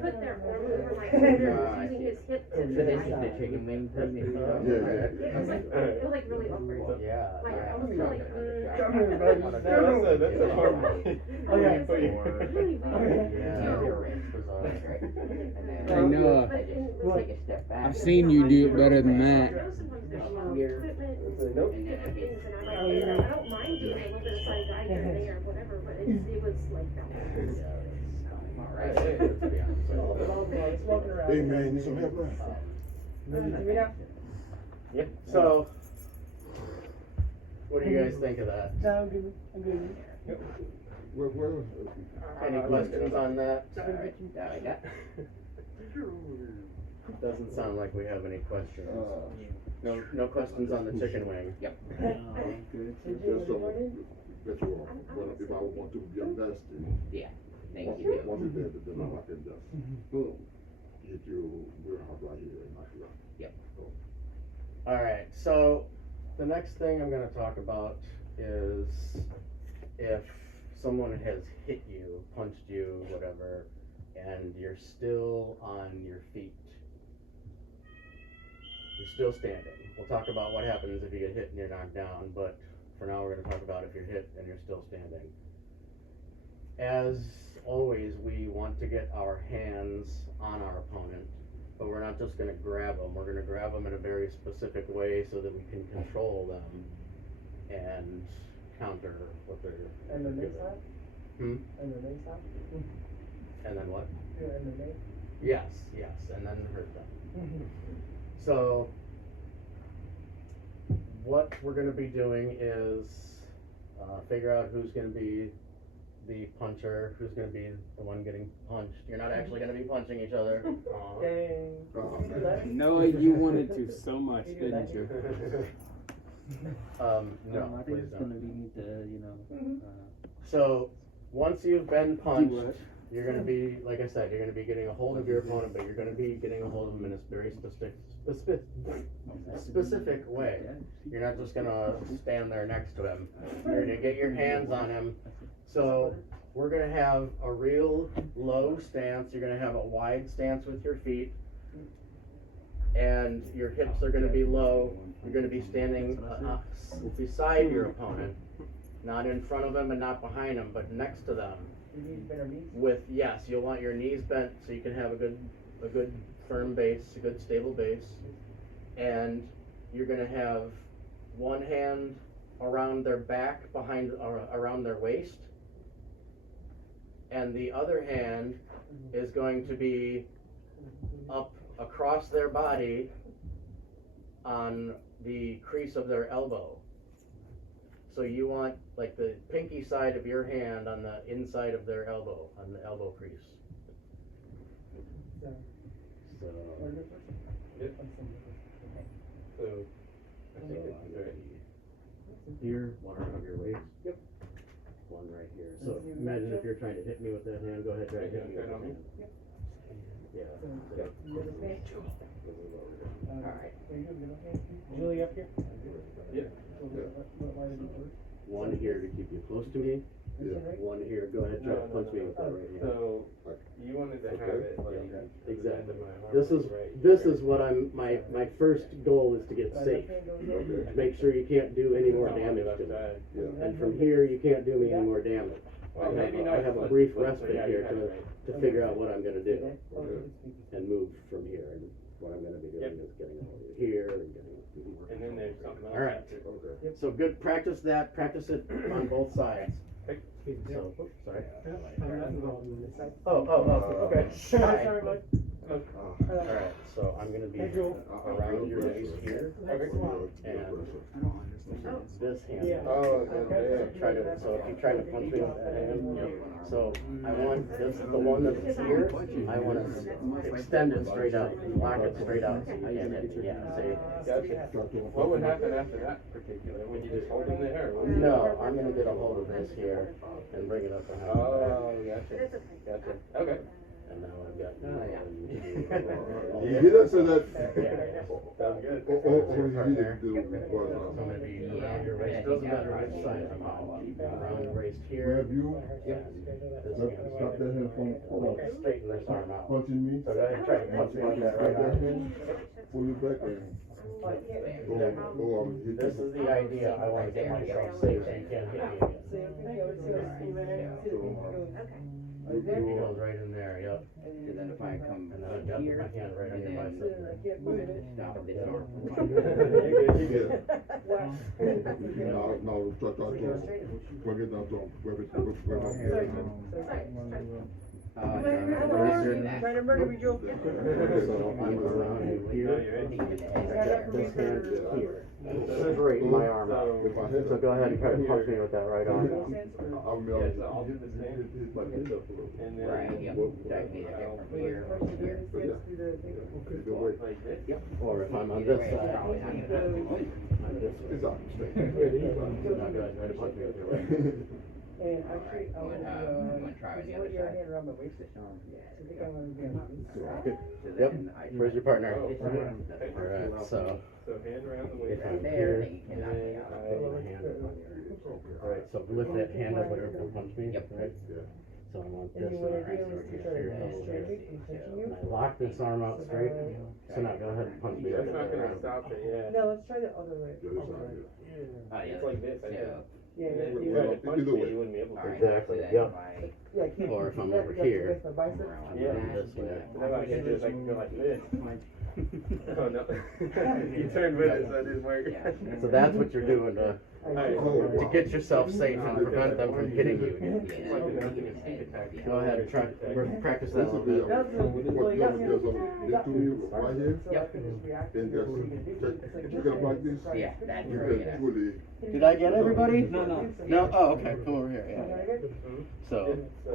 put their arm over my shoulder, using his hip to. So this is the chicken wing thing that you're talking Yeah, about? It was like really awkward. Yeah. Like, I was kind of like, That's a hard one. Oh, yeah. Really weird. Yeah. Your wrist was on it, right? And then I know. I just take a step back. I've seen you do it better than that. Here. Nope. And I'm like, I don't mind doing a little bit of side guide here and there or whatever, but it was like, no. Alright. Hey, man, you need some help, man? Yep. So, what do you guys think of that? I'm good. I'm good. Where? Any questions on that? Alright, now I got. Doesn't sound like we have any questions. No questions on the chicken wing. Yep. Just so cut you off. But if I want to be invested, Yeah, thank once you. once it's there, then I can just Boom. hit you real hard right here and knock you out. Yep. Alright, so the next thing I'm gonna talk about is if someone has hit you, punched you, whatever, and you're still on your feet. You're still standing. We'll talk about what happens if you get hit and you're knocked down, but for now we're gonna talk about if you're hit and you're still standing. As always, we want to get our hands on our opponent, but we're not just gonna grab them. We're gonna grab them in a very specific way so that we can control them and counter what they're And the giving. next time? Hmm? And the next time? And then what? Yeah, and the next. Yes, and then hurt them. So, what we're gonna be doing is figure out who's gonna be the puncher, who's gonna be the one getting punched. You're not actually gonna be punching each other. Aw. Dang. No, you wanted to so much, didn't you? No, I think please it's gonna don't. be So, once you've been what? punched, you're gonna be, like I said, you're gonna be getting a hold of your opponent, but you're gonna be getting a hold of him in a very specific way. You're not just gonna stand there next to him. You're gonna get your hands on him. So we're gonna have a real low stance. You're gonna have a wide stance with your feet, and your hips are gonna be low. You're gonna be standing beside your opponent, not in front of him and not behind him, but next to them. With, yes, you'll want your knees bent so you can have a good firm base, a good stable base. And you're gonna have one hand around their back, around their waist. And the other hand is going to be up across their body on the crease of their elbow. So you want like the pinky side of your hand on the inside of their elbow, on the elbow crease. So, So, I think it's good. here, one around your waist. Yep. One right here. So imagine if you're trying to hit me with that hand, go ahead, try to hit me with that hand. Yeah. Alright. Julie up here? Yeah. One here to keep you close to me. Yeah. One here, go ahead, try to punch me with that right hand. So, you wanted to have it like. Exactly. my arm This is right what my first goal is to get safe. Make sure you can't do any more damage to me. Yeah. And from here, you can't do me any more damage. Well, maybe I not, have a but- brief but- respite yeah, here you had it right. to figure out what I'm gonna do Okay. and move from here. And what I'm gonna be doing Yep. is getting over here and getting. And then there's something else. All right. Okay. So good, practice that, practice it on both sides. So, sorry. Okay. Sorry, bud. Alright, so I'm gonna be Hey, Joel. around your waist here, and this hand. Yeah. Oh, So if you try to punch me with that hand, so I want this, the one that's here, I wanna extend it straight out, lock it straight out, so you can't hit me, yeah, see? Gotcha. What would happen after that particular? Would you just hold him there? Or No, I'm gonna get a hold of this here and bring it up behind my back. Oh, gotcha. Gotcha. Okay. And now I've got. He didn't say that. Yeah. Sounds good. He didn't do So I'm was, gonna be around your waist, doesn't matter which side I'm on, around your waist here. grab you, Yeah. This hand. stop that hand from Straighten this arm out. punching me. So go ahead and try to punch me with that Stop right that arm. hand, pull it back and hit This is the idea, I wanna get myself safe so you can't hit me again. He goes right in there, yep. And then if I come And then I've got here, my hand right on your and bicep. then stop this arm. You good. Now, try to bring it down to him. Grab it. Where's your Trying to murder me, Joe. So I'm around here. This hand here. Straighten my arm out. So go ahead and try to punch me with that right arm now. I'll mail Yeah, it. so I'll do the same. And then Right, yep, exactly, from here, from here. Either way. like this. Or if I'm on this side. Probably not gonna happen. It's on straight. Now go ahead and try to punch me with your right. And actually, I would, I'm gonna try with the other put your side. hand around my waist. So I think I'm gonna be on So Yep. then I Where's your partner? Oh, Alright, so So hand around the if waist. I'm there, here, then you can knock me out. alright, so lift that hand up like you're gonna punch me, Yep. right? So I want And this you in wanna the right, do so is we're to try here, to here. straight it and continue. And I lock this arm out straight, so now go ahead and punch me That's with not the gonna arm. stop it, yeah. No, let's try the other way. Yeah, this one, Oh, yeah. It's like this, I So, think. Yeah, And then if yeah, you yeah. tried to punch Either me, way. you wouldn't be able to. alright, Exactly, so then yeah. if I- Yeah, I can't. Or if I'm you got- over you got to here, raise my bicep. I'm Yeah. going this way. And then what I can do is I can go like this. Oh no. You turned with it, so it didn't work. Yeah. So that's what you're doing to Alright. get yourself safe and prevent them from hitting you again. It's like another sneak attack. Go ahead and try, practice that a This little will be, bit. That's what the- you well, you got want me. to do is this to me right here, So I can just react. then just check, if you get like this, Yeah, that's you right, can yeah. truly, Did I get everybody? No. No? Oh, okay, come over here, yeah. So, So,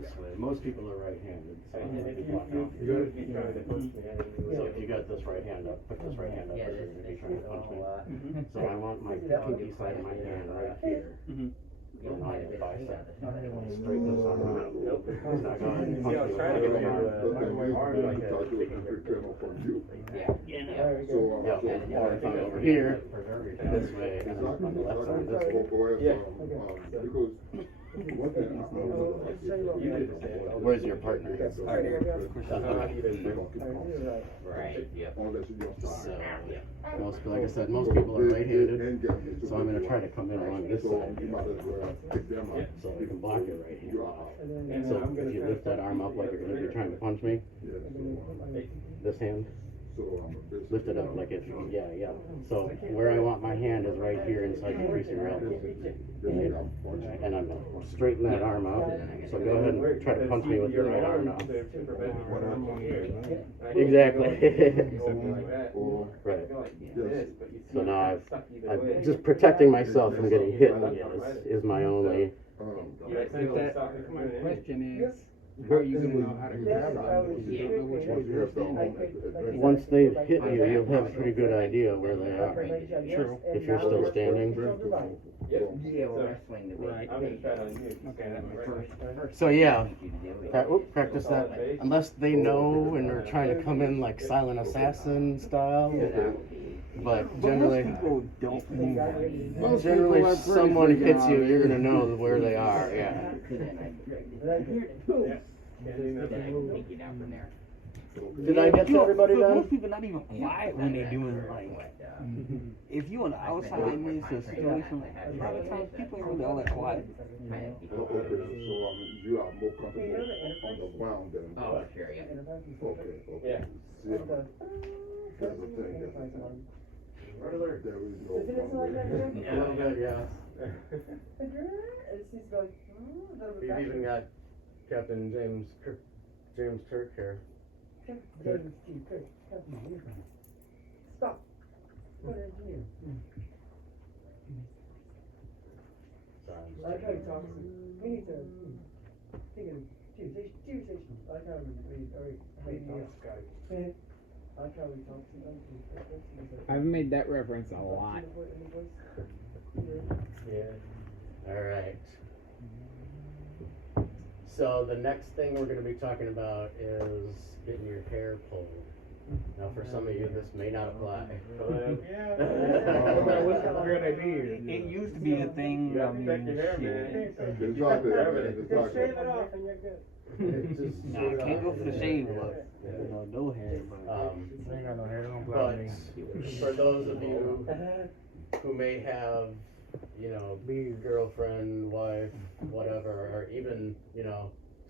this way, most people are right-handed, so and I if can you, block out. you would be trying to punch me, I didn't So if you got this right hand up, put this right hand up, Yeah, as this if is you're trying to punch me. all, So I want my pinky side of my hand right here. And on the bicep. Straighten this arm out. Nope. Now go ahead and See, punch I me was with trying to the get right my, arm. knock my arm like try that. to do it and turn off on you. yeah. So, Or if I'm over here, this way, and I'm on the left side, this way. Because one thing I know is You did the same. Where's your partner? Right, yep. unless you don't So, stop. most, like I said, most people are right-handed, so I'm gonna try to come in along this So side you might as well pick them up. so we can block your right hand. You are. And So then I'm gonna if you try lift that arm up like you're gonna be trying to punch me, Yeah, this hand, so, lift it up like if, yeah. So where I want my hand is right here inside the crease of your elbow. And I'm gonna straighten that arm out, so go ahead and try to punch me with your right arm now. Exactly. Right. So now I'm just protecting myself from getting hit again is my only, Question is, how are you gonna know how to grab them if you don't know which way they're standing? once they've hit you, you'll have a pretty good idea where they are. True. If you're still standing. Yeah, we're wrestling the Right. I'm gonna try to use. Okay, that's my first. So yeah, practice that. Unless they know and are trying to come in like Silent Assassin style. But generally, Most people don't move. Most generally people are pretty someone freaking hits you, out. you're gonna know where they are, yeah. Take you down from there. Did I get to everybody But then? most people not even quiet when they doing like, if you on the outside in this situation, a lot of times people ain't really all that quiet. Okay, so you are more comfortable on the ground than. Oh, sure, yeah. Okay. Yeah. See, that's the thing. There is no one way. A little bit, yeah. She's going, We've even got Captain James Kirk here. Stop. What did you? Sorry, I'm just I like how he taking- talks. We need to think of conversation. I like how I like how we talk sometimes. I've made that reference a lot. Yeah. Alright. So the next thing we're gonna be talking about is getting your hair pulled. Now for some of you, this may not apply. What's the great idea? It used to be a thing, I mean, Protect your hair, shit. man. Exactly, man, Just shave it off and you're good. Nah, I can't go for the shave, but, no hair, but. But for those of you who may have, girlfriend, wife, whatever, or even,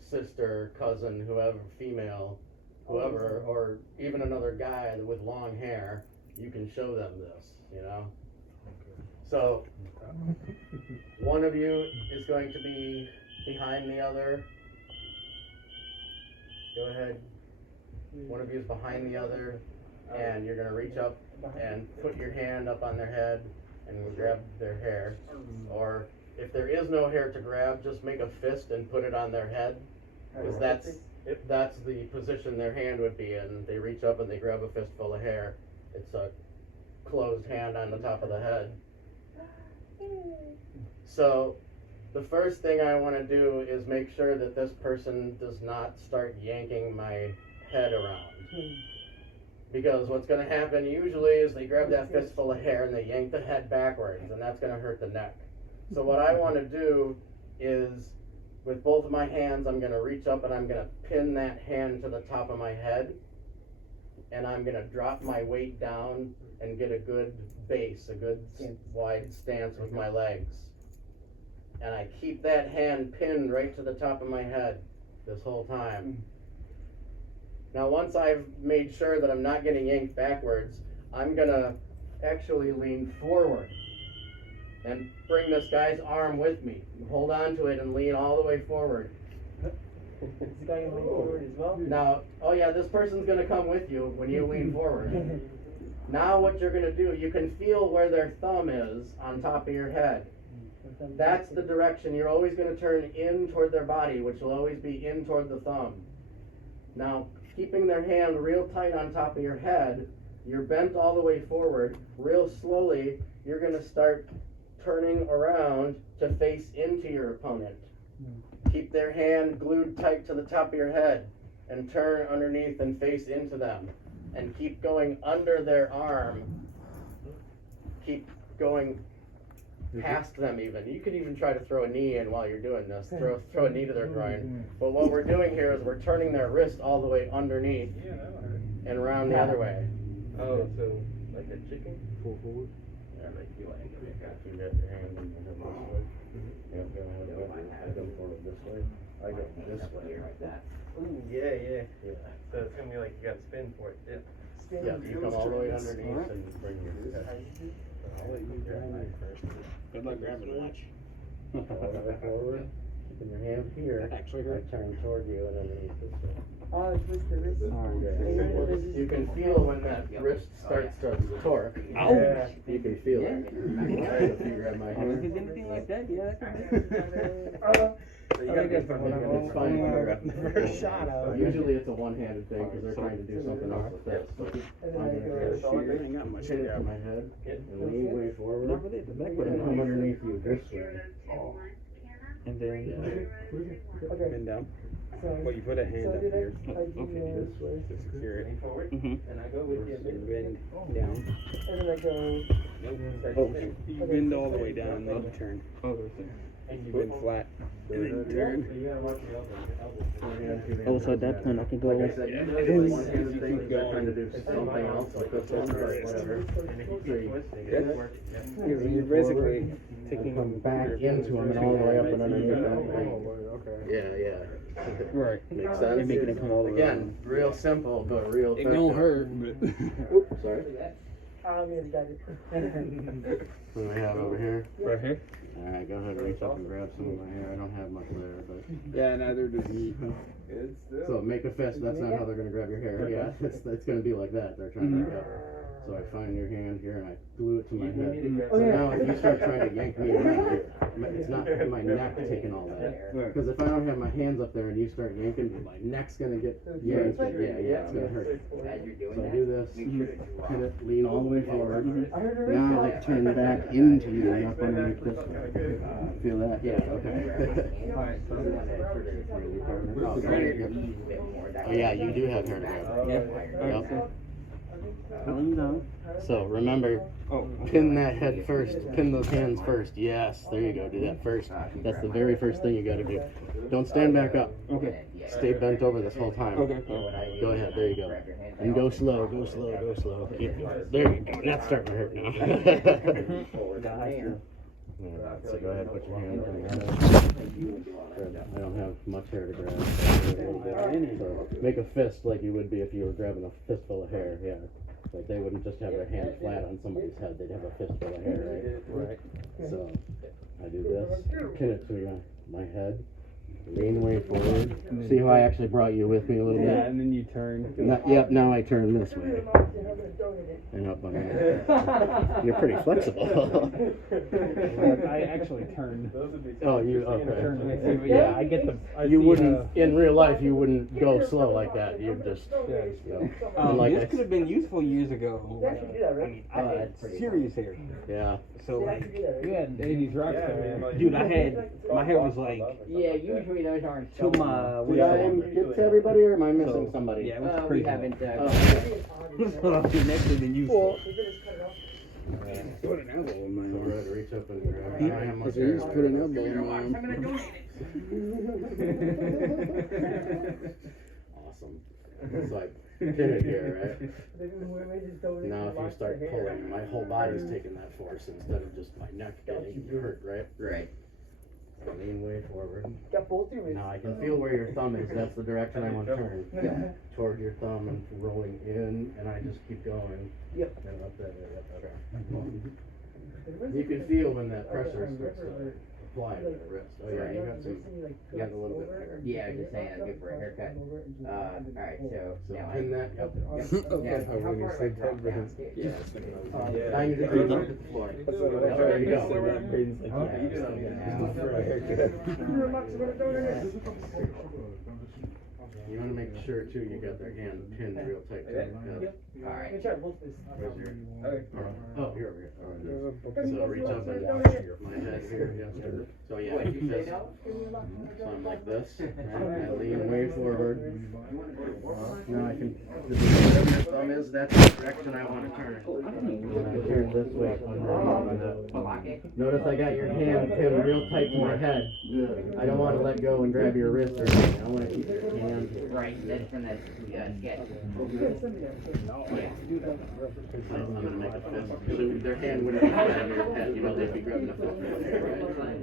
sister, cousin, whoever, female, whoever, or even another guy with long hair, you can show them this, So, one of you is going to be behind the other, go ahead. One of you is behind the other, and you're gonna reach up and put your hand up on their head and grab their hair. Or if there is no hair to grab, just make a fist and put it on their head, because that's the position their hand would be in. They reach up and they grab a fistful of hair. It's a closed hand on the top of the head. So the first thing I want to do is make sure that this person does not start yanking my head around. Because what's going to happen usually is they grab that fistful of hair and they yank the head backwards, and that's going to hurt the neck. So what I want to do is, with both of my hands, I'm going to reach up and I'm going to pin that hand to the top of my head, and I'm going to drop my weight down and get a good base, a good wide stance with my legs. And I keep that hand pinned right to the top of my head this whole time. Now once I've made sure that I'm not getting yanked backwards, I'm gonna actually lean forward and bring this guy's arm with me. Hold on to it and lean all the way forward. Is the guy gonna lean forward as well? Now, oh yeah, this person's gonna come with you when you lean forward. Now what you're gonna do, you can feel where their thumb is on top of your head. That's the direction. You're always gonna turn in toward their body, which will always be in toward the thumb. Now, keeping their hand real tight on top of your head, you're bent all the way forward. Real slowly, you're going to start turning around to face into your opponent. Keep their hand glued tight to the top of your head and turn underneath and face into them. And keep going under their arm. Keep going past them even. You could even try to throw a knee in while you're doing this. Throw a knee to their groin. But what we're doing here is we're turning their wrist all the way underneath and around the other way. Oh, so like a chicken? Full forward? Yeah, like you like it. You got your hand in your hip this way. Yep, go ahead. I go forward this way. I go this way. Like that. Ooh, yeah. So it's gonna be like you gotta spin for it. Yeah, you come all the way underneath and bring your head. I'll let you grab mine first. Good luck grabbing a watch. All the way forward. Keeping your hand here. That actually hurt. I turn toward you and underneath this way. Oh, twist the wrist. You can feel when that wrist starts to torque. Ouch. Yeah, you can feel it. If you grab my If hand. it's anything like that, yeah, I can So you gotta get from the hand. It's fine when you're the first shot out. Usually it's a one-handed thing because they're trying to do something else with this. And then I go, I ain't got much to Chin it to grab. my head and lean way forward. Not really at the back, And but come underneath you this way. and then okay. Bend down. So, Well, you put a hand so up did here I do This way. to secure it. Lean forward, Mhm. and I go with you a bit. And bend down. and then I go, Oh, you bend all the way down and then turn. And You bend flat and then turn. So you gotta watch your elbow. oh, so at that point I can go. Like I said, usually it's a one-handed thing because they're trying to do something else like this one or whatever. And if you keep twisting, it's working. You're basically taking Come back into them and all the way up and underneath them. Okay. Yeah. Right. Makes sense. You're making it come all the way Again, real simple but real It effective. don't hurt, but. Oops, sorry. I mean, got it. What do we have over here? Right here? Alright, go ahead and reach up and grab some of my hair. I don't have much there, but. Yeah, neither does he. So make a fist, that's not how they're gonna grab your hair. Yeah, it's gonna be like that. They're trying to grab. So I find your hand here and I glue it to my head. So now if you start trying to yank me around, it's not my neck taking all that. Because if I don't have my hands up there and you start yanking, my neck's gonna get yanked. Yeah, it's gonna hurt. As you're doing So I that, do this, make sure that you pin it, lean all the way forward. I heard a Now I like turn back into you and up underneath this way. Feel that? Yeah, okay. Oh yeah, you do have hair to grab. Yep. Pulling down. So remember, pin that head first, pin those hands first. Yes, there you go, do that first. That's the very first thing you gotta do. Don't stand back up. Okay. Stay bent over this whole time. Okay. Go ahead, there you go. And go slow, go slow, go slow. Keep going. There you go, that's starting to hurt now. Alright, so go ahead, put your hand on your head. I don't have much hair to grab. So make a fist like you would be if you were grabbing a fistful of hair, yeah. Like they wouldn't just have their hand flat on somebody's head, they'd have a fistful of hair, right? Right. So I do this, pin it to my head, Lean way forward. See how I actually brought you with me a little Yeah, bit? and then you turn. Yep, now I turn this way. And up on the You're pretty flexible. I actually turned. Oh, you, Turn okay. with you, but yeah, I get the. I You see, wouldn't, in real life, you wouldn't go slow like that. You'd just, and like this I- could have been useful years ago. I had serious hair. yeah. So like, we had 80s rock star. Dude, my hair was like, Yeah, usually those aren't to my Did I get to everybody or am I missing somebody? yeah, it was we crazy. haven't, So connected and useful. Put an elbow in my So arm. Red, reach up and grab it. I have Because I used to put an elbow in my arm. Awesome. It's like pin it here, right? Now if you start pulling, my whole body's taking that force instead of just my neck getting hurt, right? Right. So lean way forward. Now I can feel where your thumb is. That's the direction I want to turn. Toward your thumb and rolling in, and I just keep going. Yep. And up that way, okay. You can feel when that pressure starts to apply to the wrist. Oh yeah, you got a little bit there. Yeah, I was just saying, I'm good for a haircut. Alright, so So now pin that. Yep. Okay. How far do I grab down? Yeah. Now you just look at the floor. There you go. You want to make sure too you got their hand pinned real tight. Alright. Where's your? Oh, here, here. So reach up and my head here. Yes. So yeah, What, you say this. no? So I'm like this, and I lean way forward. Now I can, wherever your thumb is, that's the direction I want to turn. And I turn this way. Notice I got your hand pinned real tight to my head. I don't want to let go and grab your wrist or anything. I want to keep your hand here. Right, that's from that sketch. I'm gonna make a fist. So their hand wouldn't be grabbing your head, you know, they'd be grabbing the fist.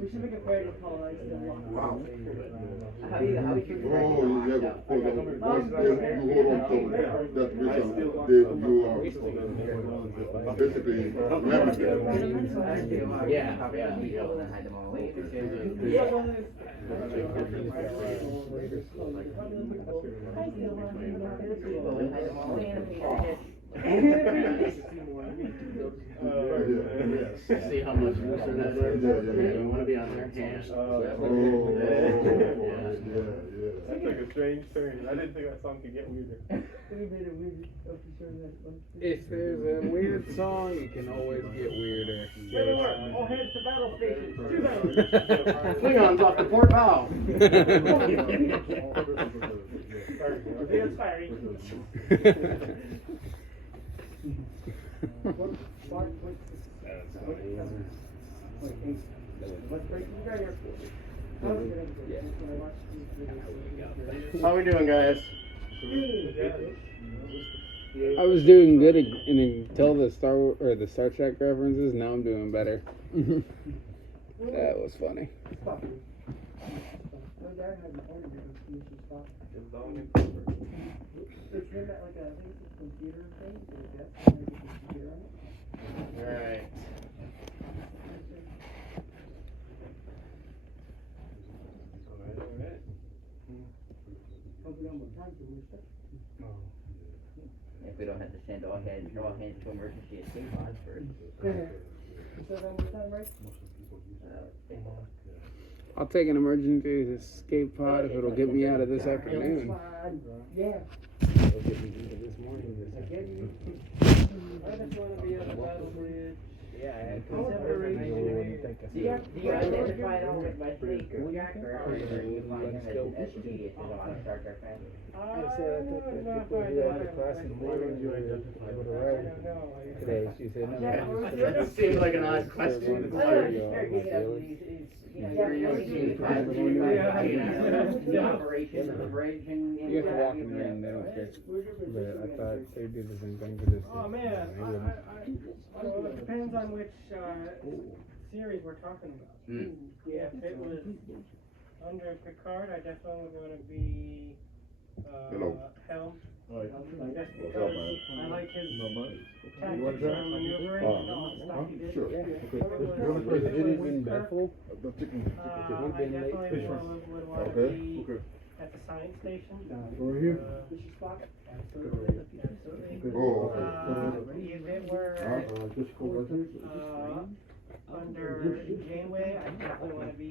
We should make a parade of Paul Wow. How do you Oh, yeah, for the, once they, you hold on to that vision, you are basically limited. Yeah, hide them all away? See how much looser that is? Yeah. You want to be on their hand. That took a strange turn. I didn't think that song could get weirder. If there's a weird song, it can always get weirder. All heads to battle station. Klingons off the port bow. Reveal fiery. How we doing, guys? I was doing good until the Star Trek references. Now I'm doing better. That was funny. Alright. If we don't have to send all hands to emergency escape pods first. I'll take an emergency escape pod if it'll get me out of this afternoon. Yeah. It'll get me into this morning. I just want to be on the battle bridge. Yeah, I had Do you identify it all with Wesley Jack, or do you find him as tedious as a lot of Star Trek fans? I said I thought that people who had a class in the morning would arrive today. She said no. That seems like an odd question. The operation of the bridge and You have to walk in there and they don't care. But I thought they'd do the same thing for this. Oh man, well, it depends on which series we're talking about. Yeah, if it was under Picard, I definitely would want to be Helm. That's What's because up, man? I like his You want tactics that? on maneuvering and all the stuff he did. Sure. If Okay. it was- if it was Kirk, The chicken. I definitely would want to Okay. be Okay. at the science station. Over here? Absolutely, absolutely. Oh, okay. If it were, Just go right here. under Janeway, I definitely want to be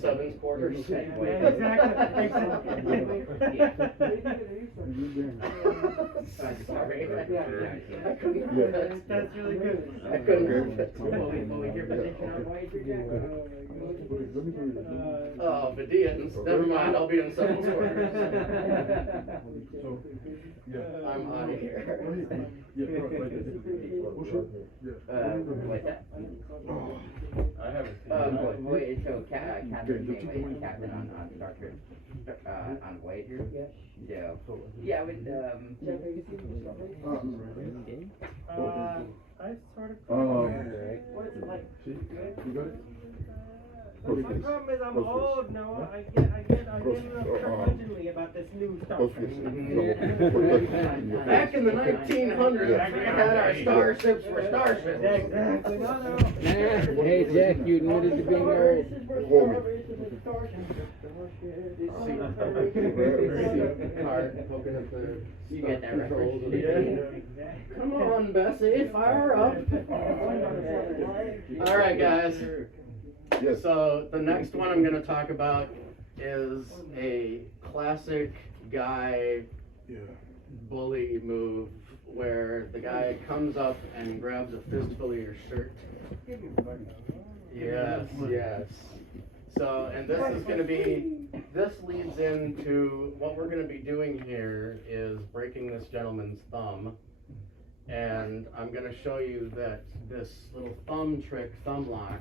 Seven quarters. Exactly, exactly. Sorry. Yeah. I couldn't. Yeah, that's really good. I couldn't. Will we hear position on Oh, Vidians. Never mind. I'll be in seven quarters. I'm out of here. What's that? I haven't Wait, so Captain Janeway is captain on Star Trek, on Voyager? So, yeah, with, I sort of. Oh. What is it like? You got it? My problem is I'm old now. I get a little curmudgeonly about this new stuff. Back in the 1900s, we had our starships were starships. Exactly. No. Hey, Jack, you admitted to being old. you get that reference? Yeah. Come on, Bessie, fire up. All right, guys. Yes. So the next one I'm going to talk about is a classic guy bully move where the guy comes up and grabs a fistful of your shirt. Yes, yes. So, and this is going to be, this leads into what we're going to be doing here is breaking this gentleman's thumb. And I'm going to show you that this little thumb trick, thumb lock,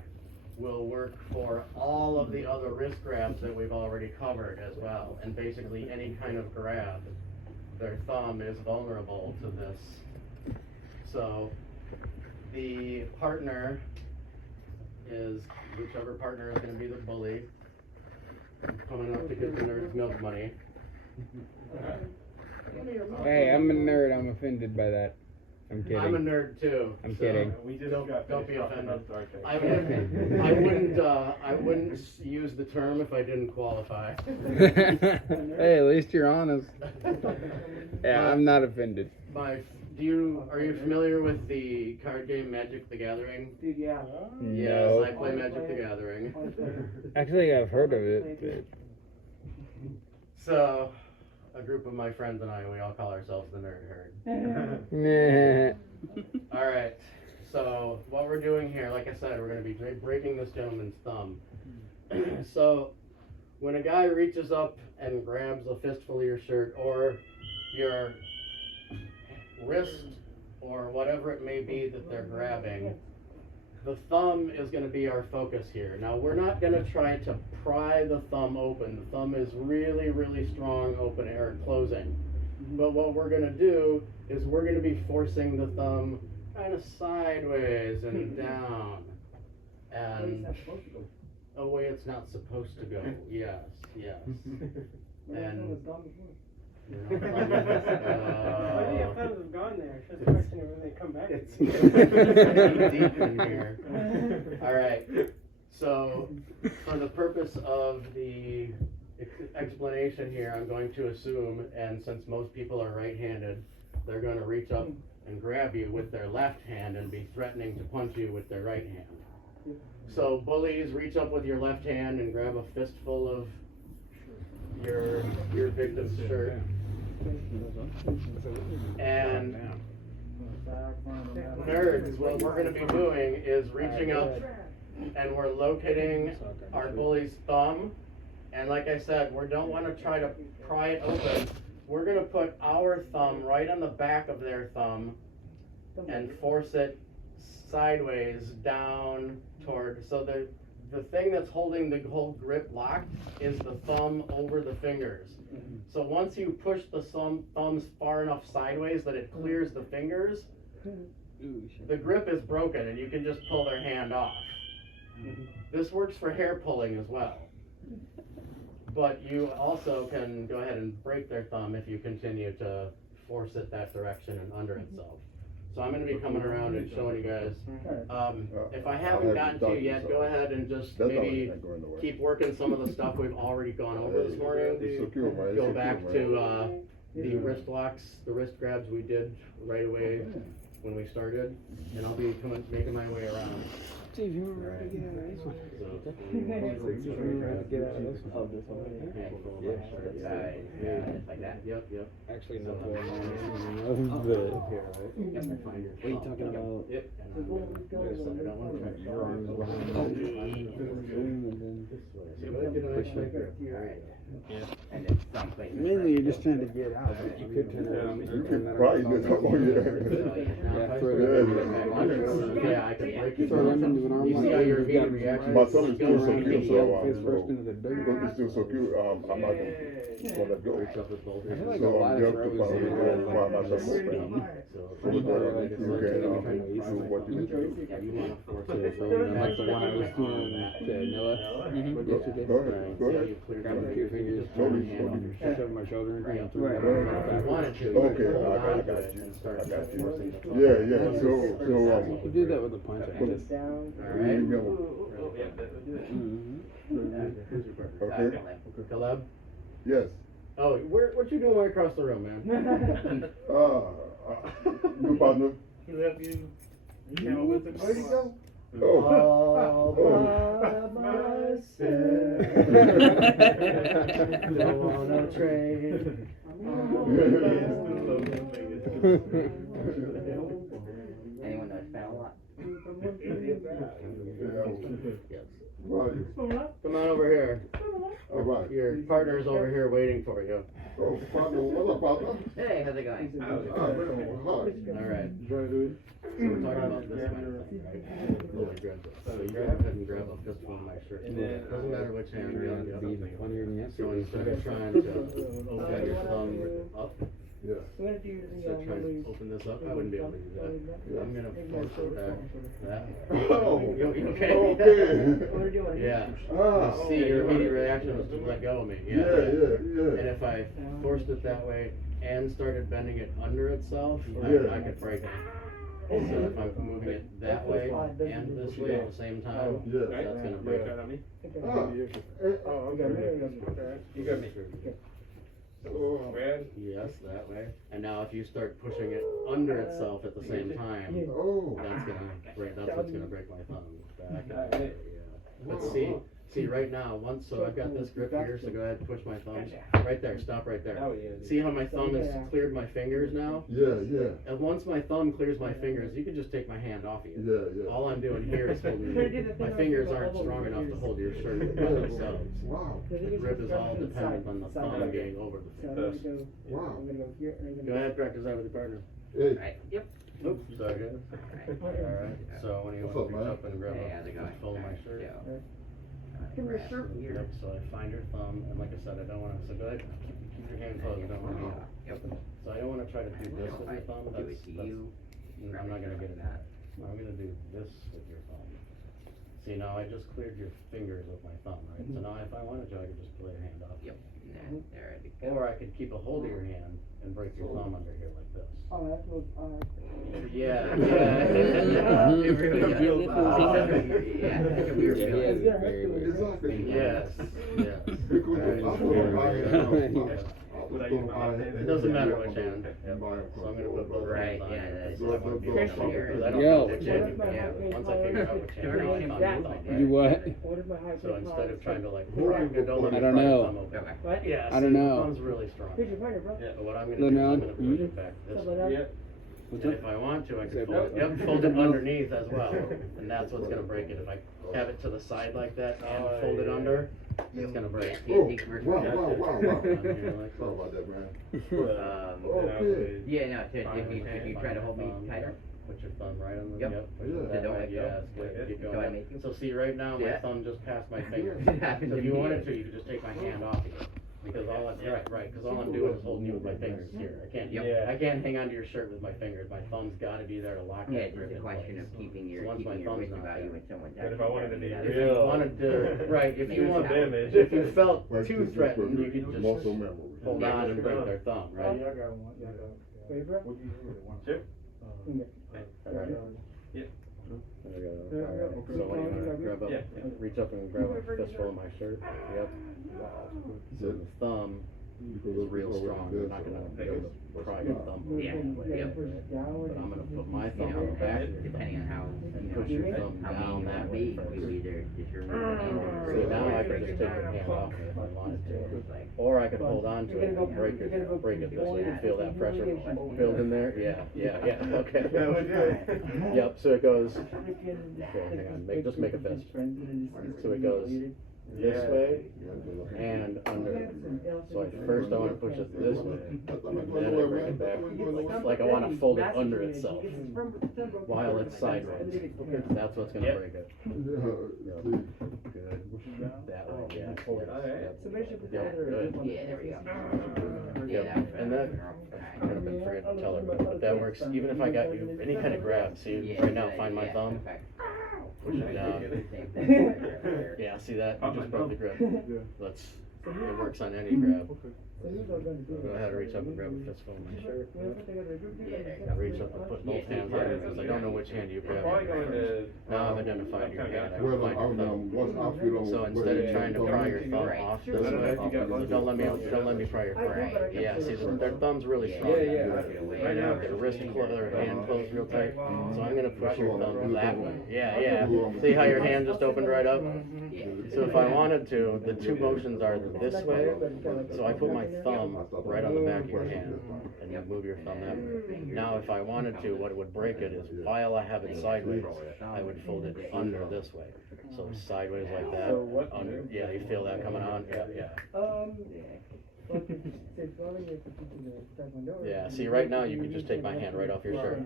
will work for all of the other wrist grabs that we've already covered as well. And basically any kind of grab, their thumb is vulnerable to this. So the partner is, whichever partner is going to be the bully, coming up to get the nerd's milk money. Hey, I'm a nerd. I'm offended by that. I'm kidding. I'm a nerd too. I'm so kidding. We just don't be offended. I wouldn't. I wouldn't use the term if I didn't qualify. Hey, at least you're honest. Yeah, I'm not offended. Are you familiar with the card game Magic the Gathering? Yeah. Yes, No. I play Magic the Gathering. Actually, I've heard of it. But... So, a group of my friends and we all call ourselves the Nerd Herd. Nah. All right. So what we're doing here, like I said, we're going to be breaking this gentleman's thumb. So when a guy reaches up and grabs a fistful of your shirt or your wrist or whatever it may be that they're grabbing, the thumb is going to be our focus here. Now we're not going to try to pry the thumb open. The thumb is really, really strong opening or closing. But what we're going to do is we're going to be forcing the thumb kind of sideways and down and a way it's not supposed to go. Yes, yes. And Maybe a friend has gone there. It's just a question of when they come back. it's deep in here. All right. So, for the purpose of the explanation here, I'm going to assume, and since most people are right-handed, they're going to reach up and grab you with their left hand and be threatening to punch you with their right hand. So, bullies, reach up with your left hand and grab a fistful of your victim's shirt. And nerds, what we're going to be doing is reaching up and we're locating our bully's thumb. And like I said, we don't want to try to pry it open. We're going to put our thumb right on the back of their thumb and force it sideways down toward, so the thing that's holding the whole grip locked is the thumb over the fingers. So once you push the thumbs far enough sideways that it clears the fingers, the grip is broken and you can just pull their hand off. This works for hair pulling as well. But you also can go ahead and break their thumb if you continue to force it that direction and under itself. So I'm gonna be coming around and showing you guys. If I haven't gotten to you yet, go ahead and just maybe keep working some of the stuff we've already gone over this morning. Go back to the wrist locks, the wrist grabs we did right away when we started, and I'll be making my way around. Steve, you remember to get out of this one? Like that? Yep. Actually, no. What What are you talking about? Yep. And then something. Mainly, you're just trying to get out. You could turn around. You could probably do that. Oh, yeah. Yeah, I can break it. Throw them into an arm You see how your immediate reaction My is son is go still so around cute, and so Face first into the dirt. because it's still so cute, I'm not gonna let go. I feel like So a lot you of have to throws find are myself open. So that you can do what you need to do. like the one I was doing to Noah yesterday. Go ahead. Grabbing two fingers, Slowly. shoving my shoulder into it. Okay, I got you. Yeah. So You could do that with a punch. I guess. Okay. Caleb? Yes. Oh, what you doing way across the room, man? Good partner. He left you. You came with the. Where'd he go? All by myself. Don't wanna trade. Anyone know Spamalot? Yes. Right. Come on over here. All right. Your partner's over here waiting for you. Oh, partner, what's up, partner? Hey, how's it going? Hi. All right. So we're talking about this kind of thing, right? Really good. So you go ahead and grab a fistful of my shirt. Doesn't matter which hand you're on. So instead of trying to open your thumb up, Yeah. instead of trying to open this up, I wouldn't be able to do that. I'm gonna force it back. That. Oh, You okay? okay. Yeah. Ah. See, your immediate reaction was to let go of me. Yeah. And if I forced it that way and started bending it under itself, I could break it. So if I'm moving it that way and this way at the same time, Yeah. that's gonna break it. Oh, You got me. Yes, that way. And now if you start pushing it under itself at the same time, Oh. that's what's gonna break my thumb back. Yeah. But see right now, so I've got this grip here, so go ahead and push my thumbs. Right there, stop right there. See how my thumb has cleared my fingers now? Yeah. And once my thumb clears my fingers, you can just take my hand off of you. Yeah. All I'm doing here is holding, my fingers aren't strong enough to hold your shirt by themselves. Wow. The grip is all dependent on the thumb getting over the fingers. Wow. Go ahead, practice that with your partner. Hey. Right, yep. Oops, sorry. Alright, so when you What's want to up, reach man? up and grab Hey, how's it a going? fold of my shirt. Yeah. Yep, so I find your thumb, and like I said, I don't wanna, so go ahead, keep your hand closed, I don't wanna. Yep. So I don't wanna try to do this with your thumb, Do it to you. I'm not gonna get it. I'm gonna do this with your thumb. See, now I just cleared your fingers with my thumb, right? So now if I wanted to, I could just pull your hand off. Yep. There it is. Or I could keep a hold of your hand and break your thumb under here like this. Oh, that was, Yeah. It really feels Yes. It doesn't matter which hand. So I'm gonna put both hands on. Once I figure out which hand I'm on. You what? So instead of trying to like, don't let me I don't pry your know. thumb open. What? Yeah, I don't see, know. the thumb's really strong. Here's your partner, bro. But what I'm gonna Let do me is on. I'm gonna push it back this way. What's And up? if I want to, I can fold it, fold it underneath as well, and that's what's gonna break it. If I have it to the side like that and fold it under, it's gonna break. Oh, wow. Here, Sorry like about that, man. Okay. Yeah, no, if you try to hold me tighter. Put your thumb right on the, Yep. yep. Yeah. Don't let go. Yes, good, keep Do I going. make you? So see, right now, my Yeah. thumb just passed my fingers. It happened So to if you me. wanted to, you could just take my hand off of you. Because all I'm doing is holding you with my fingers here. I can't. Yep. I can't hang onto your shirt with my fingers. My thumb's got to be there to lock Yeah, that it's grip a in question place. of keeping your Once my thumb's wrist not about there. you when someone's But if I wanted to be If real, you wanted to, right? If you Maybe want, some damage. if you felt Like too this, threatened, you could just muscle memory. hold on and break their thumb, right? Favorite? Sure. Alright. Yeah. There we go. Alright. So what do you want to grab up? Yeah. Reach up and grab a fistful of my shirt. Yep. So the thumb is real strong. You're not gonna be able to pry your thumb. Yeah. Yep. But I'm gonna put my You thumb on know, the back of your depending on how, and push your thumb how down mean you that want to way be, first. you either determine your hand or See, now I could just take your hand off me if I wanted to. Or I could hold on to it and break it this way. You feel that pressure build in there? Yeah, okay. That would do it. Yep, so it goes, okay, hang on, just make a fist. So it goes this way and under. So first I want to push it this way, and then I bring it back. Like I want to fold it under itself while it's sideways. That's what's gonna break it. Good. That way, yeah. Yeah, good. Yeah, there we go. Yep. And that, I kind of been forgetting to tell her, but that works even if I got you any kind of grab. See, right now, find my thumb, push it down. Yeah, see that? You just broke the grip. It works on any grab. Go ahead and reach up and grab a fistful of my shirt. Reach up and put both hands on it because I don't know which hand you grab. Probably going to. Now I've identified your hand. I Well, can find your thumb. once I feel So instead of trying to pry your thumb off this way, don't let me pry your thumb. Yeah, see, their thumb's really strong. Right now, their wrist closed, their hand closed real tight. So I'm gonna push your thumb that way. Yeah. See how your hand just opened right up? So if I wanted to, the two motions are this way. So I put my thumb right on the back of your hand, and you move your thumb that way. Now, if I wanted to, what would break it is while I have it sideways, I would fold it under this way. So sideways like that, under. Yeah, you feel that coming on? Yeah. Yeah, see, right now you could just take my hand right off your shirt.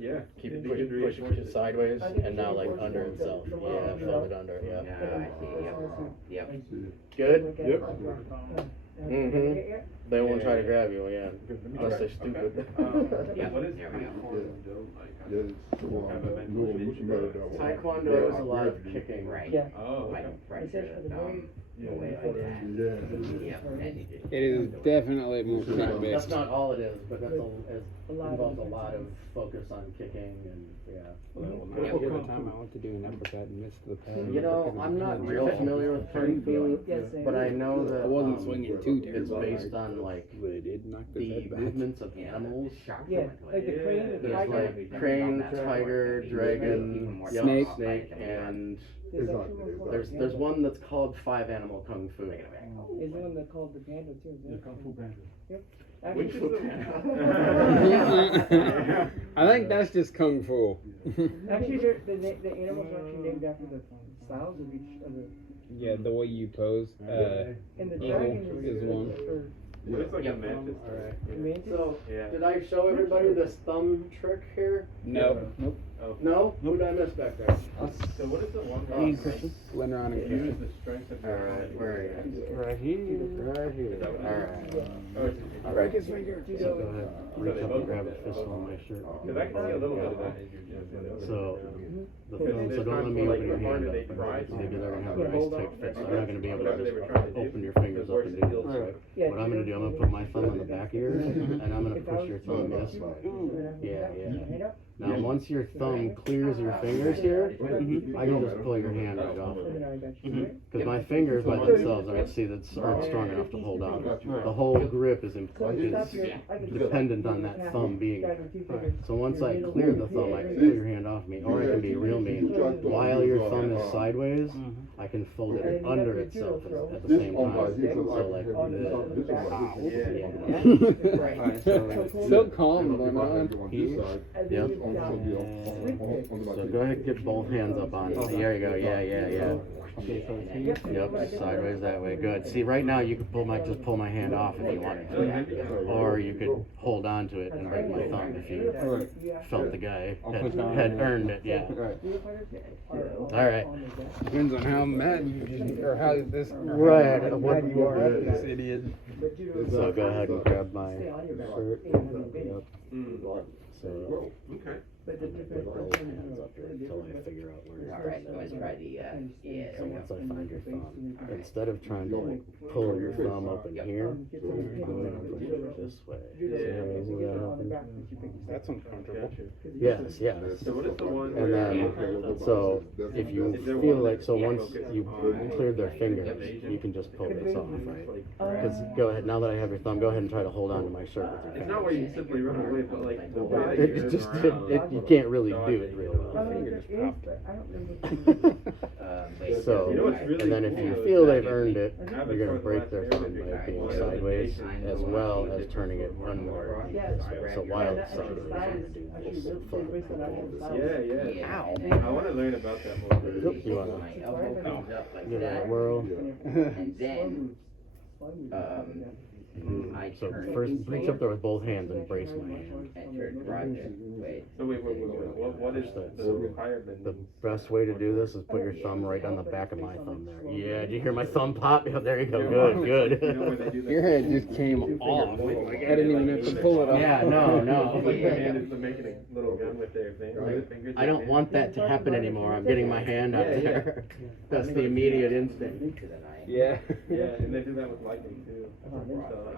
Yeah. Keep push it sideways, and now like under itself. Yeah, fold it under. Yeah. I see, yep. Good? Mm-hmm. They won't try to grab you, yeah. Unless they're stupid. Yeah, What is there we go. Taekwondo is a lot of kicking. Right. Yeah. Oh. Like pressure the thumb. Yeah. Away like that. Yep, and you just. It is definitely more That's plant-based. not all it is, but it involves a lot of focus on kicking and, yeah. There was a time I went to do an uppercut and missed the pad. You know, I'm not real familiar with Kung Fu, but I know that I wasn't swinging too it's terrible. based on like But it did knock his the head back. movements of animals. Yeah, like the crane, the There's tiger. like crane, tiger, dragon, yup, Snake. snake, and There's actually one called there's one that's called 5 Animal Kung Fu. Is the one that called the panda too? The Kung Fu Panda. Yep. Which is I think that's just kung fu. Actually, the animals are actually named after the styles of each other. Yeah, the way you pose. And the Eagle dragon is one. It's like a mantis. Mantis? So, Yeah. did I show everybody this thumb trick here? No. No? Who did I miss back there? So what is the one Any where questions? Linda on you use the strength of your Alright, where are you? Right here. Right here. Alright. Break his finger. So go ahead, reach up and grab a fistful of my shirt. Because I can see a little bit of that in your gym. So, so don't let me open your hand up. Maybe they're gonna have a nice tight fit, so they're not gonna be able to just open your fingers up and do this, right? What I'm gonna do, I'm gonna put my thumb on the back of yours, and I'm gonna push your thumb this way. Yeah. Now, once your thumb clears your fingers here, I can just pull your hand right off. Because my fingers by themselves aren't strong enough to hold on. The whole grip is dependent on that thumb being there. So once I clear the thumb, I can pull your hand off me, or I can be real mean. While your thumb is sideways, I can fold it under itself at the same time. So like this. So calm, Linda. Yep. gonna be on my So feet. go ahead and get both hands up on it. There you go. Yeah, yeah, yeah. Okay, so it's here. Yep, sideways that way. Good. See, right now you could just pull my hand off if you wanted to, or you could hold on to it and break my thumb if you felt the guy had earned it. Yeah. All right. Depends on how mad you or how this Right. What you are at this idiot. So go ahead and grab my shirt. Yep. So. Okay. Put both hands up here until I figure out where All right, let's try the, yeah. So once I find your thumb, instead of trying to like pull your thumb up in here, I'm going to push it this way. See how that happens? That's uncomfortable. Yes, yes. So what is the one And where- then, so if you feel like, so once you cleared their fingers, you can just pull this off, right? Because go ahead, now that I have your thumb, go ahead and try to hold on to my shirt with your It's not where fingers. you simply run away, but like the way that It just, you can't really do it real well. So, You know what's really and then if cool you though feel is they've that earned you- it, you're gonna break their thumb by being sideways as well as turning it under. So while it's sideways, you're gonna do this thumb. Yeah. I want to learn about that more. You wanna My elbow comes up like give it a that, whirl? and then, I So turn first, it reach up there with both hands and brace my hand. and turn right this way. So wait. What is the requirement? The best way to do this is put your thumb right on the back of my thumb there. Yeah, did you hear my thumb pop? Yeah, there you go. Good, You know where good. they do that? Your head just came off. Like I didn't even have to pull it off. Yeah, no. Your hand is making a little gun with their fingers. I don't want that to happen anymore. I'm getting my hand out there. That's the immediate instinct. Yeah. Yeah, and they do that with lightning too. So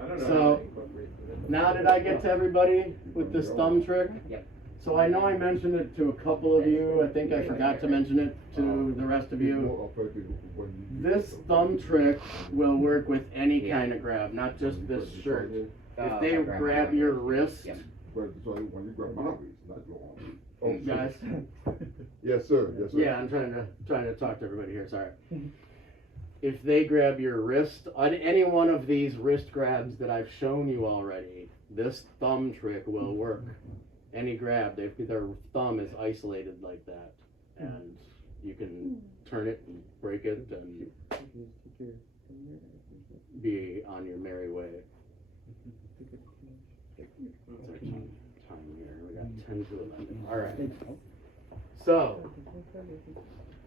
I don't know. So, how they incorporate that. Now did I get to everybody with this thumb trick? Yep. So I know I mentioned it to a couple of you. I think I forgot to mention it to the rest of you. More effective when you- This thumb trick will work with any kind of grab, not just this shirt. If they grab your wrist, But so when you grab my wrist, not your arm. Oh, guys. Yes, sir. Yes, sir. Yeah, I'm trying to talk to everybody here. Sorry. If they grab your wrist, on any one of these wrist grabs that I've shown you already, this thumb trick will work. Any grab, their thumb is isolated like that, and you can turn it and break it and be on your merry way. What's our time here? We got 10 to 11. All right. So,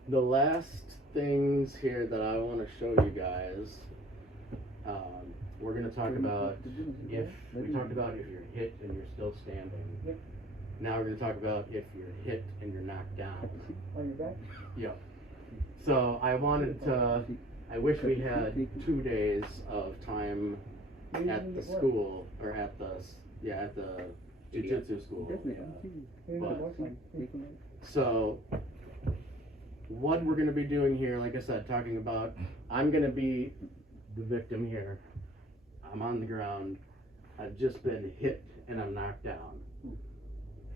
the last things here that I want to show you guys, we're going to talk about if you're hit and you're still standing. Now we're going to talk about if you're hit and you're knocked down. On your back? Yep. So I wish we had 2 days of time at the school, or at the jiu-jitsu school. So what we're going to be doing here, like I said, talking about, I'm going to be the victim here. I'm on the ground. I've just been hit and I'm knocked down.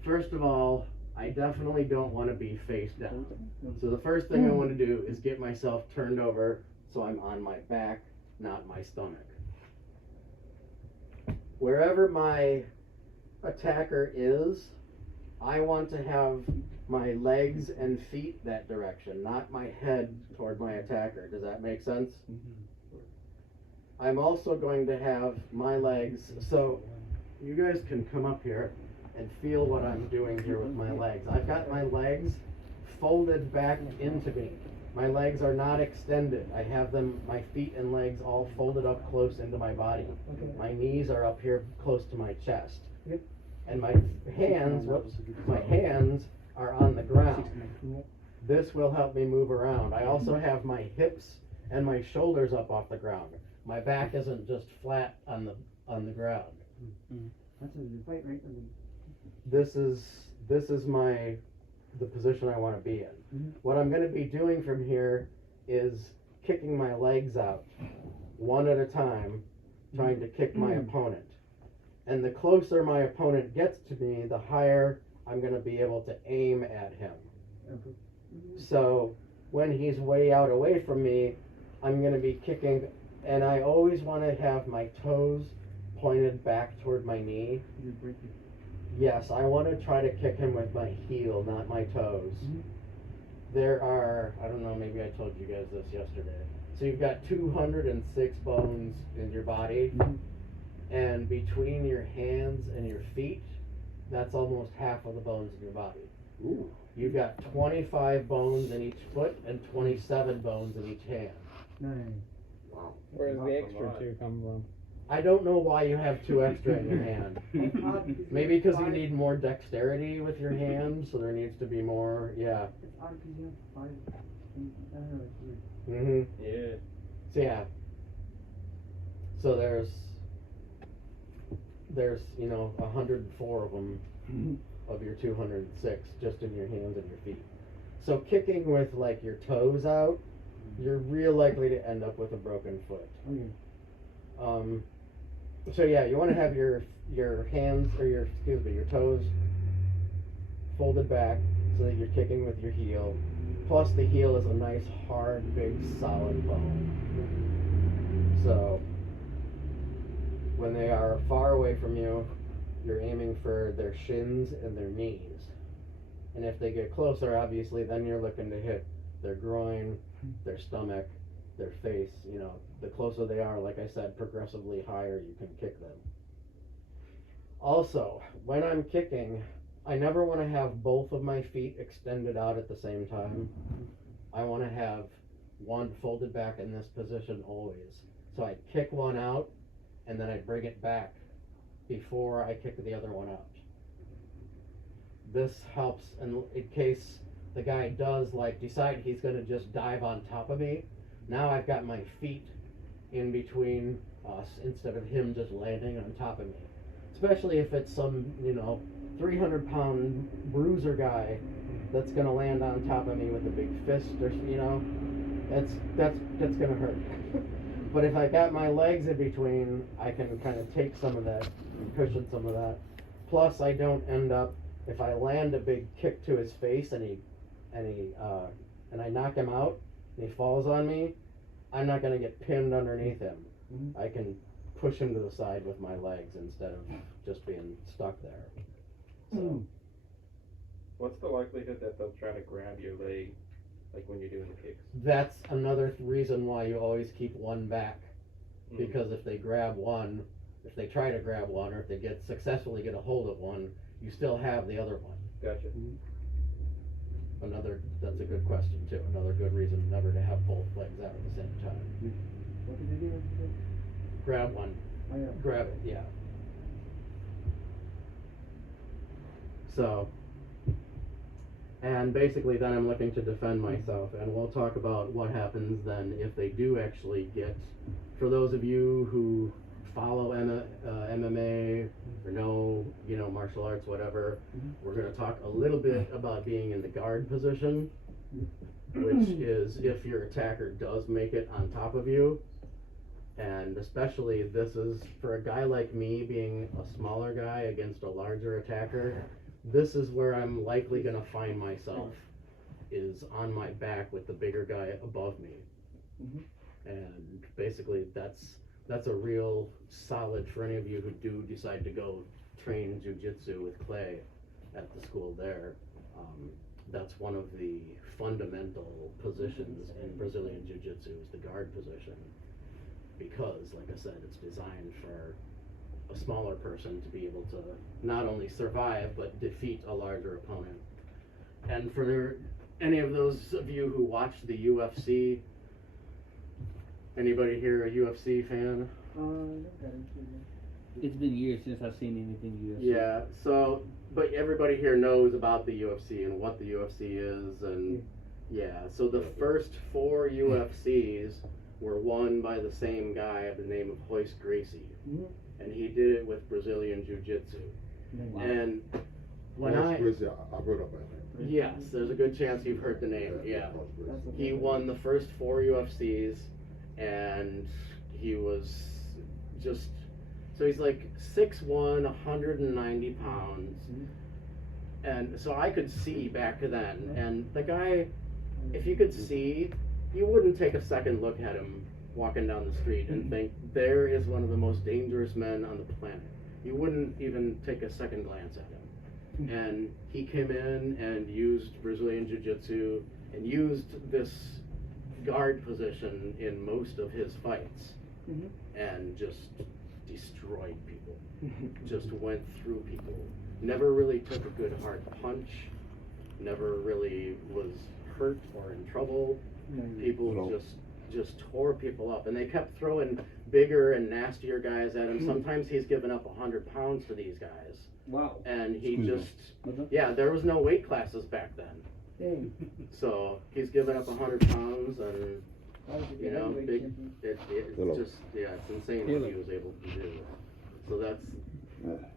First of all, I definitely don't want to be face down. So the first thing I want to do is get myself turned over so I'm on my back, not my stomach. Wherever my attacker is, I want to have my legs and feet that direction, not my head toward my attacker. Does that make sense? I'm also going to have my legs, so you guys can come up here and feel what I'm doing here with my legs. I've got my legs folded back into me. My legs are not extended. I have them, my feet and legs all folded up close into my body. My knees are up here close to my chest. And my hands are on the ground. This will help me move around. I also have my hips and my shoulders up off the ground. My back isn't just flat on the ground. This is the position I want to be in. What I'm going to be doing from here is kicking my legs out one at a time, trying to kick my opponent. And the closer my opponent gets to me, the higher I'm going to be able to aim at him. So when he's way out away from me, I'm going to be kicking, and I always want to have my toes pointed back toward my knee. Yes, I want to try to kick him with my heel, not my toes. There are, I don't know, maybe I told you guys this yesterday. So you've got 206 bones in your body, and between your hands and your feet, that's almost half of the bones in your body. Ooh. You've got 25 bones in each foot and 27 bones in each hand. Nice. Wow. Where's the extra two come from? I don't know why you have 2 extra in your hand. Maybe because you need more dexterity with your hand, so there needs to be more, yeah. It's odd because you have 5. I don't know, it's weird. Mm-hmm. Yeah. So yeah. So there's 104 of them of your 206 just in your hands and your feet. So kicking with like your toes out, you're real likely to end up with a broken foot. So yeah, you want to have your hands or your toes folded back so that you're kicking with your heel. Plus the heel is a nice hard, big, solid bone. So when they are far away from you, you're aiming for their shins and their knees. And if they get closer, obviously, then you're looking to hit their groin, their stomach, their face. The closer they are, like I said, progressively higher you can kick them. Also, when I'm kicking, I never want to have both of my feet extended out at the same time. I want to have one folded back in this position always. So I kick one out, and then I bring it back before I kick the other one out. This helps in case the guy does decide he's going to just dive on top of me. Now I've got my feet in between us instead of him just landing on top of me. Especially if it's some 300-pound bruiser guy that's going to land on top of me with a big fist, or that's going to hurt. But if I got my legs in between, I can kind of take some of that and cushion some of that. Plus, I don't end up, if I land a big kick to his face and I knock him out and he falls on me, I'm not going to get pinned underneath him. I can push him to the side with my legs instead of just being stuck there. So, What's the likelihood that they'll try to grab your leg, like when you're doing the kicks? that's another reason why you always keep one back. Because if they try to grab one, or if they successfully get a hold of one, you still have the other one. Gotcha. That's a good question too. Another good reason never to have both legs out at the same time. What did you do? Grab one. Oh, yeah. Grab it, yeah. So, and basically then I'm looking to defend myself, and we'll talk about what happens then if they do actually get, for those of you who follow MMA or know, martial arts, whatever, we're going to talk a little bit about being in the guard position, which is if your attacker does make it on top of you. And especially this is for a guy like me, being a smaller guy against a larger attacker, this is where I'm likely going to find myself, is on my back with the bigger guy above me. And basically that's a real solid for any of you who do decide to go train jiu-jitsu with Clay at the school there. That's one of the fundamental positions in Brazilian jiu-jitsu, is the guard position. Because, like I said, it's designed for a smaller person to be able to not only survive, but defeat a larger opponent. And for any of those of you who watch the UFC, anybody here a UFC fan? It's been years since I've seen anything UFC. Yeah, so, but everybody here knows about the UFC and what the UFC is, and yeah, so the first 4 UFCs were won by the same guy by the name of Royce Gracie. And he did it with Brazilian Jiu-Jitsu. Wow. And when I've heard about it. yes, there's a good chance you've heard the name, yeah. He won the first 4 UFCs, and he was just, so he's like 6'1", 190 pounds. And so I could see back then, and the guy, if you could see, you wouldn't take a second look at him walking down the street and think, there is one of the most dangerous men on the planet. You wouldn't even take a second glance at him. and he came in and used Brazilian Jiu-Jitsu and used this guard position in most of his fights, and just destroyed people. Just went through people. Never really took a good hard punch. Never really was hurt or in trouble. People just tore people up, and they kept throwing bigger and nastier guys at him. Sometimes he's given up 100 pounds to these guys. Wow. And he just, yeah, there was no weight classes back then. Dang. So he's given up 100 pounds, and you know, big. It's just, yeah, it's insane what he was able to do. So that's,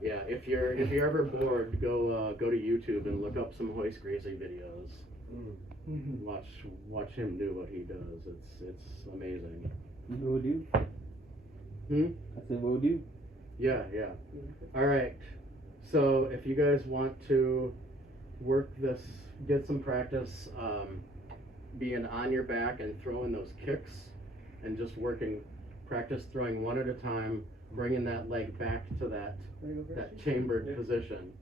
yeah. If you're ever bored, go to YouTube and look up some Royce Gracie videos. Watch him do what he does. It's amazing. What would you? I said, what would you? Yeah. All right. So if you guys want to work this, get some practice being on your back and throwing those kicks, and just practice throwing one at a time, bringing that leg back to that chambered position,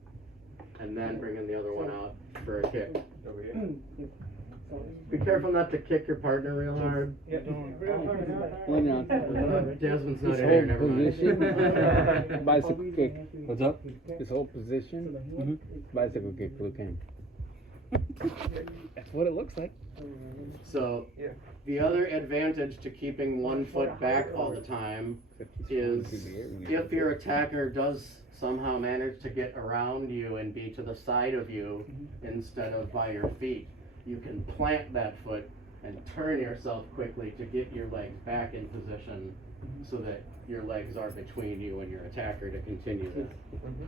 and then bringing the other one out for a kick. Be careful not to kick your partner real hard. Jasmine's not in here, never mind. Bicycle kick. What's up? This whole position, bicycle kick for the king. That's what it looks like. So, the other advantage to keeping one foot back all the time is if your attacker does somehow manage to get around you and be to the side of you instead of by your feet, you can plant that foot and turn yourself quickly to get your legs back in position so that your legs are between you and your attacker to continue that.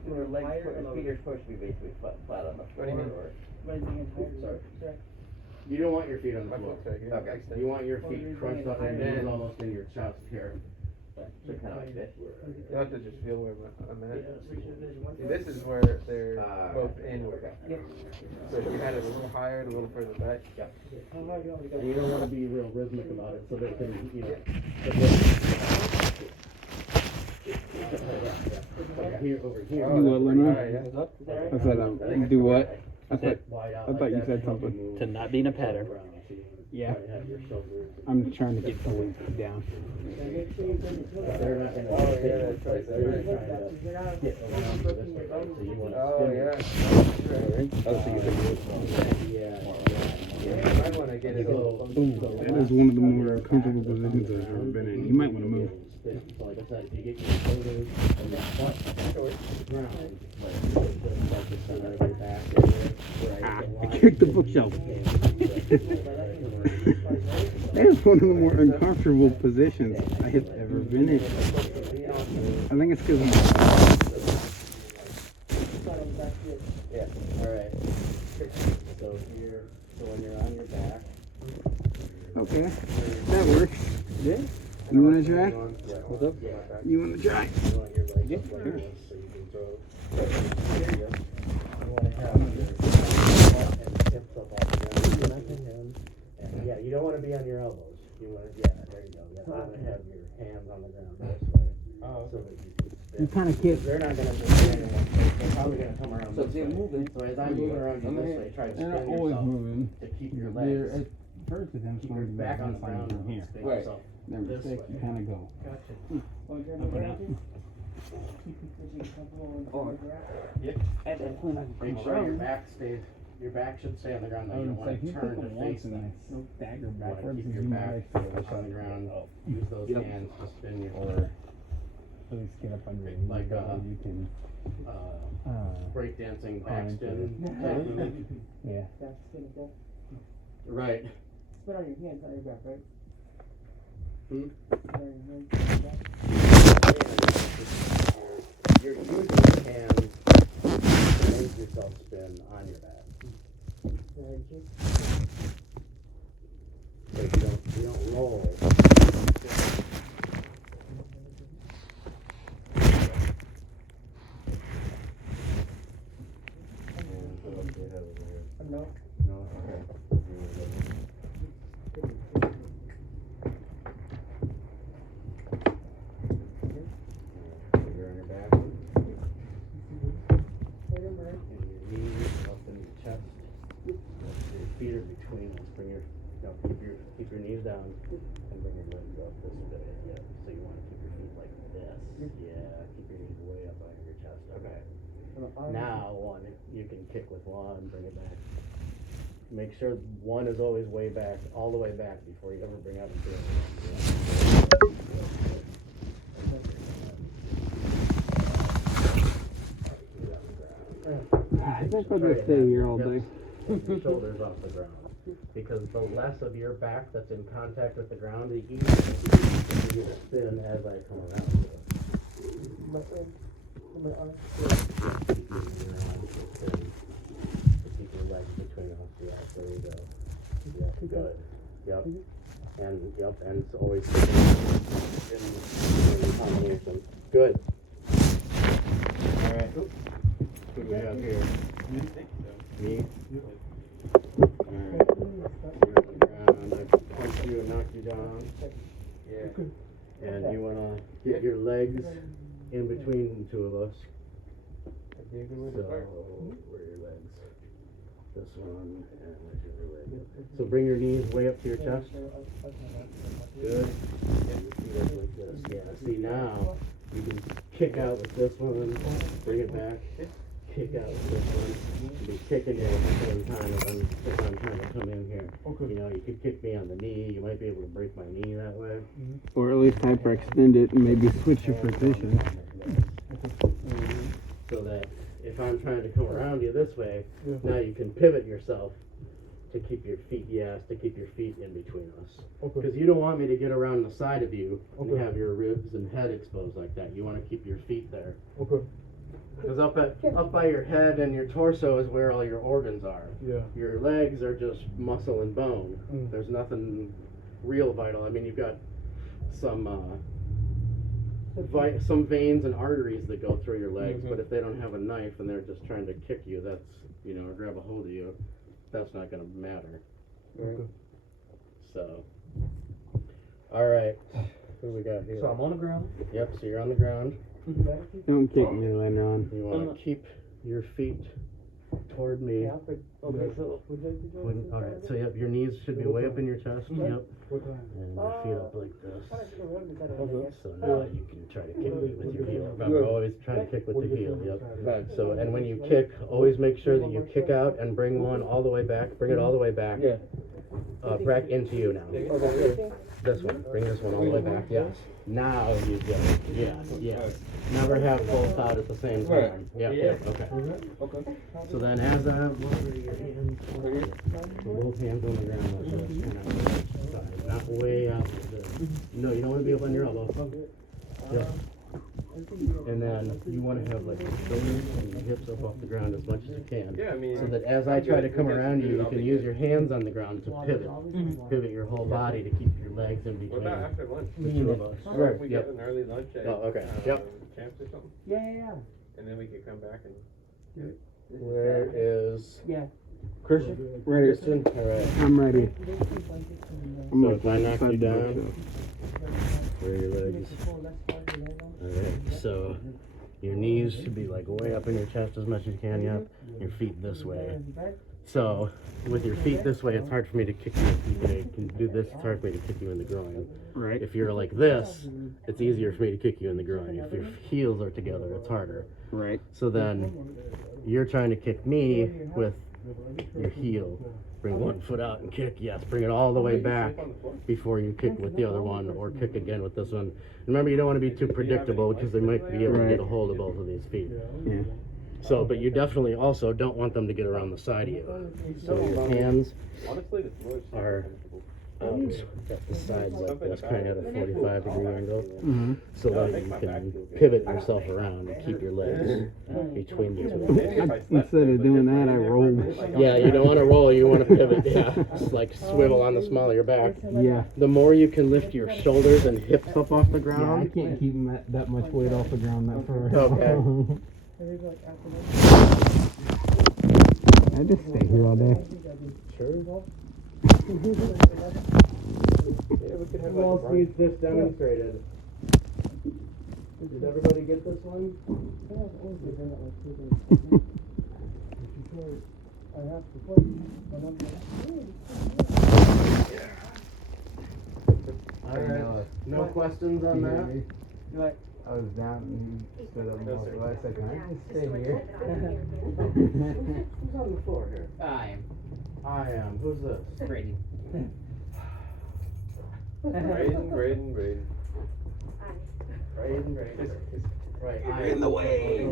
Your legs, feet are supposed to be basically flat on the floor. Sorry. You don't want your feet on the floor. Okay. You want your feet crunched up and knees almost in your chest here. So kind of like this. You have to just feel where I'm at. See, this is where they're both inward. So if you had it a little higher, a little further back. And you don't want to be real rhythmic about it so they can, you know. Over here. Do what, Leonard? Yeah. I said, do what? I thought you said something. To not be in a pattern. Yeah. I'm trying to get the weight down. They're not going to get around to this way, so you want to spin. I want to get it. That is one of the more comfortable positions I've ever been in. You might want to move. So like I said, if you get your shoulders and your butt towards the ground, like the center of your back area, I kicked the bookshelf. That is one of the more uncomfortable positions I have ever been in. I think it's because yeah. Alright. So when you're on your back. okay, that works. Yeah. You want to try? What's up? You want to try? You want your legs up like this so you can throw. You want to have your butt and hips up off the ground. And yeah, you don't want to be on your elbows. You want to, yeah, there you go. You want to have your hands on the ground this way. So that you can spin. You kind of kick. They're not going to just stand in one place. They're probably going to come around So this they're way. moving. So as I'm moving around you this way, try to They're spin not always yourself moving. to keep your They're legs. at first attempt Keep your going to be back on the ground from here. spin Right. yourself Then this mistake, way. you kind of go. Gotcha. Up and out. Or, Yep. at that point, I can Make come sure your around. back stays. Your back should stay on the ground. Though you don't want to turn to face them. no dagger You want to backwards. keep your back on the ground. Use those hands to spin your. Or at least get up under your knee. Like, that way you can. Breakdancing Fine. backspin type move. Yeah. Right. Put on your hands, on your back, right? You're using your hands to make yourself spin on your back. So you don't roll. No. No, okay. You're on your back. And you're feet are between us. Bring your, keep your knees down and bring your legs up this bit. Yeah. So you want to keep your feet like this. Yeah. Keep your knees way up under your chest. Okay. Now you can kick with one. Bring it back. Make sure one is always way back, all the way back before you ever bring out the two. I think I'll just stay here all day. Your shoulders off the ground. Because the less of your back that's in contact with the ground, the easier for you to spin as I come around. Keep your legs between us. Yeah, there you go. Yeah, good. Yep. And it's always in combination. Good. Alright. What do we have here? Me? Alright. You're on the ground. I punch you and knock you down. Yeah. And you wanna get your legs in between the two of us. So, where are your legs? This one, and there's your leg. So bring your knees way up to your chest. Good. And your feet up like this. Yeah, see now, you can kick out with this one, bring it back, kick out with this one. You can be kicking it at the same time if I'm trying to come in here. You know, you could kick me on the knee, you might be able to break my knee that way. Or at least hyperextend it and maybe switch your position. So that if I'm trying to come around you this way, now you can pivot yourself to keep your feet, to keep your feet in between us. Because you don't want me to get around the side of you and have your ribs and head exposed like that. You want to keep your feet there. Because up by your head and your torso is where all your organs are. Your legs are just muscle and bone. There's nothing real vital. I mean, you've got some veins and arteries that go through your legs, but if they don't have a knife and they're just trying to kick you, that's, or grab a hold of you, that's not going to matter. So, alright, what do we got here? So I'm on the ground. Yep, so you're on the ground. Don't kick me later on. You want to keep your feet toward me. Okay, so Alright, so yep, your knees should be way up in your chest. Yep. And your feet up like this. So now you can try to kick me with your heel. Remember, always try to kick with the heel. Yep. So, and when you kick, always make sure that you kick out and bring one all the way back. Bring it all the way back. Back into you now. This one. Bring this one all the way back. Yes. Now you get it. Yes. Never have both out at the same time. Yep. Okay. So then as I lower your hands, both hands on the ground, not way out. No, you don't want to be up on your elbow. Yep. And then you want to have like your shoulders and your hips up off the ground as much as you can. Yeah, I mean, so that as I try to come around you, you can use your hands on the ground to pivot. Pivot your whole body to keep your legs in between. What about after lunch? The two of us. Right. We get an early lunch at okay. Champs or something? Yeah. And then we can come back and do it. Where is Christian? Ready. Christian? Alright. I'm ready. So if I knock you down, where are your legs? Alright, so your knees should be like way up in your chest as much as you can, your feet this way. So with your feet this way, it's hard for me to kick you. If you can do this, it's hard for me to kick you in the groin. Right. If you're like this, it's easier for me to kick you in the groin. If your heels are together, it's harder. Right. So then you're trying to kick me with your heel. Bring one foot out and kick. Yes, bring it all the way back before you kick with the other one, or kick again with this one. Remember, you don't want to be too predictable because they might be able to get a hold of both of these feet. Yeah. So, but you definitely also don't want them to get around the side of you. So your hands are out at the sides like this, kind of at a 45-degree angle. So that you can pivot yourself around and keep your legs between the two. Instead of doing that, I rolled. Yeah, you don't want to roll, you want to pivot. Yeah, just like swivel on the small of your back. Yeah. The more you can lift your shoulders and hips up off the ground. I can't keep that much weight off the ground that far. Okay. I just stay here all day. Sure. Who else needs this demonstrated? Did everybody get this one? I have to put when I'm Alright, no questions on that? like, I was down and he stood up and walked away. I said, can I just stay here? Who's on the floor here? I I am. Who's this? am Brady. Braden. Braden, Braden. Right. I in the way.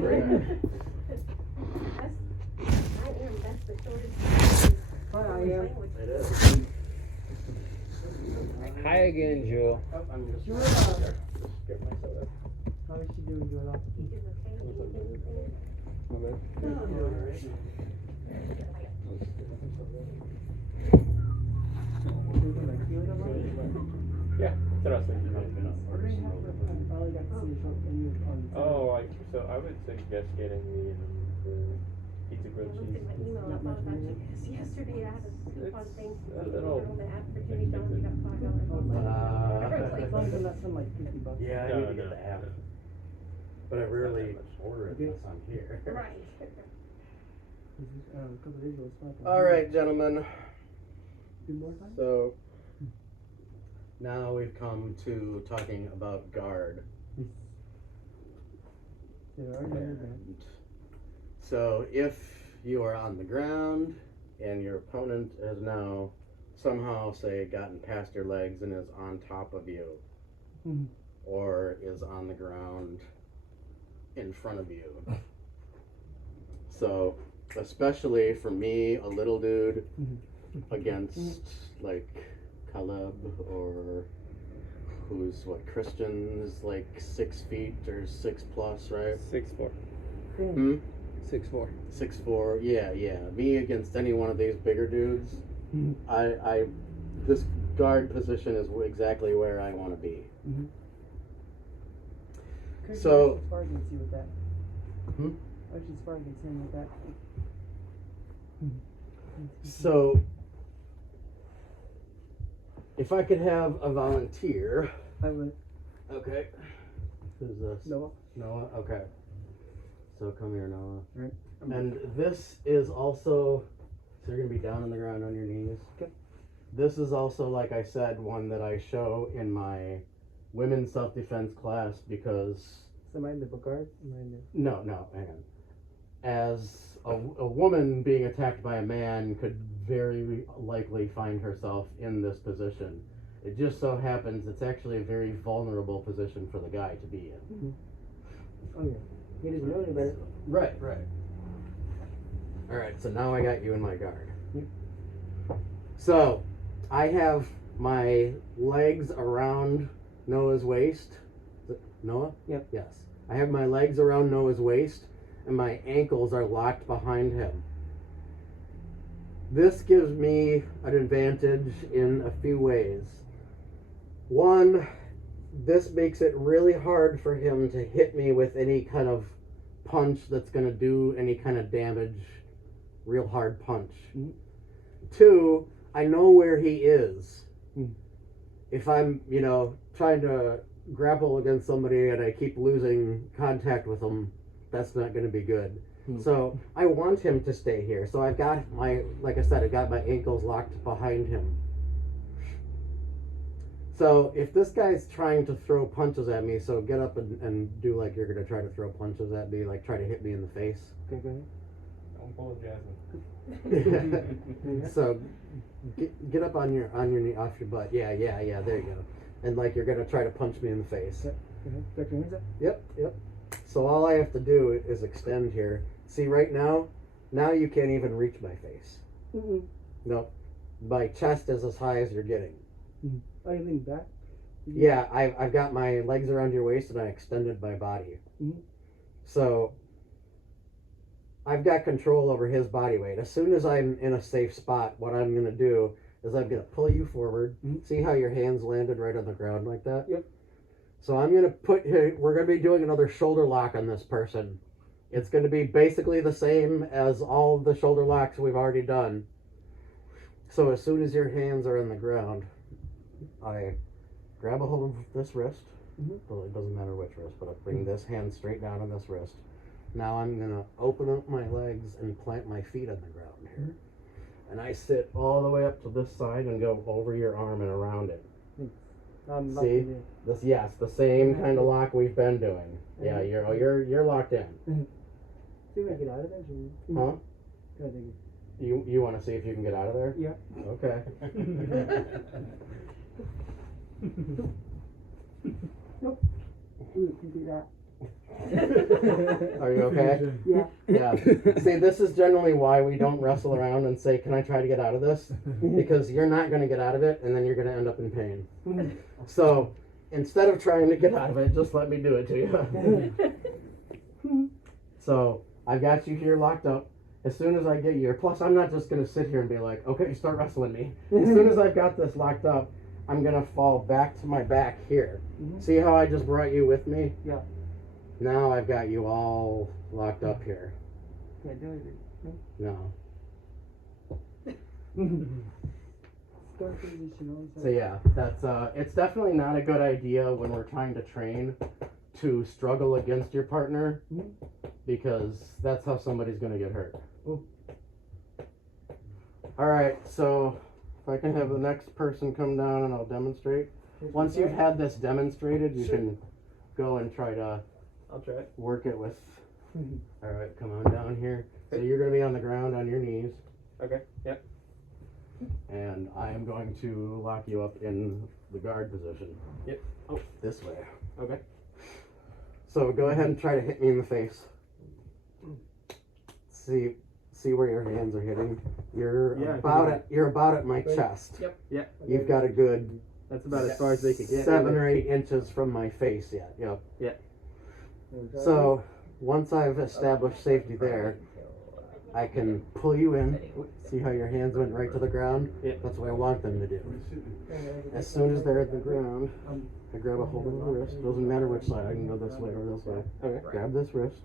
That's the shortest. hi, I am. It is. Hi again, Jewel. Oh, I'm just Sure. Just get my soda. How is she doing, Jola? Yeah, interesting. Oh, so I would suggest getting the pizza grilled cheese. Yesterday I had a It's coupon thing a little. on the app for Jimmy John's, we got $5 off. Yeah, I No, need to get no. the app. But I rarely order it unless I'm here. Right. Alright, gentlemen. So now we've come to talking about guard. And so if you are on the ground and your opponent has now somehow, say, gotten past your legs and is on top of you, or is on the ground in front of you. So especially for me, a little dude, against like Caleb, or who's Christian's like 6 feet or 6+, right? 6'4". 6'4". 6'4", yeah. Me against any one of these bigger dudes, I this guard position is exactly where I want to be. So, Far against you with that. Hmm? Actually, far against him with that. So if I could have a volunteer. I would. Okay. Who's this? Noah. Noah? Okay. So come here, Noah. Right. And this is also, so you're going to be down on the ground on your knees. Okay. This is also, like I said, one that I show in my women's self-defense class because... Am I in the book guard? No, hang on. As a woman being attacked by a man could very likely find herself in this position. It just so happens it's actually a very vulnerable position for the guy to be in. Oh yeah. He doesn't know any better. Right. Alright, so now I got you in my guard. So, I have my legs around Noah's waist. Is it Noah? Yep. Yes. I have my legs around Noah's waist, and my ankles are locked behind him. This gives me an advantage in a few ways. One, this makes it really hard for him to hit me with any kind of punch that's going to do any kind of damage, real hard punch. Two, I know where he is. If I'm, trying to grapple against somebody and I keep losing contact with them, that's not going to be good. So I want him to stay here. So I've got like I said, I got my ankles locked behind him. So if this guy's trying to throw punches at me, so get up and do like you're going to try to throw punches at me, like try to hit me in the face. Okay, go ahead. Don't pull a Jasmine. So get up on your knee, off your butt. Yeah, there you go. And like you're going to try to punch me in the face. Okay. Back your hands up. Yep. So all I have to do is extend here. See, right now you can't even reach my face. Nope. My chest is as high as you're getting. Oh, you lean back? Yeah, I've got my legs around your waist and I extended my body. So I've got control over his body weight. As soon as I'm in a safe spot, what I'm going to do is I'm going to pull you forward. See how your hands landed right on the ground like that? Yep. So I'm going to we're going to be doing another shoulder lock on this person. It's going to be basically the same as all the shoulder locks we've already done. So as soon as your hands are on the ground, I grab a hold of this wrist. Well, it doesn't matter which wrist, but I bring this hand straight down on this wrist. Now I'm gonna open up my legs and plant my feet on the ground here. And I sit all the way up to this side and go over your arm and around it. See? This, yes, the same kind of lock we've been doing. Yeah, you're locked in. See if I get out of there. Huh? Good. You want to see if you can get out of there? Yeah. Okay. Nope. You can do that. Are you okay? Yeah. Yeah. See, this is generally why we don't wrestle around and say, "Can I try to get out of this?" Because you're not going to get out of it, and then you're going to end up in pain. So instead of trying to get out of it, just let me do it to you. So I've got you here locked up. As soon as I get you here, plus I'm not just going to sit here and be like, "Okay, start wrestling me." As soon as I've got this locked up, I'm going to fall back to my back here. See how I just brought you with me? Yeah. Now I've got you all locked up here. Can't do anything. No. Start position. So yeah, that's it's definitely not a good idea when we're trying to train to struggle against your partner, because that's how somebody's gonna get hurt. Alright, so if I can have the next person come down and I'll demonstrate. Once you've had this demonstrated, you can go and try to I'll try it. work it with. Alright, come on down here. So you're gonna be on the ground on your knees. Okay. Yep. And I am going to lock you up in the guard position. Yep. Oh, this way. Okay. So go ahead and try to hit me in the face. See where your hands are hitting. You're about at my chest. Yep. Yeah. You've got a good. That's about as far as they could get. 7 or 8 inches from my face yet. Yep. Yeah. So once I've established safety there, I can pull you in. See how your hands went right to the ground? Yeah. That's what I want them to do. As soon as they're at the ground, I grab a hold of the wrist. Doesn't matter which side. I can go this way or this way. Okay. Grab this wrist.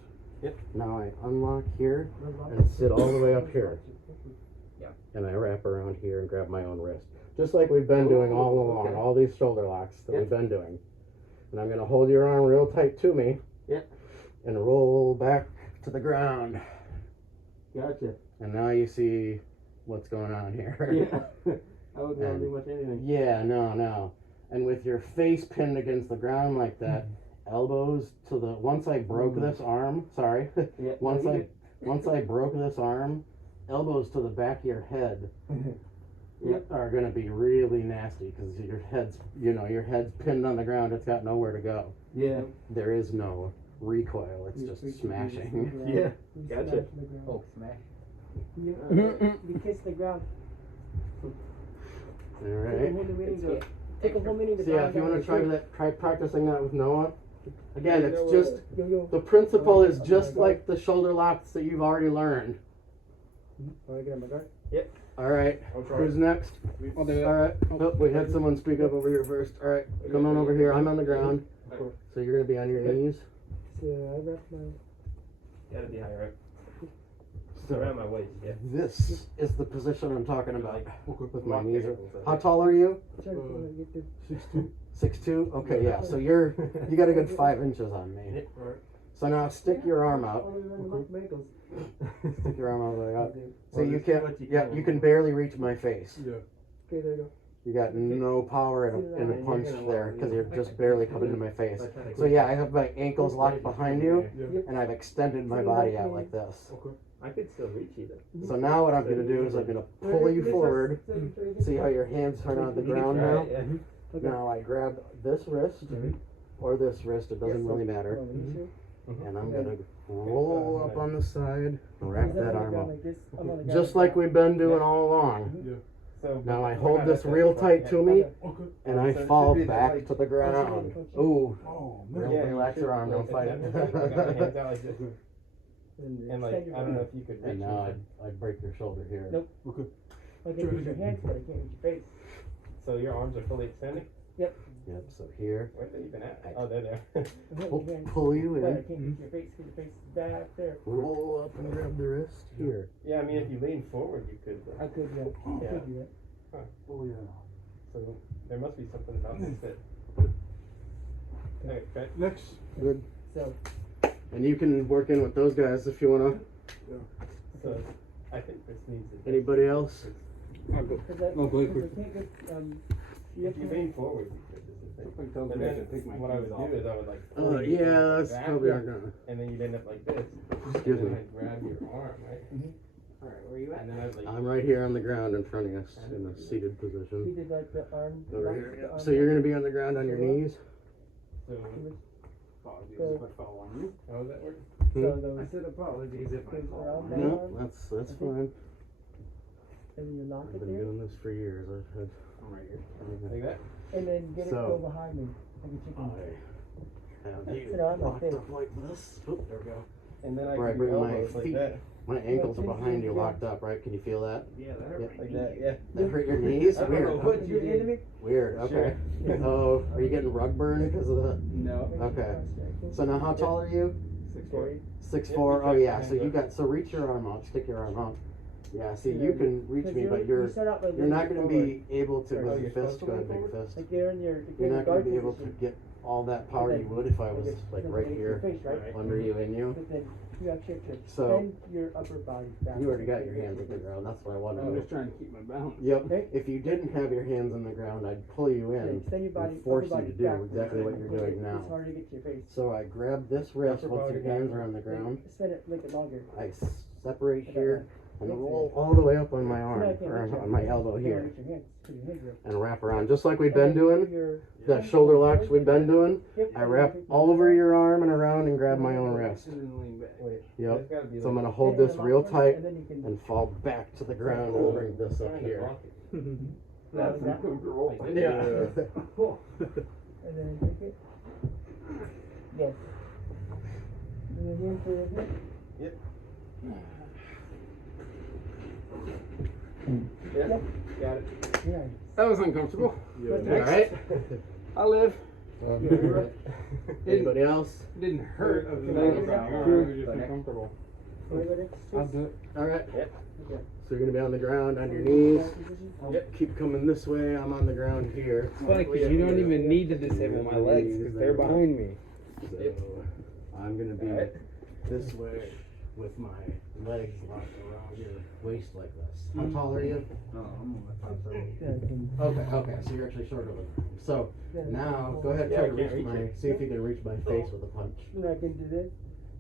Yep. Now I unlock here and sit all the way up here. Yeah. And I wrap around here and grab my own wrist. Just like we've been doing all along, Okay. all these shoulder locks that Yep. we've been doing. And I'm going to hold your arm real tight to me. Yep. And roll back to the ground. Gotcha. And now you see what's going on here. Yeah. I wouldn't want to do much anything. Yeah, no. And with your face pinned against the ground like that, elbows to the. Once I broke this arm, sorry. Yeah. Once I broke this arm, elbows to the back of your head are gonna be really nasty because your head's pinned on the ground. It's got nowhere to go. Yeah. There is no recoil. It's just smashing. Yeah. Gotcha. Oh, smash. You kiss the ground. All right. Take a whole minute to So yeah, if you want to try practicing that with Noah. Again, it's Noah, just the principle is just like the shoulder locks that you've already learned. Want to get on my guard? All right. Who's next? I'll do it. All right. Oh, we had someone speak up over here first. All right, come on over here. I'm on the ground, so you're gonna be on your knees. So I wrap my. Gotta be higher up. So Around my waist. Yeah. this is the position I'm talking about with my Lock knees. ankles, How tall are you? Try to get this. 6'2". Okay, yeah. So you got a good 5 inches on me. Alright. So now stick your arm out. My ankles. Stick your arm all the way out. So Well, you just do can't. what you Yeah, can. you can barely reach my face. Okay, there you go. You got no power in a punch there because you're just barely coming to my face. So yeah, I have my ankles locked behind you, and I've extended my body out like this. I could still reach you though. So now what I'm gonna do is I'm gonna pull you forward. See how your hands are on the ground now? Yeah. Now I grab this wrist or this wrist, it doesn't really matter. And I'm gonna roll up on the side, wrap that arm up. Just like we've been doing all along. So Now I hold this real tight to me, and I fall back to the ground. Ooh, relax your arm, don't fight it. And like, I don't know if you could reach And now I'd break your shoulder here. Nope. I can reach your hands, but I can't reach your face. So your arms are fully extended? Yep, so here, Where are they even at? Oh, they're there. pull you But I in, can't reach your face because your face is back there. roll up and grab the wrist here. Yeah, I mean, if you lean forward, you could. I could, yeah. I could do that. Oh, yeah. So there must be something about this that. Okay. Next. Good. So, And you can work in with those guys if you wanna. So I think this needs to. Anybody else? I'll go. Cause I, Oh, go ahead, cause I can't get, you have You to. lean forward because this is the thing. And then what I would do is I would like. Oh pull you yeah, that's back, probably not gonna. and then you'd end up like this. Excuse and me. then I'd grab your arm, right? Alright, where you at? And then I'd like. I'm right here on the ground in front of us in a seated He position. did like the arm. Over lock, here. the Yep. arm So you're lock. gonna be on the ground on your knees. So So- how does that work? So Hmm? those said apologies if things around that No, arm, that's fine. and you lock I've it been there, doing this for years. I've had. I'm right here. Like that? and then get it So- go behind me, like a chicken. I have Sit you on like locked this. up like this. Oop, there we go. And then I Where I keep bring your my elbows like feet. that. My ankles are behind you, locked up, right? Can you feel that? Yeah, that Yep. Like that, yeah. That hurt your knees? I don't Weird. know Okay. what You're into me? Weird. Okay. Oh, are you getting rug burn because of the? No. Okay. So now, how tall are you? 6'4". 6'4". Oh yeah. So you got. So reach your arm out. Stick your arm out. Yeah. See, you can reach me, but you're not going to be able to Oh, with you're the fist. supposed to Go ahead, lean big forward? fist. Like you're in your, You're not guard going to be able to position. get all that power you would if I was like right Your here, face, right? under you, in you. But then you actually have to So- bend your upper body back. You already got your hands on the ground. That's what I wanted to I'm do. just trying to keep my balance. Yep. Okay. If you didn't have your hands on the ground, I'd pull you Yeah, in extend your body, and force upper you body to do back. exactly what you're doing It's now. harder to get to your face. So I grab this wrist Upper once your body hands back. are on the ground. Spin it, make it longer. I separate Like here and That's roll it. all the way up on my So now arm, I can't or reach your on my hands. elbow You can't here, reach your hands, 'cause your hands are up. and wrap around, just like we've And been then doing. your- The shoulder locks we've been doing. Yep. I wrap over your arm and around and grab my own wrist. And then lean back. Wait. Yep. There's gotta be So I'm like- gonna hold And then this lock real this, tight and then you can- and fall back to the ground and bring this up Trying to here. block it. Like that. Like this. Yeah. And then take it. Yes. And then here for your hip. Yep. Yep. Got it. Yeah. That was uncomfortable. But All right. I live. Anybody else? It didn't hurt. Okay. It was just Okay. uncomfortable. Wait, wait, I'll do it. All right. Yep. Okay. So you're gonna be on the ground on your knees. Yep. Keep coming this way. I'm on the ground here. It's funny because you don't even need to disable my legs because they're behind me. So Yep. I'm gonna be Alright. this way with my legs locked around your waist like this. How tall are you? Okay, so you're actually shorter than me. So now go ahead, Yeah, try I to can't reach reach my, it. see if you can reach my face with a punch. Then I can do this.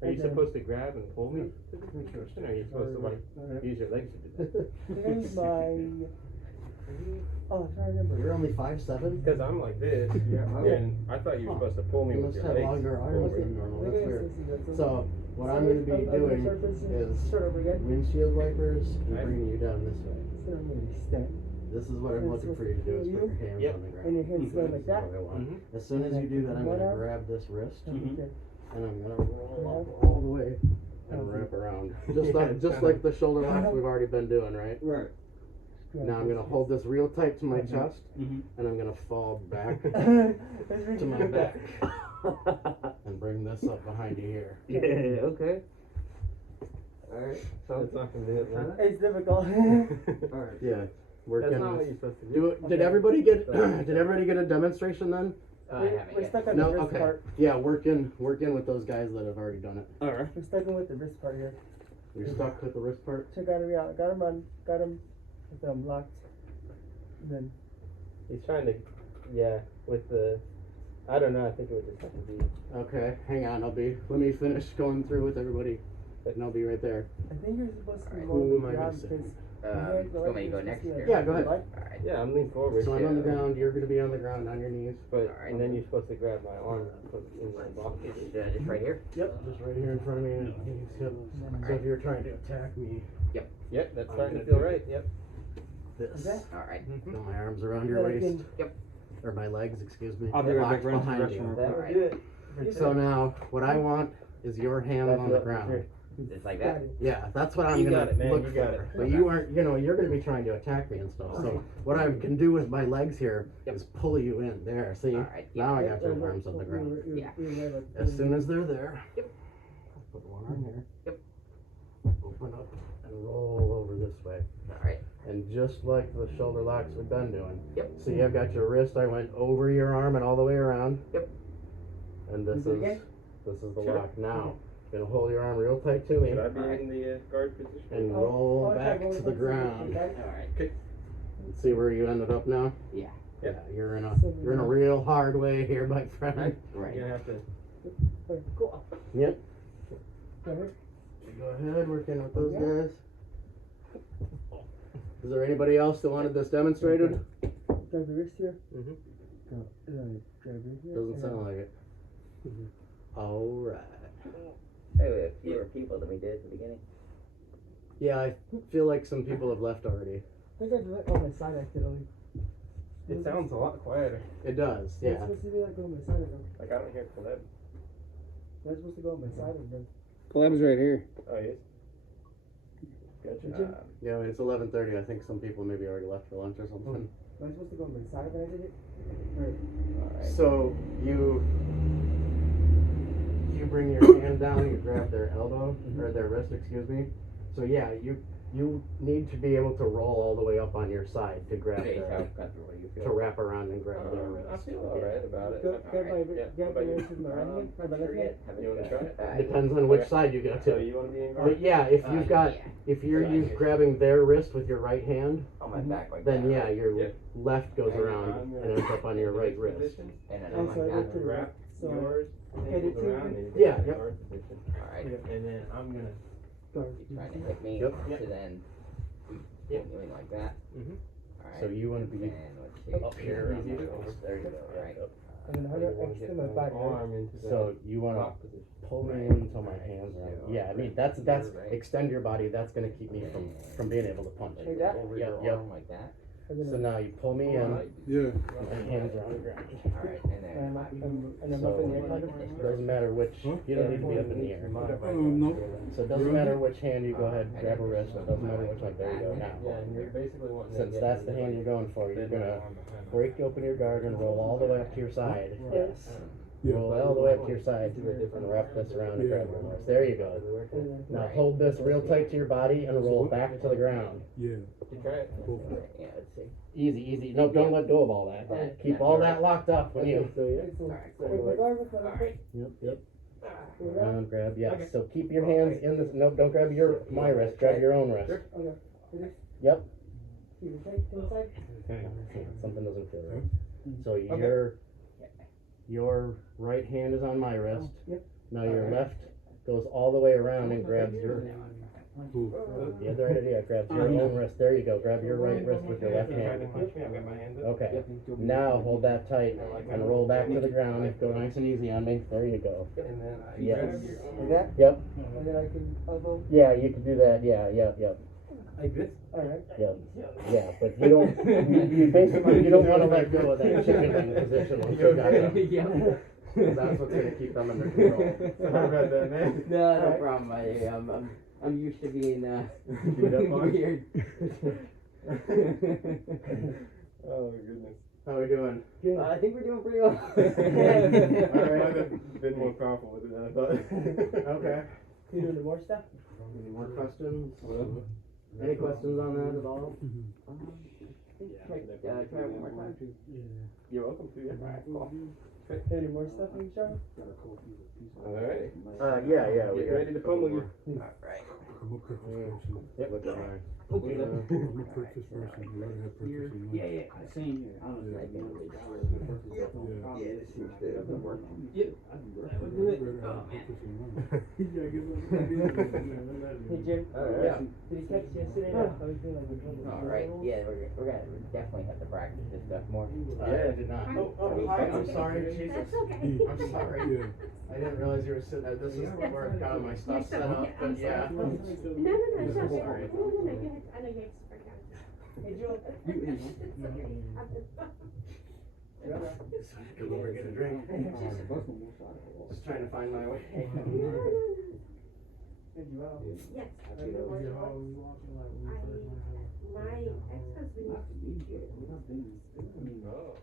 Are you And then- supposed to grab and pull me to the construction, or are you supposed to like use your legs to do that? There's my. Oh, I remember. You're only 5'7"? Because I'm like this, and I thought you were supposed to pull me You with must your have legs. longer arms forward. than normal. Look That's at weird. this, So what I'm gonna be doing is Start over again. windshield wipers and Right. bringing you down this way. So I'm gonna stand. This is what I'm And looking it's for you to do is put your hands Yep. on the ground. And your hands go This like is that. what I want. Mhm. As soon as you do that, I'm One gonna arm. grab this wrist Okay. and I'm gonna roll up all the way and wrap around. Just like the shoulder locks we've already been doing, right? Right. Now I'm gonna hold this real tight to my Mhm. chest Mhm. and I'm gonna fall back to to my back and bring this up behind you here. Yeah, okay. Alright, so That's not gonna do it, man. It's difficult. alright. Yeah, working That's not what with. you're supposed to do. Do it. Did everybody get? Did everybody get a demonstration then? We're stuck on No. the wrist Okay. part. Yeah, work in with those guys that have already done it. Alright. We're stuck with the wrist part here. You're stuck with the wrist part. So got him out. Got him on. Got him. With them locked. And then. He's trying to, yeah, with the, I don't know, I think it would just have to be. Okay, hang on. Let me finish going through with everybody, and I'll be right there. I think you're supposed to be Who more on am the I ground missing? because. Want me to go next? Yeah, go ahead. Alright. Yeah, I'm leaning forward. So I'm on the ground. You're gonna be on the ground on your knees. But, Alright. and then you're supposed to grab my arm and put it in my block. Just right here? Yep, just right here in front of me. And yep. So if you're trying to attack me, Yep, that's starting to feel right, yep. this. Okay. Alright. Put my arms around your Then I waist. can- Or my legs, excuse me. I'll be right Locked back. Run to the behind restroom. you. That would Alright. do it. So now, what I want is your hand on the ground. Just like Got that? it. Yeah, that's what I'm You gonna got it, man, look you got for. it. But you aren't, you're gonna be trying to attack me and stuff. So what I can do with my legs here is pull you in there. See? Alright, Now I got your arms on the ground. Yeah. As soon as they're there, Yep. put one arm here. Yep. Open up and roll over this way. Alright. And just like the shoulder locks we've been doing. Yep. See, I've got your wrist. I went over your arm and all the way around. Yep. And this Do it again? is the lock. Now, Gonna hold your arm real tight to me. Should I be in the guard position? And roll back to the ground. Alright. Okay. See where you ended up now? Yeah. Yeah, you're in a real hard way here, my friend. Right. You're gonna have to. Yep. Go ahead, working with those guys. Is there anybody else that wanted this demonstrated? Grab your wrist here. Mhm. Grab your here. Doesn't sound like it. Alright. Hey, we have fewer people than we did at the beginning. Yeah, I feel like some people have left already. I think I do it on my side accidentally. It sounds a lot quieter. It does, It's yeah. supposed to be like on my side again. Like I don't hear Caleb. That's supposed to go on my side again. Collab's right here. Oh, yes. Good Did job. Yeah, it's 11:30. I think some people maybe already left for lunch or something. Am I supposed to go on my side when I did it? Or So you bring your hand down, you grab their elbow or their wrist, excuse me. So yeah, you need to be able to roll all the way up on your side to grab Okay, their, how comfortable you feel? to wrap around and grab their I wrist. feel alright about it. grab my Yeah, grab how about my you? wrist with my right hand or my left hand? You wanna try it? Depends on which side you go So to. you wanna be in guard? But yeah, if you've got yeah. if you're grabbing their wrist with your right hand, On my back like then that. yeah, your Yep. left goes around and ends up on your right wrist. Position. And then Oh, I'm so like I that. went to the Wrap so yours, Okay, ankles did around, you- and you Yeah, go in yep. guard position. Alright. And then I'm gonna. guard. You're trying to hit me Yep. to then Yep. doing like that. Mhm. Alright. So you want to be And let's see. up here on the wrist. There you go. Alright. And then how do I extend my back? Right? Arm into the So you want lock to position. pull me in until my hands are. Yeah, I mean that's extend your body. That's gonna keep me from being able to punch. Like that? Over Yep, your yep. arm like that. And then So now you pull me in. Yeah. My hands are on the ground. Alright. And then. and I'm up in the air kind of. Doesn't matter which. You don't need to be up in the air. No. So it doesn't matter which hand you go ahead and grab a wrist. It doesn't matter which one. There you go. Yeah, Now, and you're basically wanting to since get that's me the to hand you're going for, you're bend my gonna arm behind my break open your guard and roll all the way up to your side. Yes. Yeah. Roll all the way up to your side and wrap this around and grab your wrist. There you go. Now hold this real tight to your body and roll back to the ground. Yeah. You try it? Yeah, let's see. Easy, easy. No, don't let go of all that. Keep all that locked up when you. Wait, my guard was not okay. Yep. Around, grab. Yes. So keep your hands in this. No, don't grab my wrist. Grab your own wrist. Okay. Yep. See the tight inside? Something doesn't feel right. So your right hand is on my wrist. Yep. Now your left goes all the way around and grabs your. The other idea grabs your own wrist. There you go. Grab your right wrist with your left hand. I've got my hand up. Okay. Now hold that tight and roll back to the ground. Go nice and easy on me. There you go. And then I Yes. grab your Like arm. that? Yep. And then I can elbow. Yeah, you can do that. Yeah. Like this? Alright. Yeah, but you don't. You basically you don't want to let go of that chicken wing position once you got them. Yeah. 'Cause that's what's gonna keep them under control. Sorry about that, man. No, no problem. I'm used to being Beat up on? weird. Oh my goodness. How we doing? I think we're doing pretty well. I might have been more powerful with it than I thought. Okay. You doing the more stuff? Any more questions? Any questions on that at all? Try it one more time. You're welcome to, yeah. Alright, cool. Any more stuff in the shower? Alright. Yeah. We ready to pummel you. Alright. Yep. Look at mine. I'm gonna purchase first and let her purchase and Yeah, same here. Honestly, I think Yeah. this seems to work. Hey Jim, Alright. did he catch yesterday? I was feeling like Alright, yeah, we're gonna definitely have to practice this stuff more. I did not. Oh, hi. I'm sorry. Jesus. That's okay. I'm sorry. Yeah. I didn't realize you were sitting there. This is where I've got my stuff set up. But yeah. No, Sorry. go ahead. I know you have to spread down. Hey Joe. It's okay. Come over and get a drink. Just trying to find my way. Hey Joel. Yes. I don't know where you are. My ex-husband used to be here. Oh.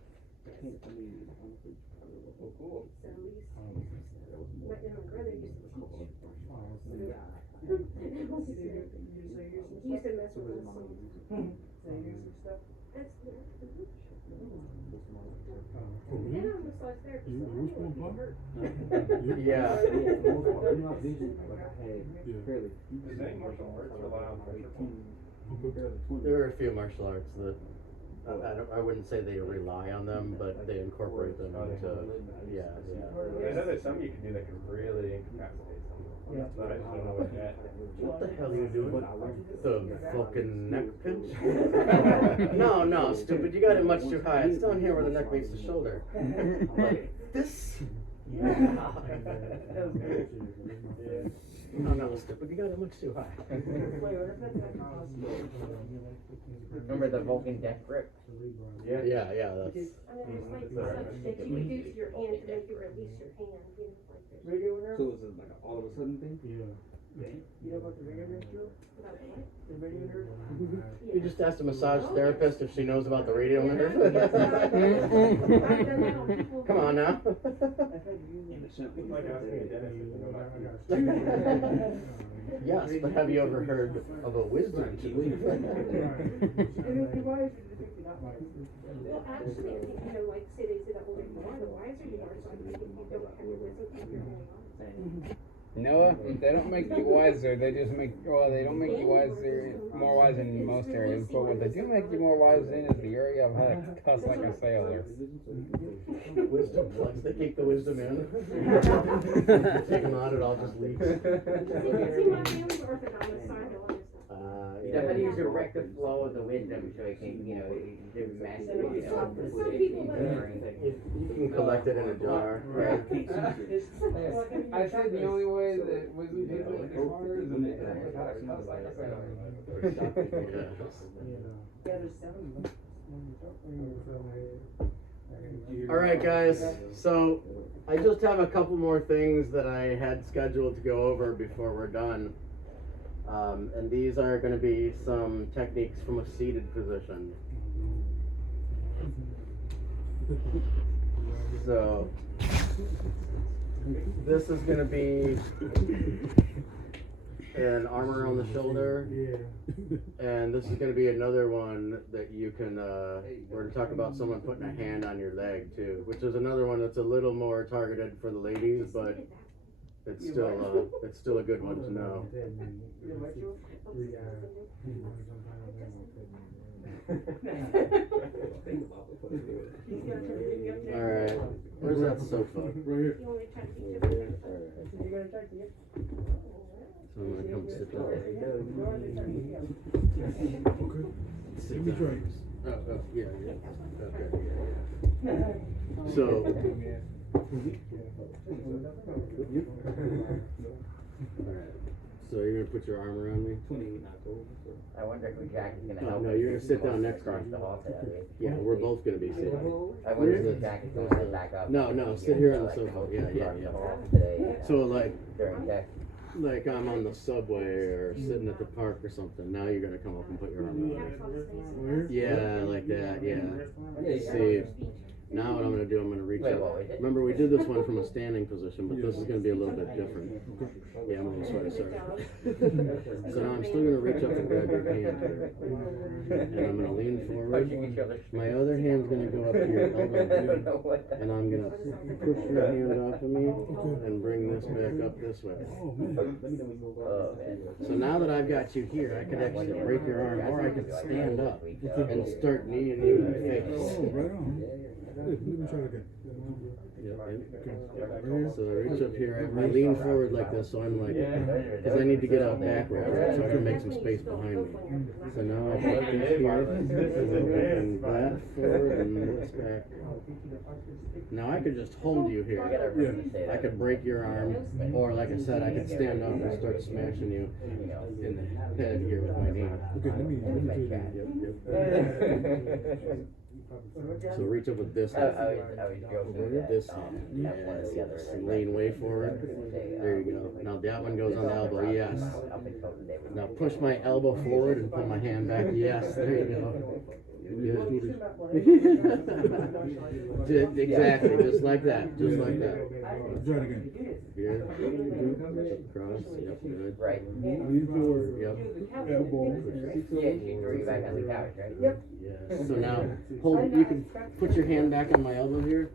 Oh, cool. So we used to, my brother used to teach. He used to mess with us. So you use some stuff? That's good. Oh, And I'm massage therapist. You which one, Bob? Yeah. The same martial arts rely on pressure points. There are a few martial arts that I wouldn't say they rely on them, but they incorporate them into, yeah. I know there's some you can do that can really incapacitate someone. But I don't know what that. What the hell are you doing? The fucking neck pinch? No, stupid. You got it much too high. It's down here where the neck meets the shoulder. Like this? No, stupid. You got it much too high. Remember the Vulcan death grip? Yeah, that's. It's like such that you would use your hand to make you release your hand, you know, like this. Radio nerve? So is it like an all of a sudden thing? Yeah. You know about the radio nerve drill? About what? The radio nerve? You just asked a massage therapist if she knows about the radio nerve. Come on now. Like asking a dentist if they know about Yes, but have you ever heard of a wisdom tooth? Well, actually, I think, you know, like, say they say that, well, the wiser you are, so I think if you don't have your wisdom, you're going on. Noah, they don't make you wiser, they just make, well, they don't make you wiser, more wise in most areas, but what they do make you more wise in is the area of how to cuss like a sailor. Wisdom plugs, they keep the wisdom in. Take them out, it all just leaks. See, my family's orthodontist, so I know what it's You know how to use your rectal flow of the wisdom so it can, you know, do massive, you know. Some people You can collect it in a jar. Right. I said the only way that wisdom people get smarter is when they cuss like a sailor. Alright guys, so I just have a couple more things that I had scheduled to go over before we're done. And these are going to be some techniques from a seated position. So, this is going to be an arm around the shoulder, and this is going to be another one that you can, we're going to talk about someone putting a hand on your leg too, which is another one that's a little more targeted for the ladies, but it's still a good one to know. Alright, where's that sofa? Right here. So I'm gonna come sit down. Okay. Let me try. Oh, yeah. Okay, yeah. So, alright, so you're gonna put your arm around me? I wonder if Jack is gonna Oh, help. no, you're gonna sit down next to across me. the hall today. Yeah, we're both gonna be sitting. I wonder if Jack is gonna head back up. No, sit here on the sofa. Yeah. Today, So like during tech. like I'm on the subway or sitting at the park or something, now you're gonna come up and put your arm around me. Yeah, like that, yeah. See, now what I'm gonna do, I'm gonna reach up. Remember, we did this one from a standing position, but this is gonna be a little bit different. Yeah, I'm gonna sort of So now I'm still gonna reach up and grab your hand here. And I'm gonna lean forward. My other hand's gonna go up to your elbow. And I'm gonna push your hand off of me and bring this back up this way. So now that I've got you here, I could actually break your arm, or I could stand up and start kneeing you in the face. Oh, right on. Let me try again. So I reach up here, I lean forward like this, so I'm like, because I need to get out backwards, right, so I can make some space behind me. So now I put this here, and that forward, and this back. Now I could just hold you here. I could break your arm, or like I said, I could stand up and start smashing you in the head here with my knee. Okay, let me So reach up with this hand. This hand. Yes. Lean way forward. There you go. Now that one goes on the elbow. Yes. Now push my elbow forward and put my hand back. Yes. There you go. Exactly, just like that, just like that. Here, cross, yep, good. Right. Yep. Yeah, she threw you back on the couch, right? Yes. So now, you can put your hand back on my elbow here.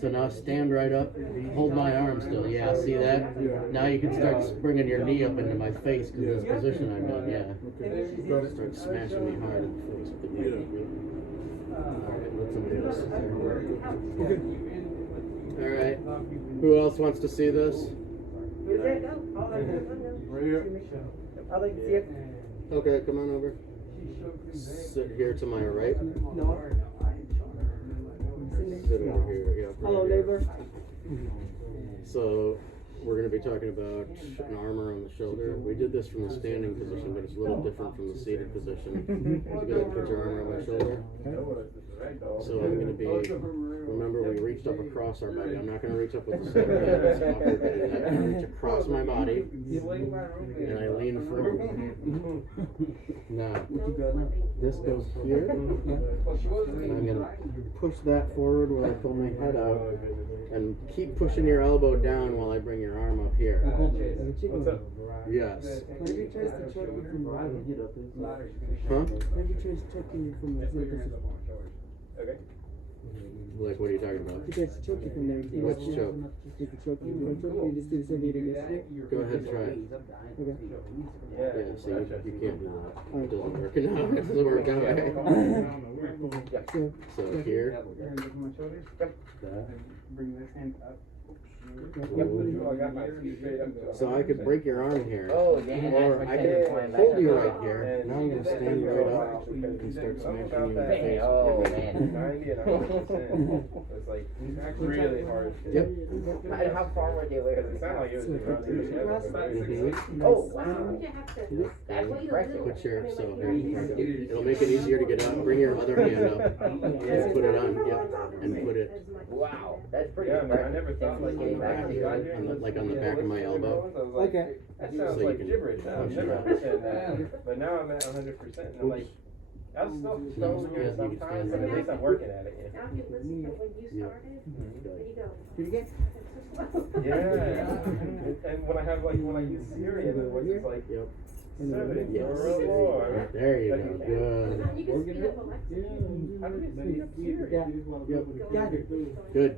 So now stand right up, hold my arm still, yeah, see that? Now you can start bringing your knee up into my face, because this position I'm in, yeah. Start smashing me hard in the face with the knee. Alright, let somebody else. Alright, who else wants to see this? Right here. I'd like to see it. Okay, come on over. Sit here to my right. No. Sit over here, yeah. Hello, right here. neighbor. So, we're going to be talking about an armor on the shoulder. We did this from the standing position, but it's a little different from the seated position. You're going to put your armor on my shoulder. So I'm going to be, remember we reached up across our body. I'm not going to reach up with the shoulder. It's awkward to do that. I'm going to reach across my body, and I lean forward. Now, this goes here, and I'm going to push that forward while I pull my head out, and keep pushing your elbow down while I bring your arm up here. What's up? Yes. Maybe tries to choke you from behind. Huh? Maybe tries choking you from the Okay. Like, what are you talking about? He tries to choke you from there. What's choke? He can choke you. You just do the same thing yesterday. Go ahead, try it. Okay. Yeah, see, you can't do that. It doesn't work. No, it doesn't work that way. So here, that. Bring this hand up. So I could break your arm here, Oh, yeah, or I could hold you right here. Now I'm going to stand right up and start smashing you in the face. Oh, man. 90 and 100%. It's like really hard. Yep. How far were they away? Because it sounded like it was around the Oh, wow. That's impressive. Put your, so here, it'll make it easier to get up. Bring your other hand up and put it on, yep, and put it Wow, that's pretty Yeah, man, I impressive. never thought like Getting back back to here, you. on the, like on the back of my elbow. Okay. That So sounds you like can gibberish. I've push never it up. understood that. But now I'm at 100%. And I'm like, I was still struggling here sometimes, but at least I'm working at it. Now if you listen to when you started, then you go. Did you get? Yeah. And when I have like when I use Siri and it's like Yep. 7 Yes. or more. There you go. Good. You can speed up Alexa. How do you speed up Siri? Yeah. Yep. Got it. Good.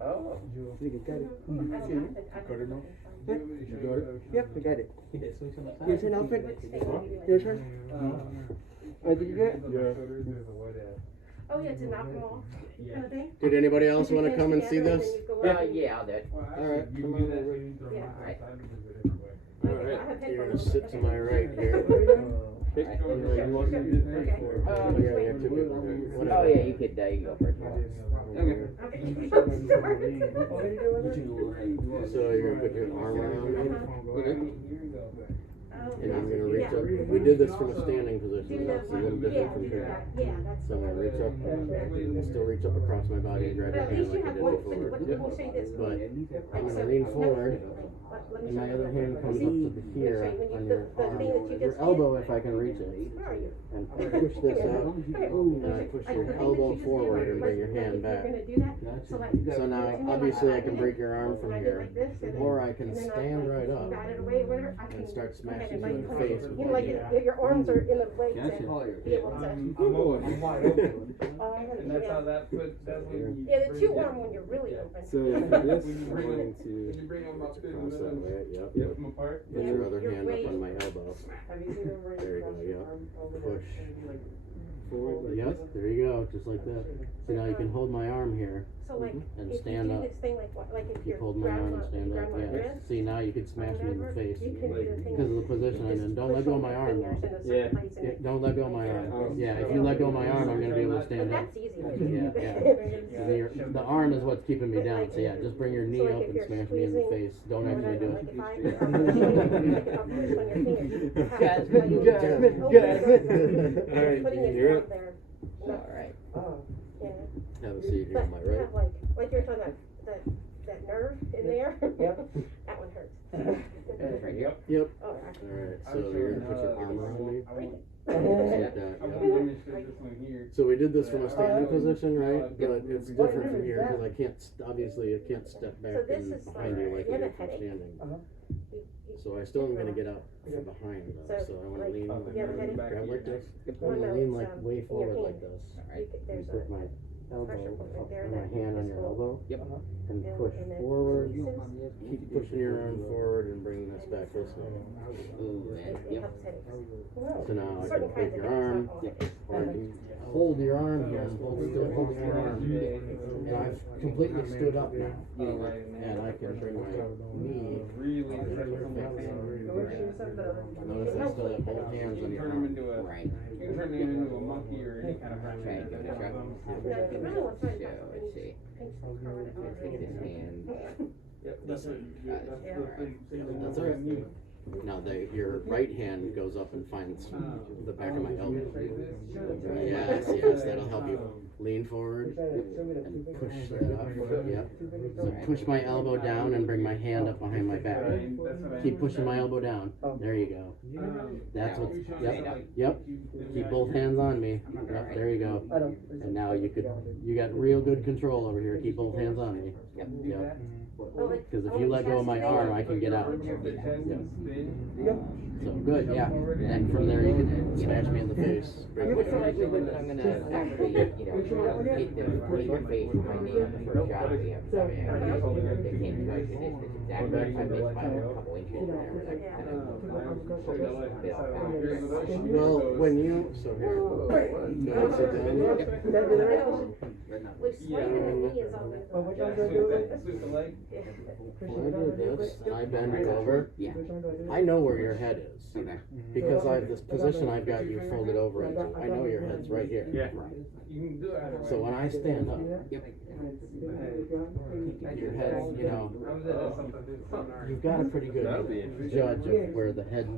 Oh. Got it. Got it now? Yep, I got it. Your turn, Alfred. Your turn. Did you get it? Oh, yeah, to knock them off, kind of thing. Did anybody else want to come and see this? Yeah, I'll do it. Alright, come on over. Yeah. Alright, you're gonna sit to my right here. Oh, yeah, you could, you can go first. So you're gonna put your arm around me, and I'm gonna reach up. We did this from a standing position, that's a little different from here. So I'm gonna reach up, still reach up across my body and grab your hand like I did before. But I'm gonna lean forward, and my other hand comes up to here on your arm, your elbow if I can reach it. And push this out, and I push your elbow forward and bring your hand back. So now, obviously I can break your arm from here, or I can stand right up and start smashing you in the face with You know, my like hand. your arms are in a way to Gotcha. be able to. I'm wide open. And that's how that when Yeah, the two arm when you're really open. So for this, when you I'm bring going them, when you to bring them up in the Cross that middle, way, yep, flip yep. them apart. Put your other hand up on my elbow. Have you seen him right There you go, across your yep. arm over Push. there? Forward, yep, there you go, just like that. So now you can hold my arm here So like, and if you stand do up. this thing like what, like if You you're hold my arm and grandma, stand up, grandma yeah. wrist, See, now you can smash me in the face. you can do the thing. Because of the position I'm in. Don't let go of my arm though. Yeah. Yeah, don't let go of my arm. Yeah, if you let go of my arm, I'm gonna be able to stand up. That's easy. Yeah, yeah. The arm is what's keeping me down, so yeah, just bring your knee up and smash me in the face. Don't actually do it. Alright, you're up. Alright. Have a seat here on my But right. have like you're talking about, that nerve in there, that one hurts. Right here. Yep. Oh, I can- Alright, so you're gonna put your arm around me. Break it. Just like that. this one here. So we did this from a standing position, right? But it's different from here because I can't, obviously, I can't step back So this and is behind you like you I have do a from headache? standing. So I still am gonna get out from behind though, so I wanna lean, you have a headache? grab like this. I Well, wanna no, lean it's, like way in your forward hand. like this. There's Put my elbow, pressure point right there my that hand on is your full. elbow. Yep. And And- push and then forward, releases. keep pushing your arm forward and bring this back this way. Ooh, man. It Yep. helps headaches. So now I Certain can kinds take of your headaches, arm, not all headaches. or I can hold your arm here, still holding your arm. And I've completely stood up now. And I can bring my knee. Notice I still have both hands on your Turn him arm. into a, Right. you can turn him into a monkey or any kind of Right, primate. give it a try. No, if you really want to try So, it, let's see. pinch the car with I'm gonna take this hand. That's it. That's all right. Now your right hand goes up and finds the back of my elbow. Yes, that'll help you. Lean forward and push that up. Yep. So push my elbow down and bring my hand up behind my back. Keep pushing my elbow down. There you go. That's what. Yep. Keep both hands on me. Yep. There you go. And now you got real good control over here. Keep both hands on me. Yep. Yep. Because if you let go of my arm, I can get out. Yep. So good, yeah. And from there you can smash me in the face. Which one I do with it, I'm gonna actually, hit your face with my knee on the first shot. Yeah, so it came twice with this. It's exactly, I missed by a couple inches there. But I kind of Well, when you, so here, can I sit down? With swinging the knee is always. Sweep the leg. When I do this, and I bend over, yeah. I know where your head is. Okay. Because I have this position I've got you folded over into. I know your head's right here. Yeah. You can do it. So when I stand up, Yep. your head, you know, I was at something. you've got a pretty That'll be good interesting. judge of where the head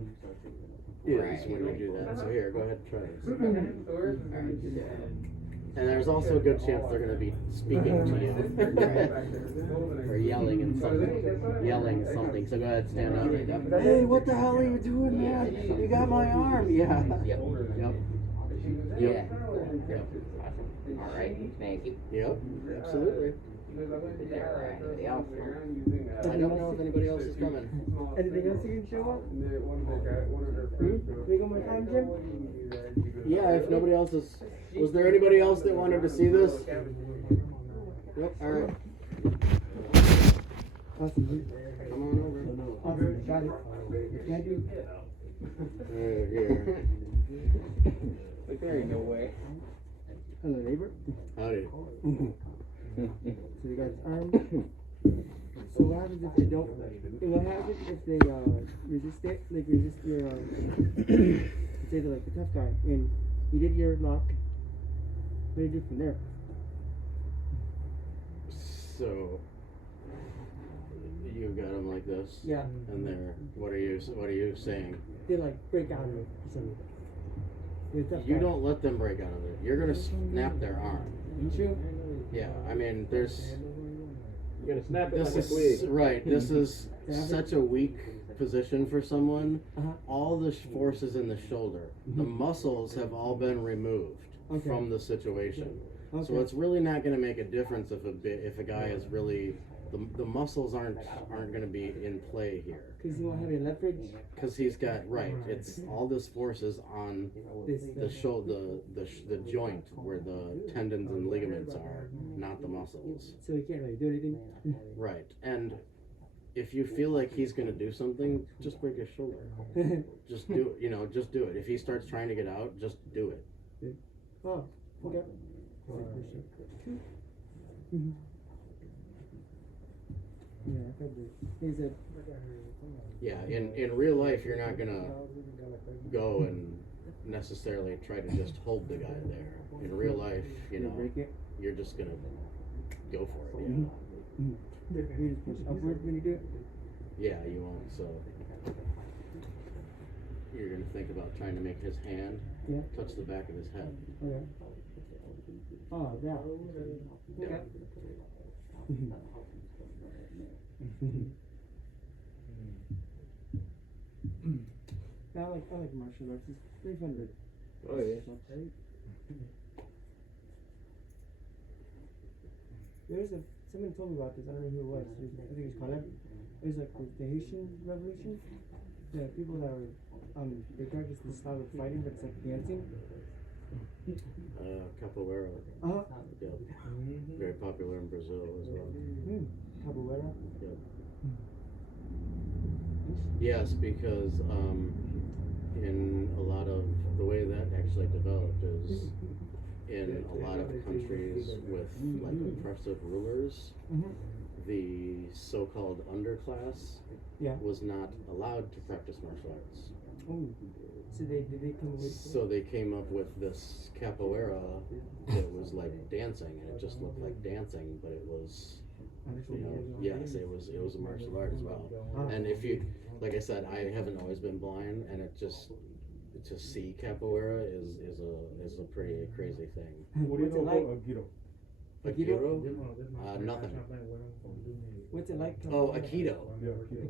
is Right. when you do that. So here, go ahead and try this. Alright, so. And there's also a good chance they're going to be speaking to you. Or yelling something. So go ahead, stand up. Hey, what the hell are you doing, man? You got my arm. Yeah. Yep. Yep. Yeah. Yep. Yep. Alright, thank you. Yep. Absolutely. Is there anybody else? I don't know if anybody else is coming. Anything else you can show up? Hmm? Big on my time, Jim? Yeah, if nobody else is. Was there anybody else that wanted to see this? Yep, alright. Awesome. Come on over. Awesome. Got it. Thank you. Right here. Like, there ain't no way. Hello, neighbor. Howdy. So you got his arm. So what happens if they don't? What happens if they resist it? Like resist your say they're like the tough guy, and you did your lock. What do you do from there? So you got them like this. Yeah. And they're. What are you saying? They like break out of it or something. You're a tough You guy. don't let them break out of it. You're gonna snap their arm. True. Yeah, I mean, there's. You're gonna snap it This like a twig. is right. This is such a weak position for someone. Uh-huh. All the forces in the shoulder, the muscles have all been removed Okay. from the situation. So Okay. it's really not going to make a difference if a guy is really the muscles aren't going to be in play here. Because you won't have any leverage. Because he's got right. It's all this force is on the shoulder, the joint where the tendons and ligaments are, not the muscles. So you can't really do anything. Right. And if you feel like he's going to do something, just break his shoulder. Just do it. Just do it. If he starts trying to get out, just do it. Oh, okay. Mm-hmm. Yeah, I could do. He said. Yeah. In real life, you're not going to go and necessarily try to just hold the guy there. In real life, you're just going to go for it. Yeah. Mm-hmm. You just push upward when you do it? Yeah, you won't. So you're going to think about trying to make his hand touch the back of his head. Okay. Oh, yeah. Okay. I like martial arts. It's pretty fun to. Oh yeah. Someone told me about this, I don't know who it was. I think it was Caleb. It was like the Haitian Revolution. The people that were, they practice this style of fighting, but it's like dancing. Capoeira. Yeah. Very popular in Brazil as well. Capoeira? Yeah. Yes, because in a lot of the way that actually developed is in a lot of countries with like oppressive rulers, the so-called underclass was not allowed to practice martial arts. Oh, so they come with? So they came up with this capoeira that was like dancing, and it just looked like dancing, but it was, you know, yes, it was a martial art as well. And if you, like I said, I haven't always been blind, and it just to see capoeira is a pretty crazy thing. What do you know about Aikido? Nothing. What's it like? Oh, Aikido.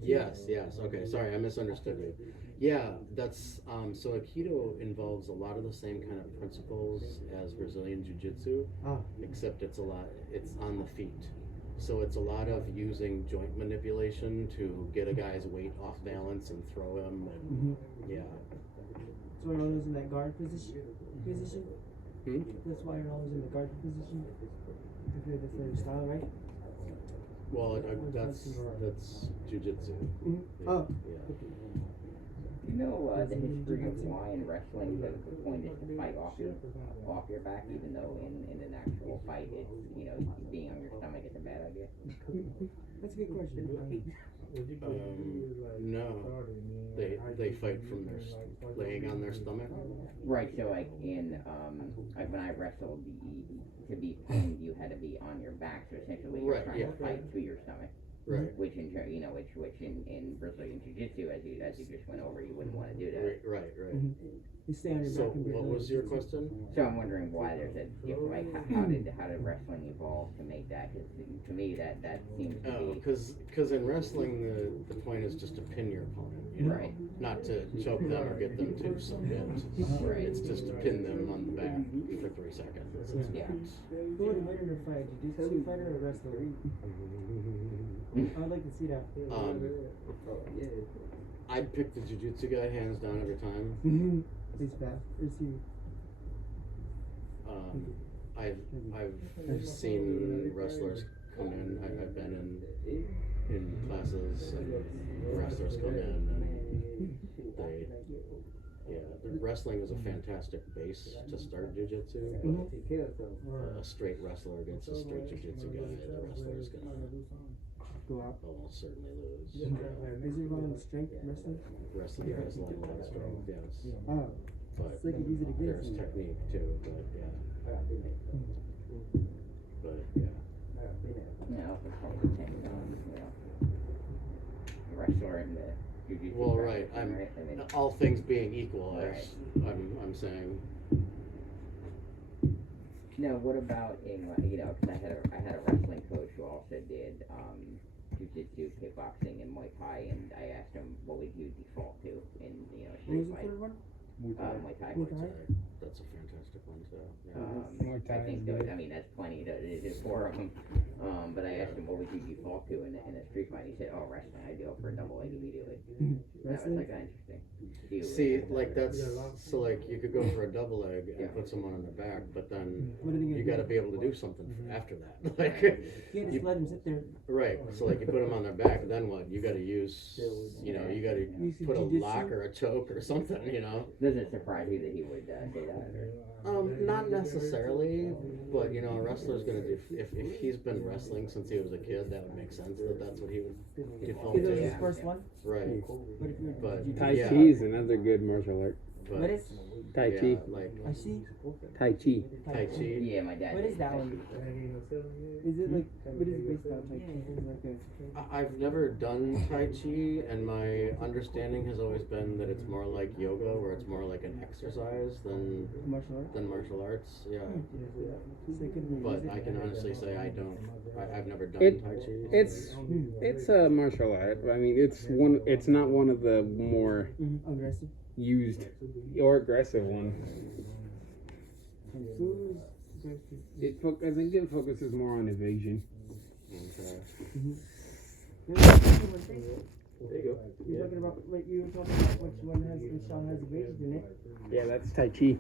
Yes. Okay, sorry, I misunderstood you. Yeah, that's so Aikido involves a lot of the same kind of principles as Brazilian Jiu-Jitsu, except it's on the feet. So it's a lot of using joint manipulation to get a guy's weight off balance and throw him, and yeah. So you're always in that guard position? That's why you're always in the guard position? That's your style, right? Well, that's Jiu-Jitsu. Oh. Yeah. You know the history of why in wrestling the point is to fight off your back, even though in an actual fight it's, you know, being on your stomach is a bad idea. That's a good question. No, they fight from laying on their stomach. Right. So like in like when I wrestled, to be pinned you had to be on your back. So essentially you're trying to fight to your stomach. Right. Which in in Brazilian Jiu-Jitsu, as you just went over, you wouldn't want to do that. Right. You stay on your So back. what was your question? So I'm wondering why there's a different, like how did wrestling evolve to make that? Because to me that seems to be. Because in wrestling the point is just to pin your opponent, you know? Right. Not to choke them or get them to submit. Right. It's just to pin them on the back for 3 seconds. Yeah. Who would win in a fight? Jiu-Jitsu fighter or wrestler? I'd like to see that. I'd pick the Jiu-Jitsu guy hands down every time. He's fast. Is he? I've seen wrestlers come in. I've been in classes and wrestlers come in and the wrestling is a fantastic base to start jiu-jitsu, but a straight wrestler against a straight jiu-jitsu guy, the wrestler is gonna go out. Almost certainly lose. Is it around strength wrestling? Wrestling has a lot of strength, yes. Oh. But it's like easy to get. there's technique too, but yeah. No, the wrestler and the jiu-jitsu. Well, right. All things being equal, I'm saying. Now, what about in, you know, because I had a wrestling coach who also did jiu-jitsu, kickboxing, and Muay Thai, and I asked him what would you default to in, you know, street fight. Muay Thai. That's a fantastic one too. I think I mean that's plenty. There's 4 of them. But I asked him what would you default to in a street fight. He said, "Oh, wrestling. I go for a double leg immediately." That was like interesting. See, like that's so like you could go for a double leg and put someone on their back, but then you got to be able to do something after that. Like you can't just let him sit there. Right. So like you put them on their back, then what? You got to use, you know, you got to put a lock or a choke or something, you know. Does it surprise you that he would say that? Not necessarily, but you know, a wrestler's gonna do. If he's been wrestling since he was a kid, that would make sense that that's what he would default Because it was to. his first one. Right. But Tai Chi is another good martial art. What is? Tai Chi. Like I see. Tai Chi. Tai Chi. Yeah, my dad. What is that one? Is it like what is it based on? Like I've never done Tai Chi, and my understanding has always been that it's more like yoga, where it's more like an exercise than martial arts. Yeah. But I can honestly say I've never done Tai Chi. It's a martial art. I mean, it's not one of the more aggressive used or aggressive ones. Food. I think it focuses more on evasion. There you go. You're talking about what you were talking about, which all has evasions in it. Yeah, that's Tai Chi.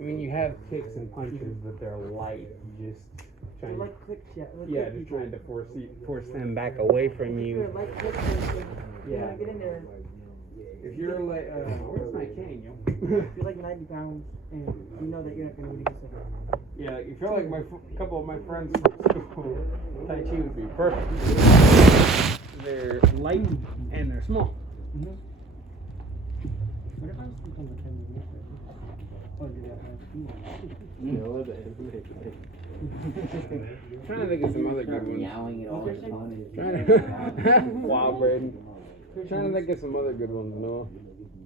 I mean, you have kicks and punches, but they're light. You just They're trying, like quick shit. yeah, just trying to force them back away from They're you. like quick shit. Yeah. Get in there. If you're like, where's my cane, yo? If you're like 90 pounds and you know that you're not gonna be able to get yourself. Yeah, if you're like a couple of my friends from school, Tai Chi would be perfect. They're light and they're small. What if I was to become a 10 minute? Oh, do that. No, the I'm trying to think of some other good ones. Yowling at all the time. Trying to wow, Braden. Trying to think of some other good ones, Noah.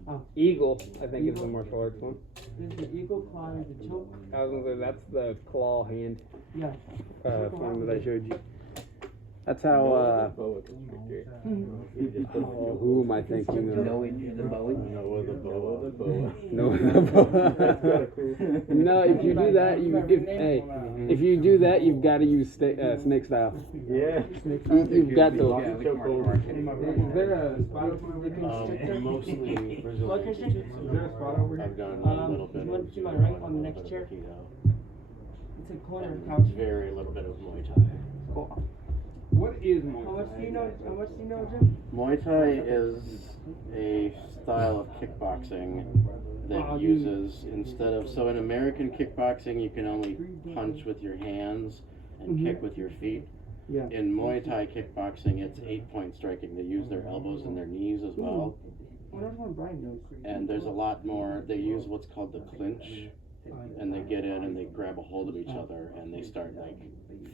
Oh. Eagle, I think, is the martial arts one. There's the eagle claw, there's the choke. I was gonna say that's the claw hand Yeah. form that I showed you. That's how. Oh, who am I thinking of? No inch the bowie. Noah the boa. No, no. If you do that, if you do that, you've got to use snake style. Yeah. You've got to. Is there a spot over here? Mostly Brazilian Is jiu-jitsu. there a spot over here? I've done a little bit You want of to my right on the next chair? Aikido. It's a corner And couch. very little bit of Muay Thai. Cool. What is Muay How Thai? much do you know? How much do you know, Jim? Muay Thai is a style of kickboxing that uses, instead of, so in American kickboxing you can only punch with your hands and kick with your feet. Yeah. In Muay Thai kickboxing, it's 8-point striking. They use their elbows and their knees as well. Well, that's what Brian knows. And there's a lot more, they use what's called the clinch, and they get in and they grab a hold of each other and they start like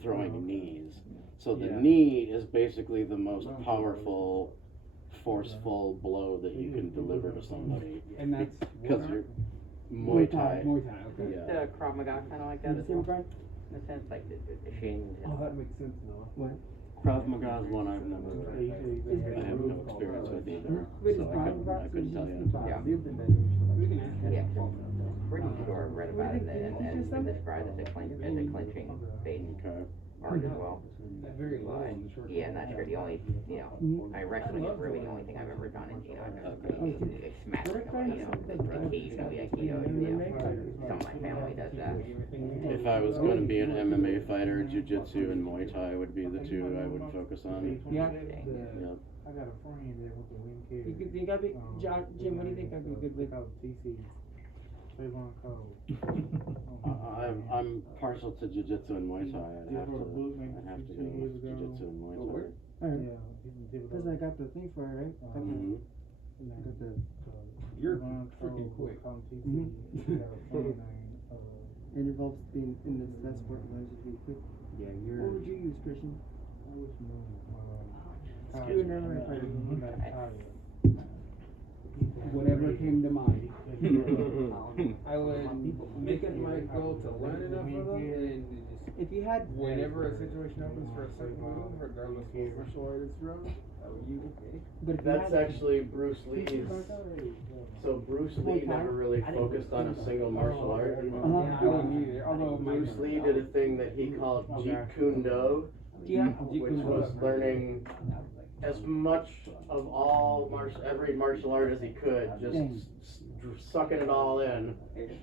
throwing knees. So the knee is basically the most powerful, forceful blow that you can deliver to somebody. And that's Because you're Muay Thai. Muay Thai. Okay. Yeah. The Krav Maga kind of like that as well. In a sense, like the shin. Oh, that makes sense, Noah. What? Krav Maga is one I've never, I have no experience with either, so I couldn't tell you. Yeah. We can ask Yeah. Pretty sure I read about it and described as a clinching based Okay. art as well. Very low But, on the short. yeah, not sure. The only, wrestling is really the only thing I've ever done. And, I've smashed somebody, occasionally Aikido, some of my family does that. If I was going to be an MMA fighter, Jiu-Jitsu and Muay Thai would be the two I would focus on. Yeah. Yep. I got a friend that went to Wing You think I'd be, Jim, what do you think I'd be good with? TC. Trayvon Cole. I'm partial to Jiu-Jitsu and Muay Thai. I'd have to go with Jiu-Jitsu and Muay Thai. Alright. Because I got the thing for it, right? Mhm. I got the. You're freaking quick. It involves being in that sport, allows you to be quick. Yeah, What would you use, Christian? Whatever came to mind. I would make it my goal to learn enough of them and just, If you had. whenever a situation opens for a second move, regardless of what martial art it's from, I would use it. But if you That's had. actually Bruce Lee's. So Bruce Lee never really focused on a single martial art. Yeah, I wouldn't either. Although Bruce Lee did a thing that he called Jeet Kune Do, which was learning as much of every martial art as he could, just sucking it all in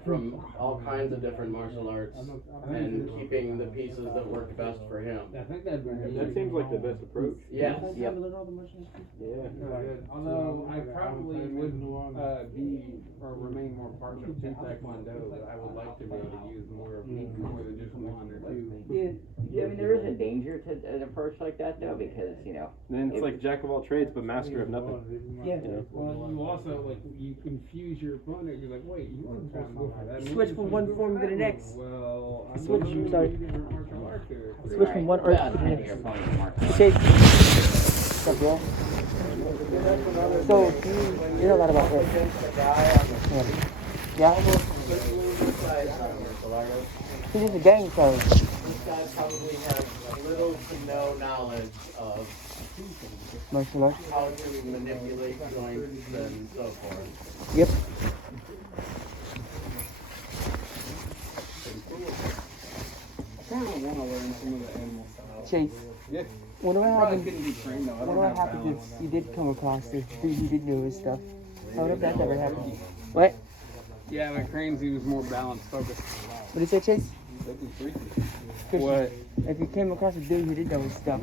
from all kinds of different martial arts and keeping the pieces that worked best for him. I think that'd be That seems like the best approach. Yes. Yeah. Although I probably would be or remain more partial to Taekwondo, but I would like to be able to use more than just one or two. Yeah, I mean, there is a danger to an approach like that, though, because, Then it's like jack of all trades, but master of nothing. Yeah. Well, you also, you confuse your opponent. You're like, wait, you weren't trying to go for that. Switch from one form to the next. Well, I'm Switch, not sorry. different martial arts here. Switch from one art to the Your next. opponent's martial Shake. What's up, bro? So, you know a lot about it. Yeah? This is a gang size. This guy probably has little to no knowledge of Martial arts. how to manipulate joints and so forth. Yep. kind of want to learn some of the animal styles. Chase. Yeah. What would Probably happen? couldn't be trained though. I What don't would have happen balance. if you did come across this dude you did know his stuff? How would that ever happen? What? Yeah, but Cranes, he was more balanced, focused. What did you say, Chase? What? If you came across a dude who did know his stuff.